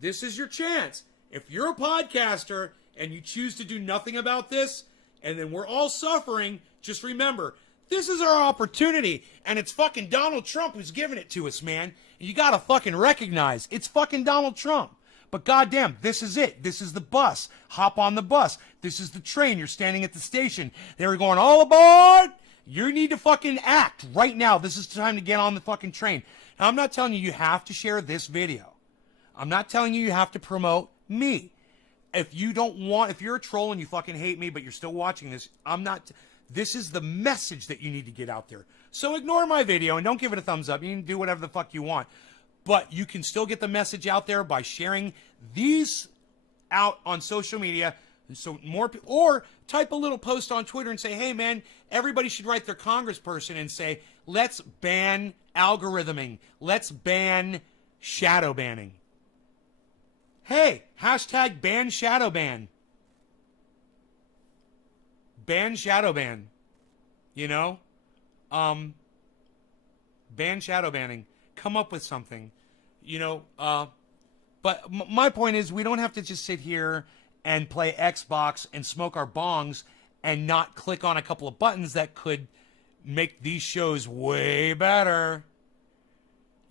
this is your chance. If you're a podcaster and you choose to do nothing about this, and then we're all suffering, just remember, this is our opportunity, and it's fucking Donald Trump who's giving it to us, man. You gotta fucking recognize it's fucking Donald Trump. But goddamn, this is it. This is the bus. Hop on the bus. This is the train. You're standing at the station. They were going, all aboard! You need to fucking act right now. This is the time to get on the fucking train. Now, I'm not telling you have to share this video. I'm not telling you have to promote me. If you don't want, if you're a troll and you fucking hate me, but you're still watching this, this is the message that you need to get out there. So ignore my video and don't give it a thumbs up. You can do whatever the fuck you want. But you can still get the message out there by sharing these out on social media. So more, or type a little post on Twitter and say, hey man, everybody should write their congressperson and say, let's ban algorithming. Let's ban shadow banning. Hey, hashtag ban shadow ban. Ban shadow ban. Ban shadow banning. Come up with something. But my point is, we don't have to just sit here and play Xbox and smoke our bongs and not click on a couple of buttons that could make these shows way better.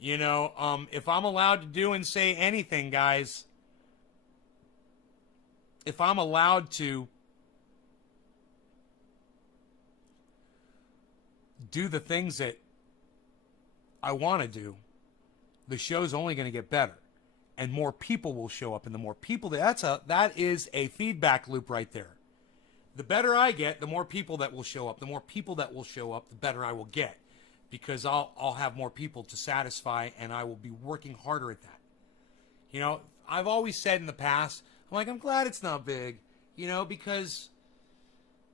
If I'm allowed to do and say anything, guys, if I'm allowed to do the things that I want to do, the show's only going to get better. And more people will show up, and the more people that is a feedback loop right there. The better I get, the more people that will show up. The more people that will show up, the better I will get, because I'll have more people to satisfy, and I will be working harder at that. I've always said in the past, I'm glad it's not big, because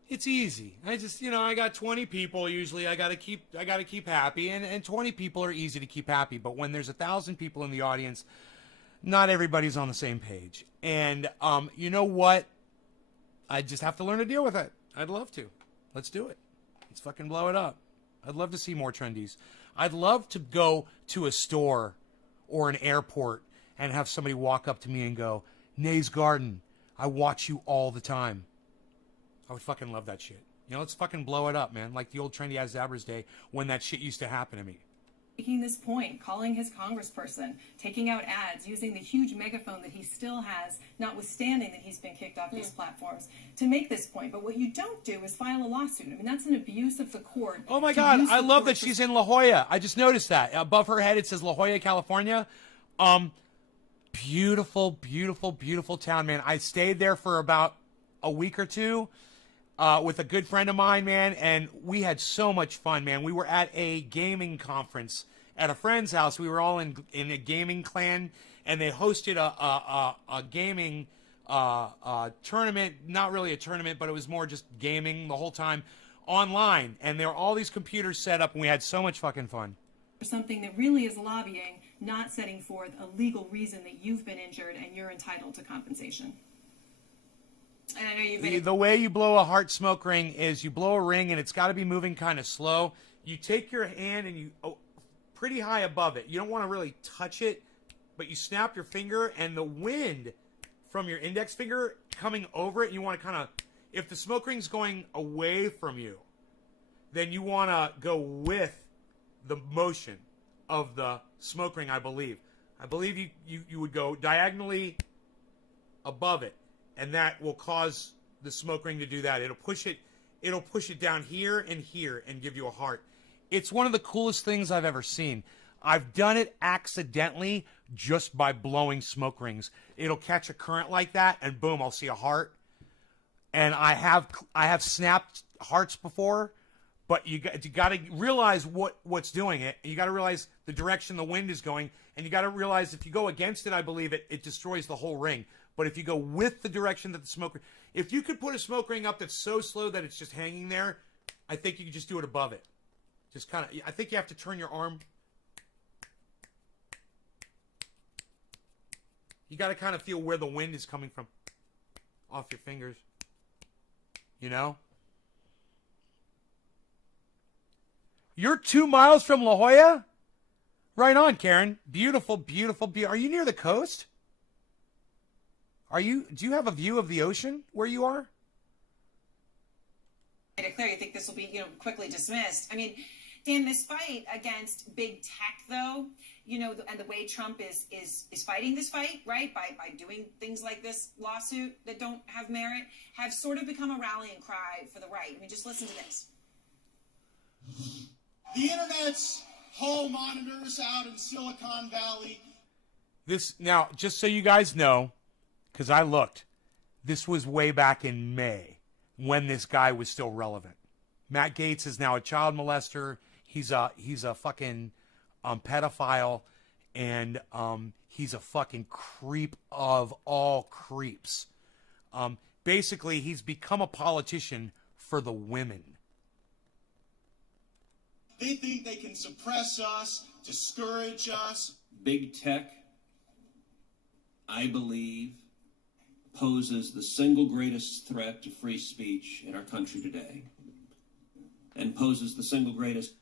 it's easy. I just, I got 20 people usually. I got to keep happy, and 20 people are easy to keep happy. But when there's 1,000 people in the audience, not everybody's on the same page. And you know what? I just have to learn to deal with it. I'd love to. Let's do it. Let's fucking blow it up. I'd love to see more trendies. I'd love to go to a store or an airport and have somebody walk up to me and go, Nay's Garden, I watch you all the time. I would fucking love that shit. You know, let's fucking blow it up, man. Like the old Trendy As Zabbers day when that shit used to happen to me. Making this point, calling his congressperson, taking out ads, using the huge megaphone that he still has, notwithstanding that he's been kicked off these platforms, to make this point. But what you don't do is file a lawsuit. I mean, that's an abuse of the court. Oh my God, I love that she's in La Jolla. I just noticed that. Above her head it says La Jolla, California. Beautiful, beautiful, beautiful town, man. I stayed there for about a week or two with a good friend of mine, man, and we had so much fun, man. We were at a gaming conference at a friend's house. We were all in a gaming clan, and they hosted a gaming tournament. Not really a tournament, but it was more just gaming the whole time online. And there were all these computers set up, and we had so much fucking fun. For something that really is lobbying, not setting forth a legal reason that you've been injured and you're entitled to compensation. And I know you've been The way you blow a heart smoke ring is you blow a ring, and it's got to be moving kind of slow. You take your hand and you pretty high above it. You don't want to really touch it, but you snap your finger, and the wind from your index finger coming over it, you want to kind of, if the smoke ring's going away from you, then you want to go with the motion of the smoke ring, I believe. I believe you would go diagonally above it, and that will cause the smoke ring to do that. It'll push it down here and give you a heart. It's one of the coolest things I've ever seen. I've done it accidentally just by blowing smoke rings. It'll catch a current like that, and boom, I'll see a heart. And I have snapped hearts before, but you got to realize what's doing it. You got to realize the direction the wind is going, and you got to realize if you go against it, I believe it destroys the whole ring. But if you go with the direction that the smoke ring, if you could put a smoke ring up that's so slow that it's just hanging there, I think you could just do it above it. Just kind of, I think you have to turn your arm. You got to kind of feel where the wind is coming from off your fingers. You know? You're 2 miles from La Jolla? Right on, Karen. Beautiful, beautiful, beautiful. Are you near the coast? Do you have a view of the ocean where you are? made it clear you think this will be, quickly dismissed. I mean, Dan, this fight against big tech, though, and the way Trump is fighting this fight, right, by doing things like this lawsuit that don't have merit, have sort of become a rallying cry for the right. I mean, just listen to this. The internet's hall monitors out in Silicon Valley. This, now, just so you guys know, because I looked, this was way back in May when this guy was still relevant. Matt Gaetz is now a child molester. He's a fucking pedophile, and he's a fucking creep of all creeps. Basically, he's become a politician for the women. They think they can suppress us, discourage us. Big tech, I believe, poses the single greatest threat to free speech in our country today, and poses the single greatest...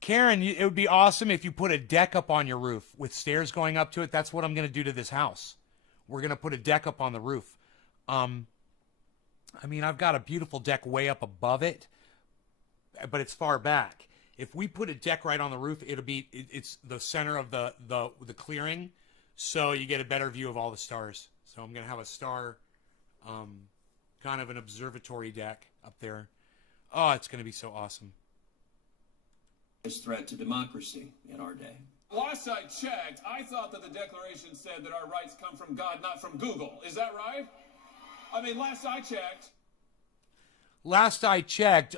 Karen, it would be awesome if you put a deck up on your roof with stairs going up to it. That's what I'm going to do to this house. We're going to put a deck up on the roof. I mean, I've got a beautiful deck way up above it, but it's far back. If we put a deck right on the roof, it's the center of the clearing, so you get a better view of all the stars. So I'm going to have a star, kind of an observatory deck up there. Oh, it's going to be so awesome. Threat to democracy in our day. Last I checked, I thought that the Declaration said that our rights come from God, not from Google. Is that right? I mean, last I checked,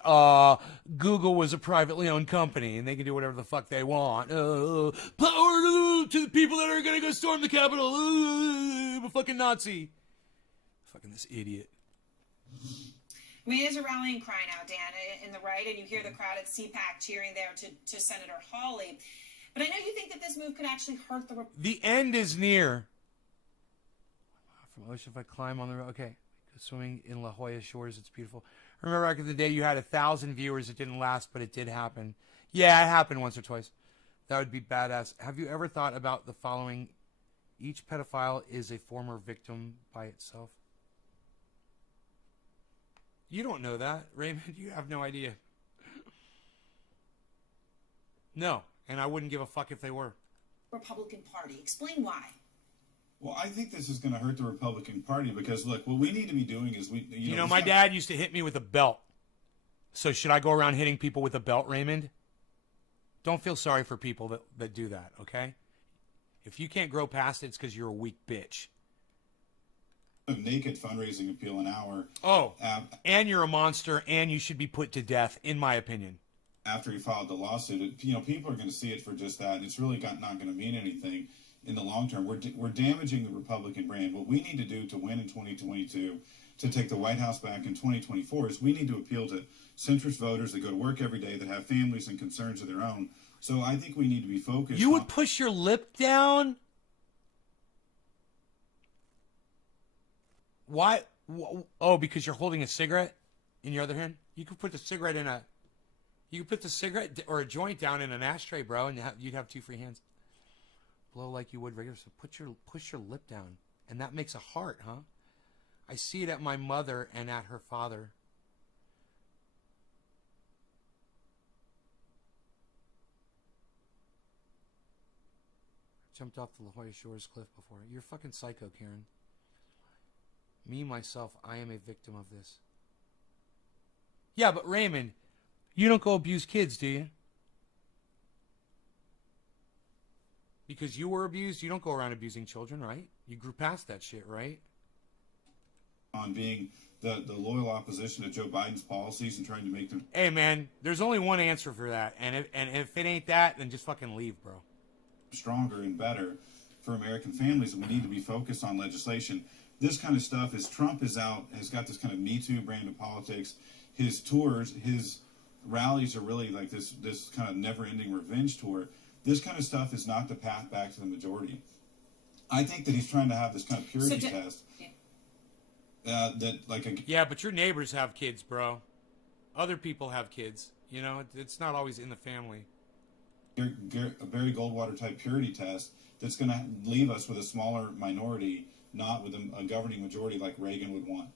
Google was a privately owned company, and they can do whatever the fuck they want. Power to the people that are going to go storm the Capitol. I'm a fucking Nazi. Fucking this idiot. I mean, it is a rallying cry now, Dan, in the right, and you hear the crowd at CPAC cheering there to Senator Hawley. But I know you think that this move could actually hurt the... The end is near. From ocean, if I climb on the road. Okay. Swimming in La Jolla shores, it's beautiful. Remember back in the day, you had 1,000 viewers. It didn't last, but it did happen. Yeah, it happened once or twice. That would be badass. Have you ever thought about the following? Each pedophile is a former victim by itself. You don't know that, Raymond. You have no idea. No, and I wouldn't give a fuck if they were. Republican Party. Explain why. Well, I think this is going to hurt the Republican Party because, look, what we need to be doing is You know, my dad used to hit me with a belt. So should I go around hitting people with a belt, Raymond? Don't feel sorry for people that do that, okay? If you can't grow past it, it's because you're a weak bitch. A naked fundraising appeal an hour. Oh, and you're a monster, and you should be put to death, in my opinion. After he filed the lawsuit, people are going to see it for just that. It's really not going to mean anything in the long term. We're damaging the Republican brand. What we need to do to win in 2022, to take the White House back in 2024, is we need to appeal to centrist voters that go to work every day, that have families and concerns of their own. So I think we need to be focused. You would push your lip down? Why? Oh, because you're holding a cigarette in your other hand? You could put the cigarette in You could put the cigarette or a joint down in an ashtray, bro, and you'd have two free hands. Blow like you would regular. So push your lip down, and that makes a heart, huh? I see it at my mother and at her father. Jumped off the La Jolla Shores cliff before. You're fucking psycho, Karen. Me, myself, I am a victim of this. Yeah, but Raymond, you don't go abuse kids, do you? Because you were abused, you don't go around abusing children, right? You grew past that shit, right? On being the loyal opposition to Joe Biden's policies and trying to make them... Hey, man, there's only one answer for that. And if it ain't that, then just fucking leave, bro. Stronger and better for American families, and we need to be focused on legislation. This kind of stuff is Trump has got this kind of Me Too brand of politics. His tours, his rallies are really like this kind of never-ending revenge tour. This kind of stuff is not the path back to the majority. I think that he's trying to have this kind of purity test. Yeah, but your neighbors have kids, bro. Other people have kids. You know, it's not always in the family. A Barry Goldwater type purity test that's going to leave us with a smaller minority, not with a governing majority like Reagan would want.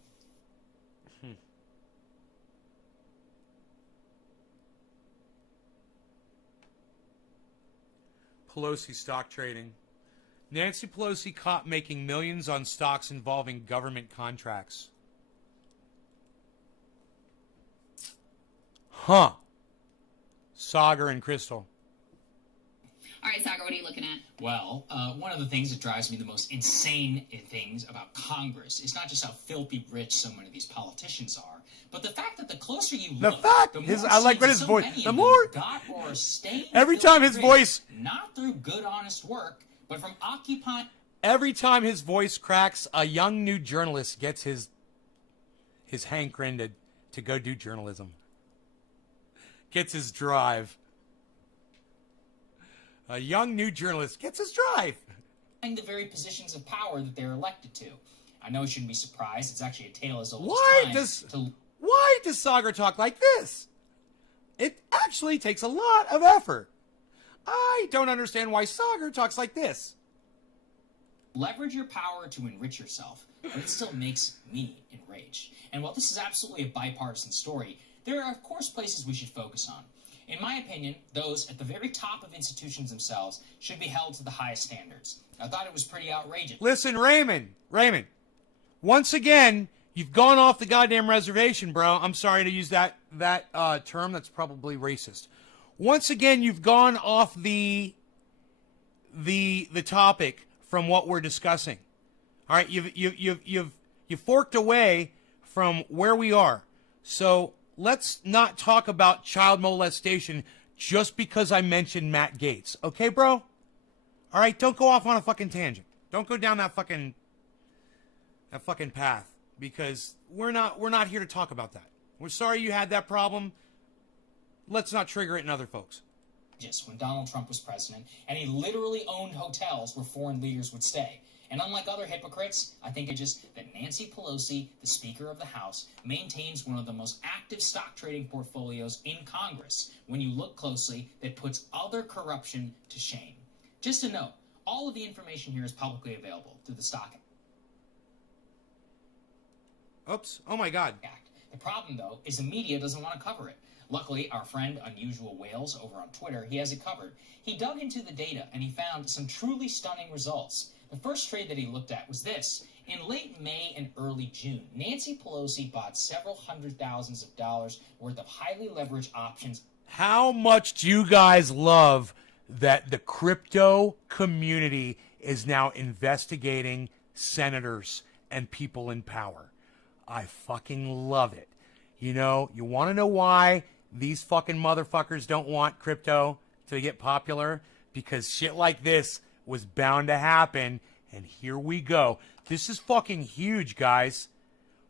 Pelosi stock trading. Nancy Pelosi caught making millions on stocks involving government contracts. Huh. Sagar and Crystal. All right, Sagar, what are you looking at? Well, one of the things that drives me the most insane things about Congress is not just how filthy rich so many of these politicians are, but the fact that the closer you look, the more I like what his voice. The more got or stayed every time his voice, not through good, honest work, but from occupying. Every time his voice cracks, a young new journalist gets his hankering to go do journalism. Gets his drive. A young new journalist gets his drive. The very positions of power that they're elected to. I know you shouldn't be surprised. It's actually a tale as old as time. Why does Sagar talk like this? It actually takes a lot of effort. I don't understand why Sagar talks like this. Leverage your power to enrich yourself, but it still makes me enraged. And while this is absolutely a bipartisan story, there are, of course, places we should focus on. In my opinion, those at the very top of institutions themselves should be held to the highest standards. I thought it was pretty outrageous. Listen, Raymond, once again, you've gone off the goddamn reservation, bro. I'm sorry to use that term. That's probably racist. Once again, you've gone off the topic from what we're discussing. All right, you've forked away from where we are. So let's not talk about child molestation just because I mentioned Matt Gaetz. Okay, bro? All right, don't go off on a fucking tangent. Don't go down that fucking path, because we're not here to talk about that. We're sorry you had that problem. Let's not trigger it in other folks. Just when Donald Trump was president, and he literally owned hotels where foreign leaders would stay. And unlike other hypocrites, I think it's just that Nancy Pelosi, the Speaker of the House, maintains one of the most active stock trading portfolios in Congress. When you look closely, that puts other corruption to shame. Just to note, all of the information here is publicly available through the Stock Oops. Oh my God. Act. The problem, though, is the media doesn't want to cover it. Luckily, our friend Unusual Whales over on Twitter, he has it covered. He dug into the data and he found some truly stunning results. The first trade that he looked at was this. In late May and early June, Nancy Pelosi bought several hundred thousands of dollars worth of highly leveraged options. How much do you guys love that the crypto community is now investigating senators and people in power? I fucking love it. You know, you want to know why these fucking motherfuckers don't want crypto to get popular? Because shit like this was bound to happen, and here we go. This is fucking huge, guys.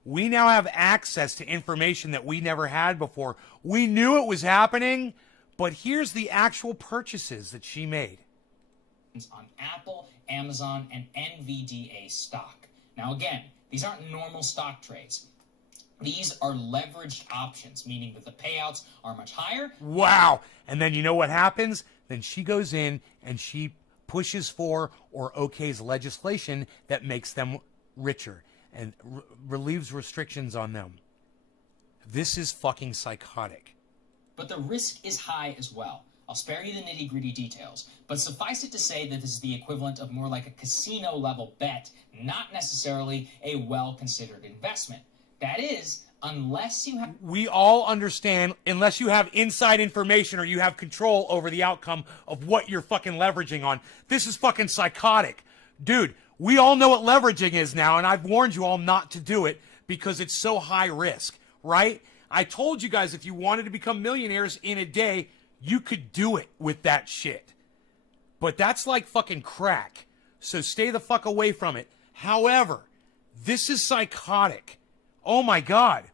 We now have access to information that we never had before. We knew it was happening, but here's the actual purchases that she made. On Apple, Amazon, and NVDA stock. Now again, these aren't normal stock trades. These are leveraged options, meaning that the payouts are much higher. Wow. And then you know what happens? Then she goes in and she pushes for or okays legislation that makes them richer and relieves restrictions on them. This is fucking psychotic. But the risk is high as well. I'll spare you the nitty-gritty details, but suffice it to say that this is the equivalent of more like a casino-level bet, not necessarily a well-considered investment. That is, unless you have... We all understand, unless you have inside information or you have control over the outcome of what you're fucking leveraging on. This is fucking psychotic. Dude, we all know what leveraging is now, and I've warned you all not to do it because it's so high risk, right? I told you guys if you wanted to become millionaires in a day, you could do it with that shit. But that's like fucking crack. So stay the fuck away from it. However, this is psychotic. Oh my God.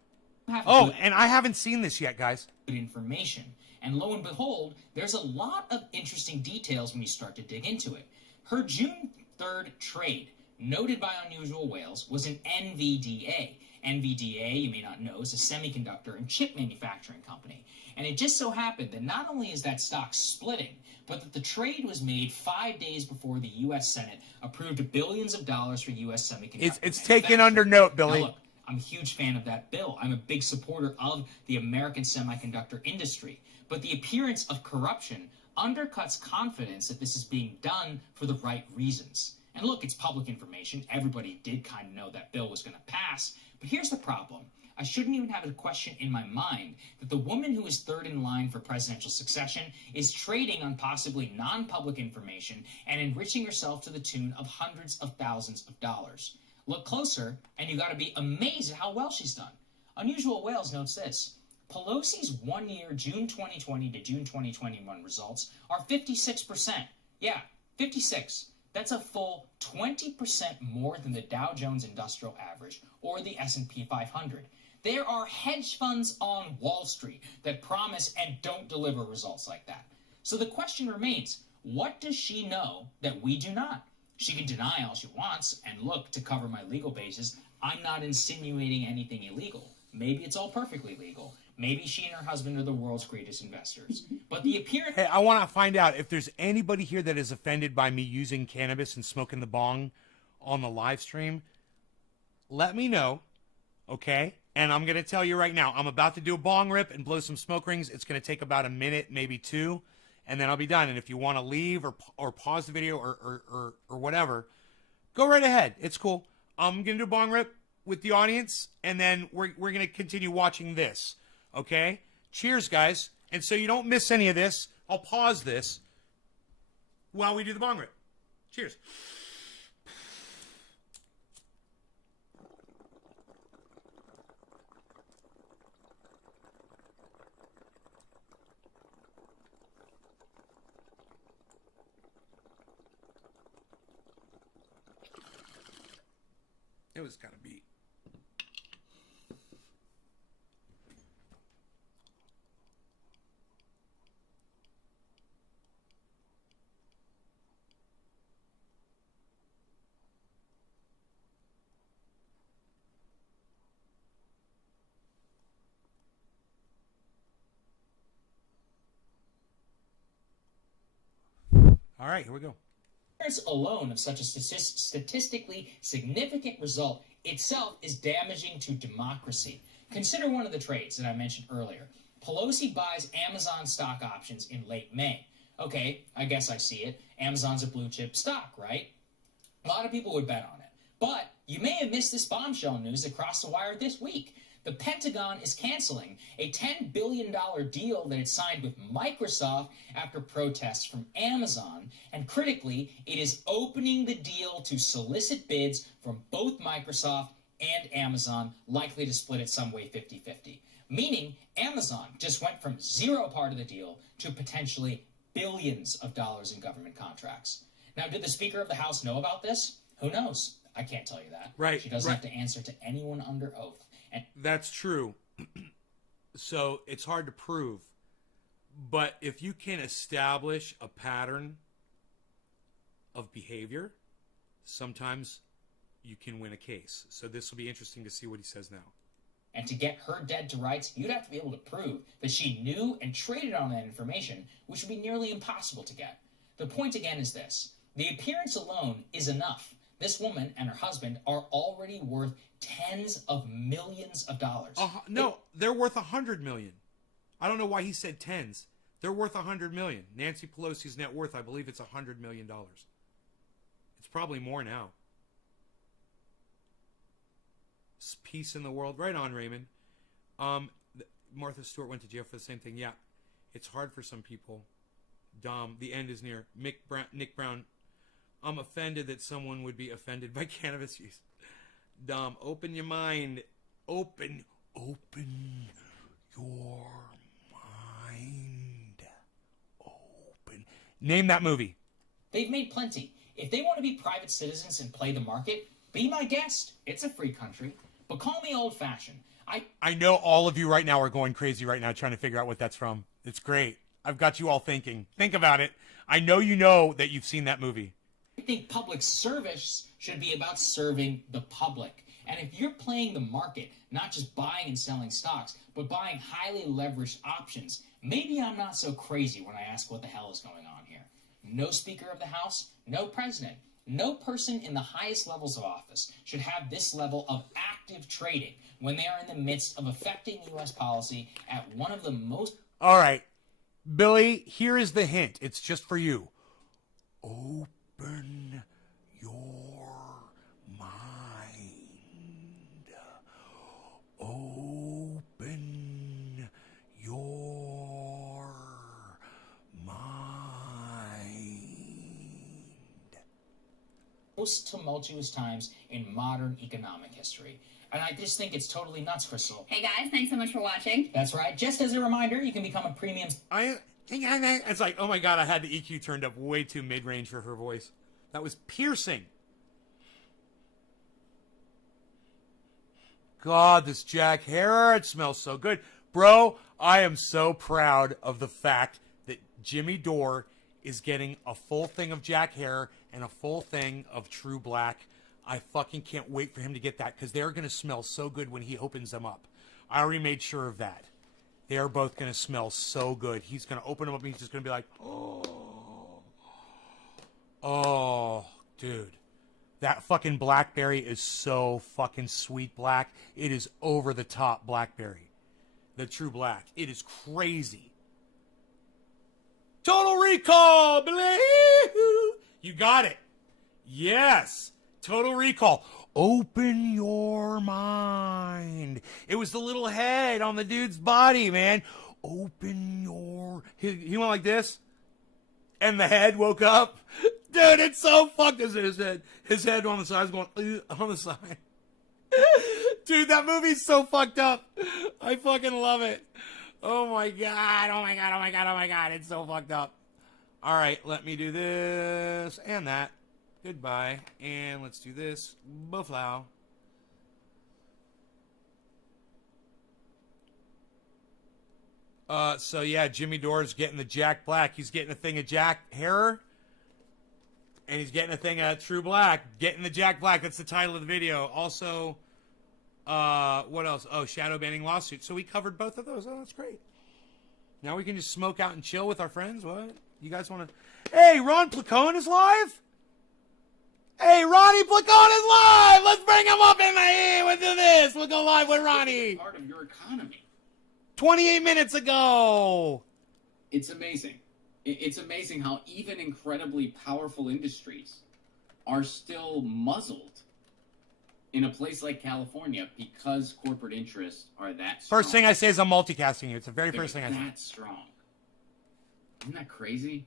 Oh, and I haven't seen this yet, guys. Information. And lo and behold, there's a lot of interesting details when you start to dig into it. Her June 3rd trade, noted by Unusual Whales, was an NVDA. NVDA, you may not know, is a semiconductor and chip manufacturing company. And it just so happened that not only is that stock splitting, but that the trade was made 5 days before the U.S. Senate approved billions of dollars for U.S. semiconductor. It's taken under note, Billy. Now look, I'm a huge fan of that bill. I'm a big supporter of the American semiconductor industry. But the appearance of corruption undercuts confidence that this is being done for the right reasons. And look, it's public information. Everybody did kind of know that bill was going to pass. But here's the problem. I shouldn't even have a question in my mind that the woman who is third in line for presidential succession is trading on possibly non-public information and enriching herself to the tune of hundreds of thousands of dollars. Look closer, and you got to be amazed at how well she's done. Unusual Whales notes this. Pelosi's one-year June 2020 to June 2021 results are 56%. Yeah, 56. That's a full 20% more than the Dow Jones Industrial Average or the S&P 500. There are hedge funds on Wall Street that promise and don't deliver results like that. So the question remains, what does she know that we do not? She can deny all she wants, and look, to cover my legal basis, I'm not insinuating anything illegal. Maybe it's all perfectly legal. Maybe she and her husband are the world's greatest investors. But the appearance... Hey, I want to find out if there's anybody here that is offended by me using cannabis and smoking the bong on the live stream. Let me know, okay? And I'm going to tell you right now, I'm about to do a bong rip and blow some smoke rings. It's going to take about a minute, maybe two, and then I'll be done. And if you want to leave or pause the video or whatever, go right ahead. It's cool. I'm going to do a bong rip with the audience, and then we're going to continue watching this, okay? Cheers, guys. And so you don't miss any of this, I'll pause this while we do the bong rip. Cheers. It was kind of beat. All right, here we go. Alone of such a statistically significant result itself is damaging to democracy. Consider one of the trades that I mentioned earlier. Pelosi buys Amazon stock options in late May. Okay, I guess I see it. Amazon's a blue chip stock, right? A lot of people would bet on it. But you may have missed this bombshell news that crossed the wire this week. The Pentagon is canceling a $10 billion deal that it signed with Microsoft after protests from Amazon. And critically, it is opening the deal to solicit bids from both Microsoft and Amazon, likely to split it some way 50-50. Meaning, Amazon just went from zero part of the deal to potentially billions of dollars in government contracts. Now, did the Speaker of the House know about this? Who knows? I can't tell you that. Right. She doesn't have to answer to anyone under oath. And that's true. So it's hard to prove. But if you can establish a pattern of behavior, sometimes you can win a case. So this will be interesting to see what he says now. And to get her dead to rights, you'd have to be able to prove that she knew and traded on that information, which would be nearly impossible to get. The point again is this. The appearance alone is enough. This woman and her husband are already worth tens of millions of dollars. No, they're worth $100 million. I don't know why he said tens. They're worth $100 million. Nancy Pelosi's net worth, I believe it's $100 million. It's probably more now. Peace in the world. Right on, Raymond. Martha Stewart went to jail for the same thing. Yeah, it's hard for some people. Dom, the end is near. Nick Brown, I'm offended that someone would be offended by cannabis use. Dom, open your mind. Open your mind. Open. Name that movie. They've made plenty. If they want to be private citizens and play the market, be my guest. It's a free country. But call me old-fashioned. I know all of you right now are going crazy right now trying to figure out what that's from. It's great. I've got you all thinking. Think about it. I know that you've seen that movie. I think public service should be about serving the public. And if you're playing the market, not just buying and selling stocks, but buying highly leveraged options, maybe I'm not so crazy when I ask what the hell is going on here. No Speaker of the House, no President. No person in the highest levels of office should have this level of active trading when they are in the midst of affecting U.S. policy at one of the most... All right. Billy, here is the hint. It's just for you. Open your mind. Open your most tumultuous times in modern economic history. And I just think it's totally nuts, Crystal. Hey guys, thanks so much for watching. That's right. Just as a reminder, you can become a premium... It's like, oh my God, I had the EQ turned up way too mid-range for her voice. That was piercing. God, this Jack Herer, it smells so good. Bro, I am so proud of the fact that Jimmy Dore is getting a full thing of Jack Herer and a full thing of True Black. I fucking can't wait for him to get that because they're going to smell so good when he opens them up. I already made sure of that. They are both going to smell so good. He's going to open them up and he's just going to be like, oh, dude. That fucking blackberry is so fucking sweet black. It is over the top blackberry. The True Black. It is crazy. Total Recall, believe. You got it. Yes. Total Recall. Open your mind. It was the little head on the dude's body, man. Open your... He went like this. And the head woke up. Dude, it's so fucked. This is his head. His head on the side is going on the side. Dude, that movie's so fucked up. I fucking love it. Oh my God. Oh my God. Oh my God. Oh my God. It's so fucked up. All right, let me do this and that. Goodbye. And let's do this. Buffalo. So yeah, Jimmy Dore's getting the Jack Black. He's getting a thing of Jack Herer. And he's getting a thing of True Black. Getting the Jack Black. That's the title of the video. Also, what else? Oh, shadow banning lawsuit. So we covered both of those. Oh, that's great. Now we can just smoke out and chill with our friends. What? You guys want to... Hey, Ron Placone is live? Hey, Ronnie Placone is live! let's bring him up in the we'll do this. We'll go live with Ronnie. Part of your economy. 28 minutes ago. It's amazing. It's amazing how even incredibly powerful industries are still muzzled in a place like California because corporate interests are that strong. First thing I say is I'm multicasting you. It's the very first thing I say. That strong. Isn't that crazy?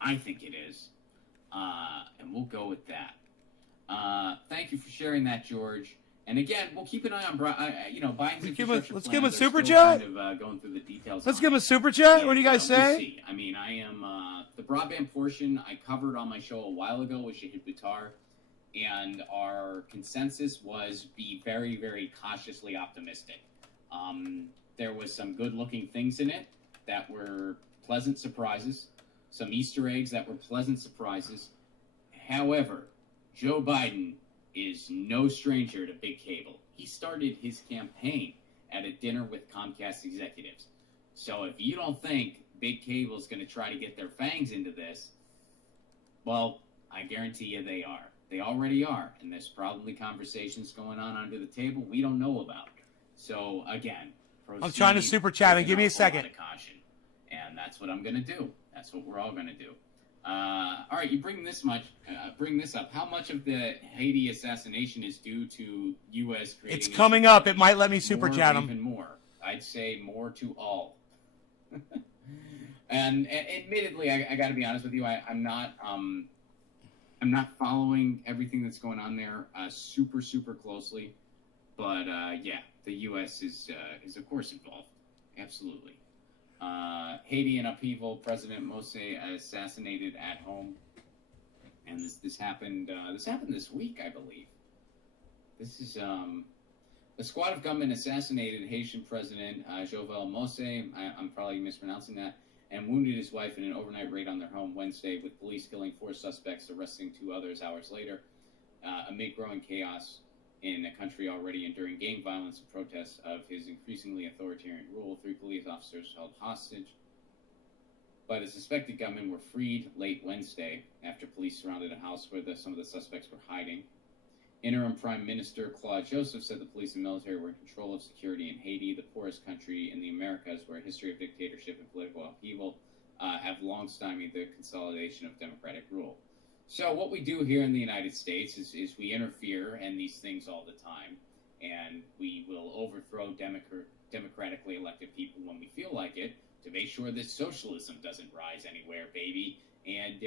I think it is. And we'll go with that. Thank you for sharing that, George. And again, we'll keep an eye on Biden's infrastructure Let's plan. give him a They're super still chat. Kind of, going through the details. Let's give him a super chat. What do you guys We'll say? see. I mean, I am the broadband portion I covered on my show a while ago with Shahid Buttar, and our consensus was be very, very cautiously optimistic. There was some good-looking things in it that were pleasant surprises, some Easter eggs that were pleasant surprises. However, Joe Biden is no stranger to big cable. He started his campaign at a dinner with Comcast executives. So if you don't think big cable is going to try to get their fangs into this, well, I guarantee you they are. They already are. And there's probably conversations going on under the table we don't know about. So again, I'm trying to super chat and give me a second. Caution. And that's what I'm going to do. That's what we're all going to do. All right, you bring this up. How much of the Haiti assassination is due to U.S. creating? It's coming up. It might let me super chat him. Even more. I'd say more to all. and admittedly, I got to be honest with you. I'm not following everything that's going on there super closely. But yeah, the U.S. is of course involved. Absolutely. Haiti in upheaval. President Moshe assassinated at home, and this happened. This happened this week, I believe. This is a squad of gunmen assassinated Haitian President Jovenel Moise. I'm probably mispronouncing that, and wounded his wife in an overnight raid on their home Wednesday, with police killing 4 suspects, arresting 2 others hours later, amid growing chaos in a country already enduring gang violence and protests of his increasingly authoritarian rule. 3 police officers held hostage by the suspected gunmen were freed late Wednesday after police surrounded a house where some of the suspects were hiding. Interim Prime Minister Claude Joseph said the police and military were in control of security in Haiti, the poorest country in the Americas, where a history of dictatorship and political upheaval have long stymied the consolidation of democratic rule. So what we do here in the United States is we interfere in these things all the time, and we will overthrow democratically elected people when we feel like it to make sure that socialism doesn't rise anywhere, baby. And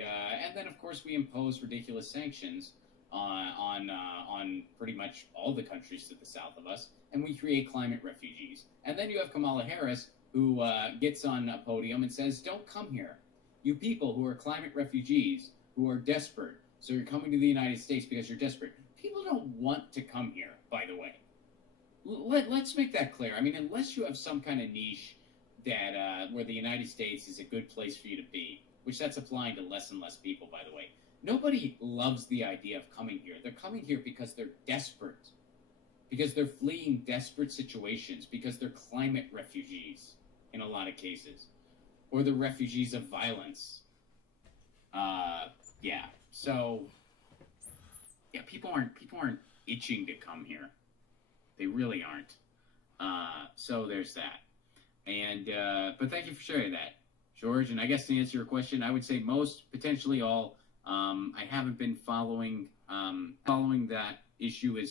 then, of course, we impose ridiculous sanctions on pretty much all the countries to the south of us, and we create climate refugees. And then you have Kamala Harris, who gets on a podium and says, don't come here. You people who are climate refugees, who are desperate, so you're coming to the United States because you're desperate. People don't want to come here, by the way. Let's make that clear. I mean, unless you have some kind of niche that where the United States is a good place for you to be, which that's applying to less and less people, by the way. Nobody loves the idea of coming here. They're coming here because they're desperate, because they're fleeing desperate situations, because they're climate refugees in a lot of cases, or the refugees of violence. Yeah. So, yeah, people aren't itching to come here. They really aren't. So there's that. And but thank you for sharing that, George. And I guess to answer your question, I would say most, potentially all. I haven't been following that issue as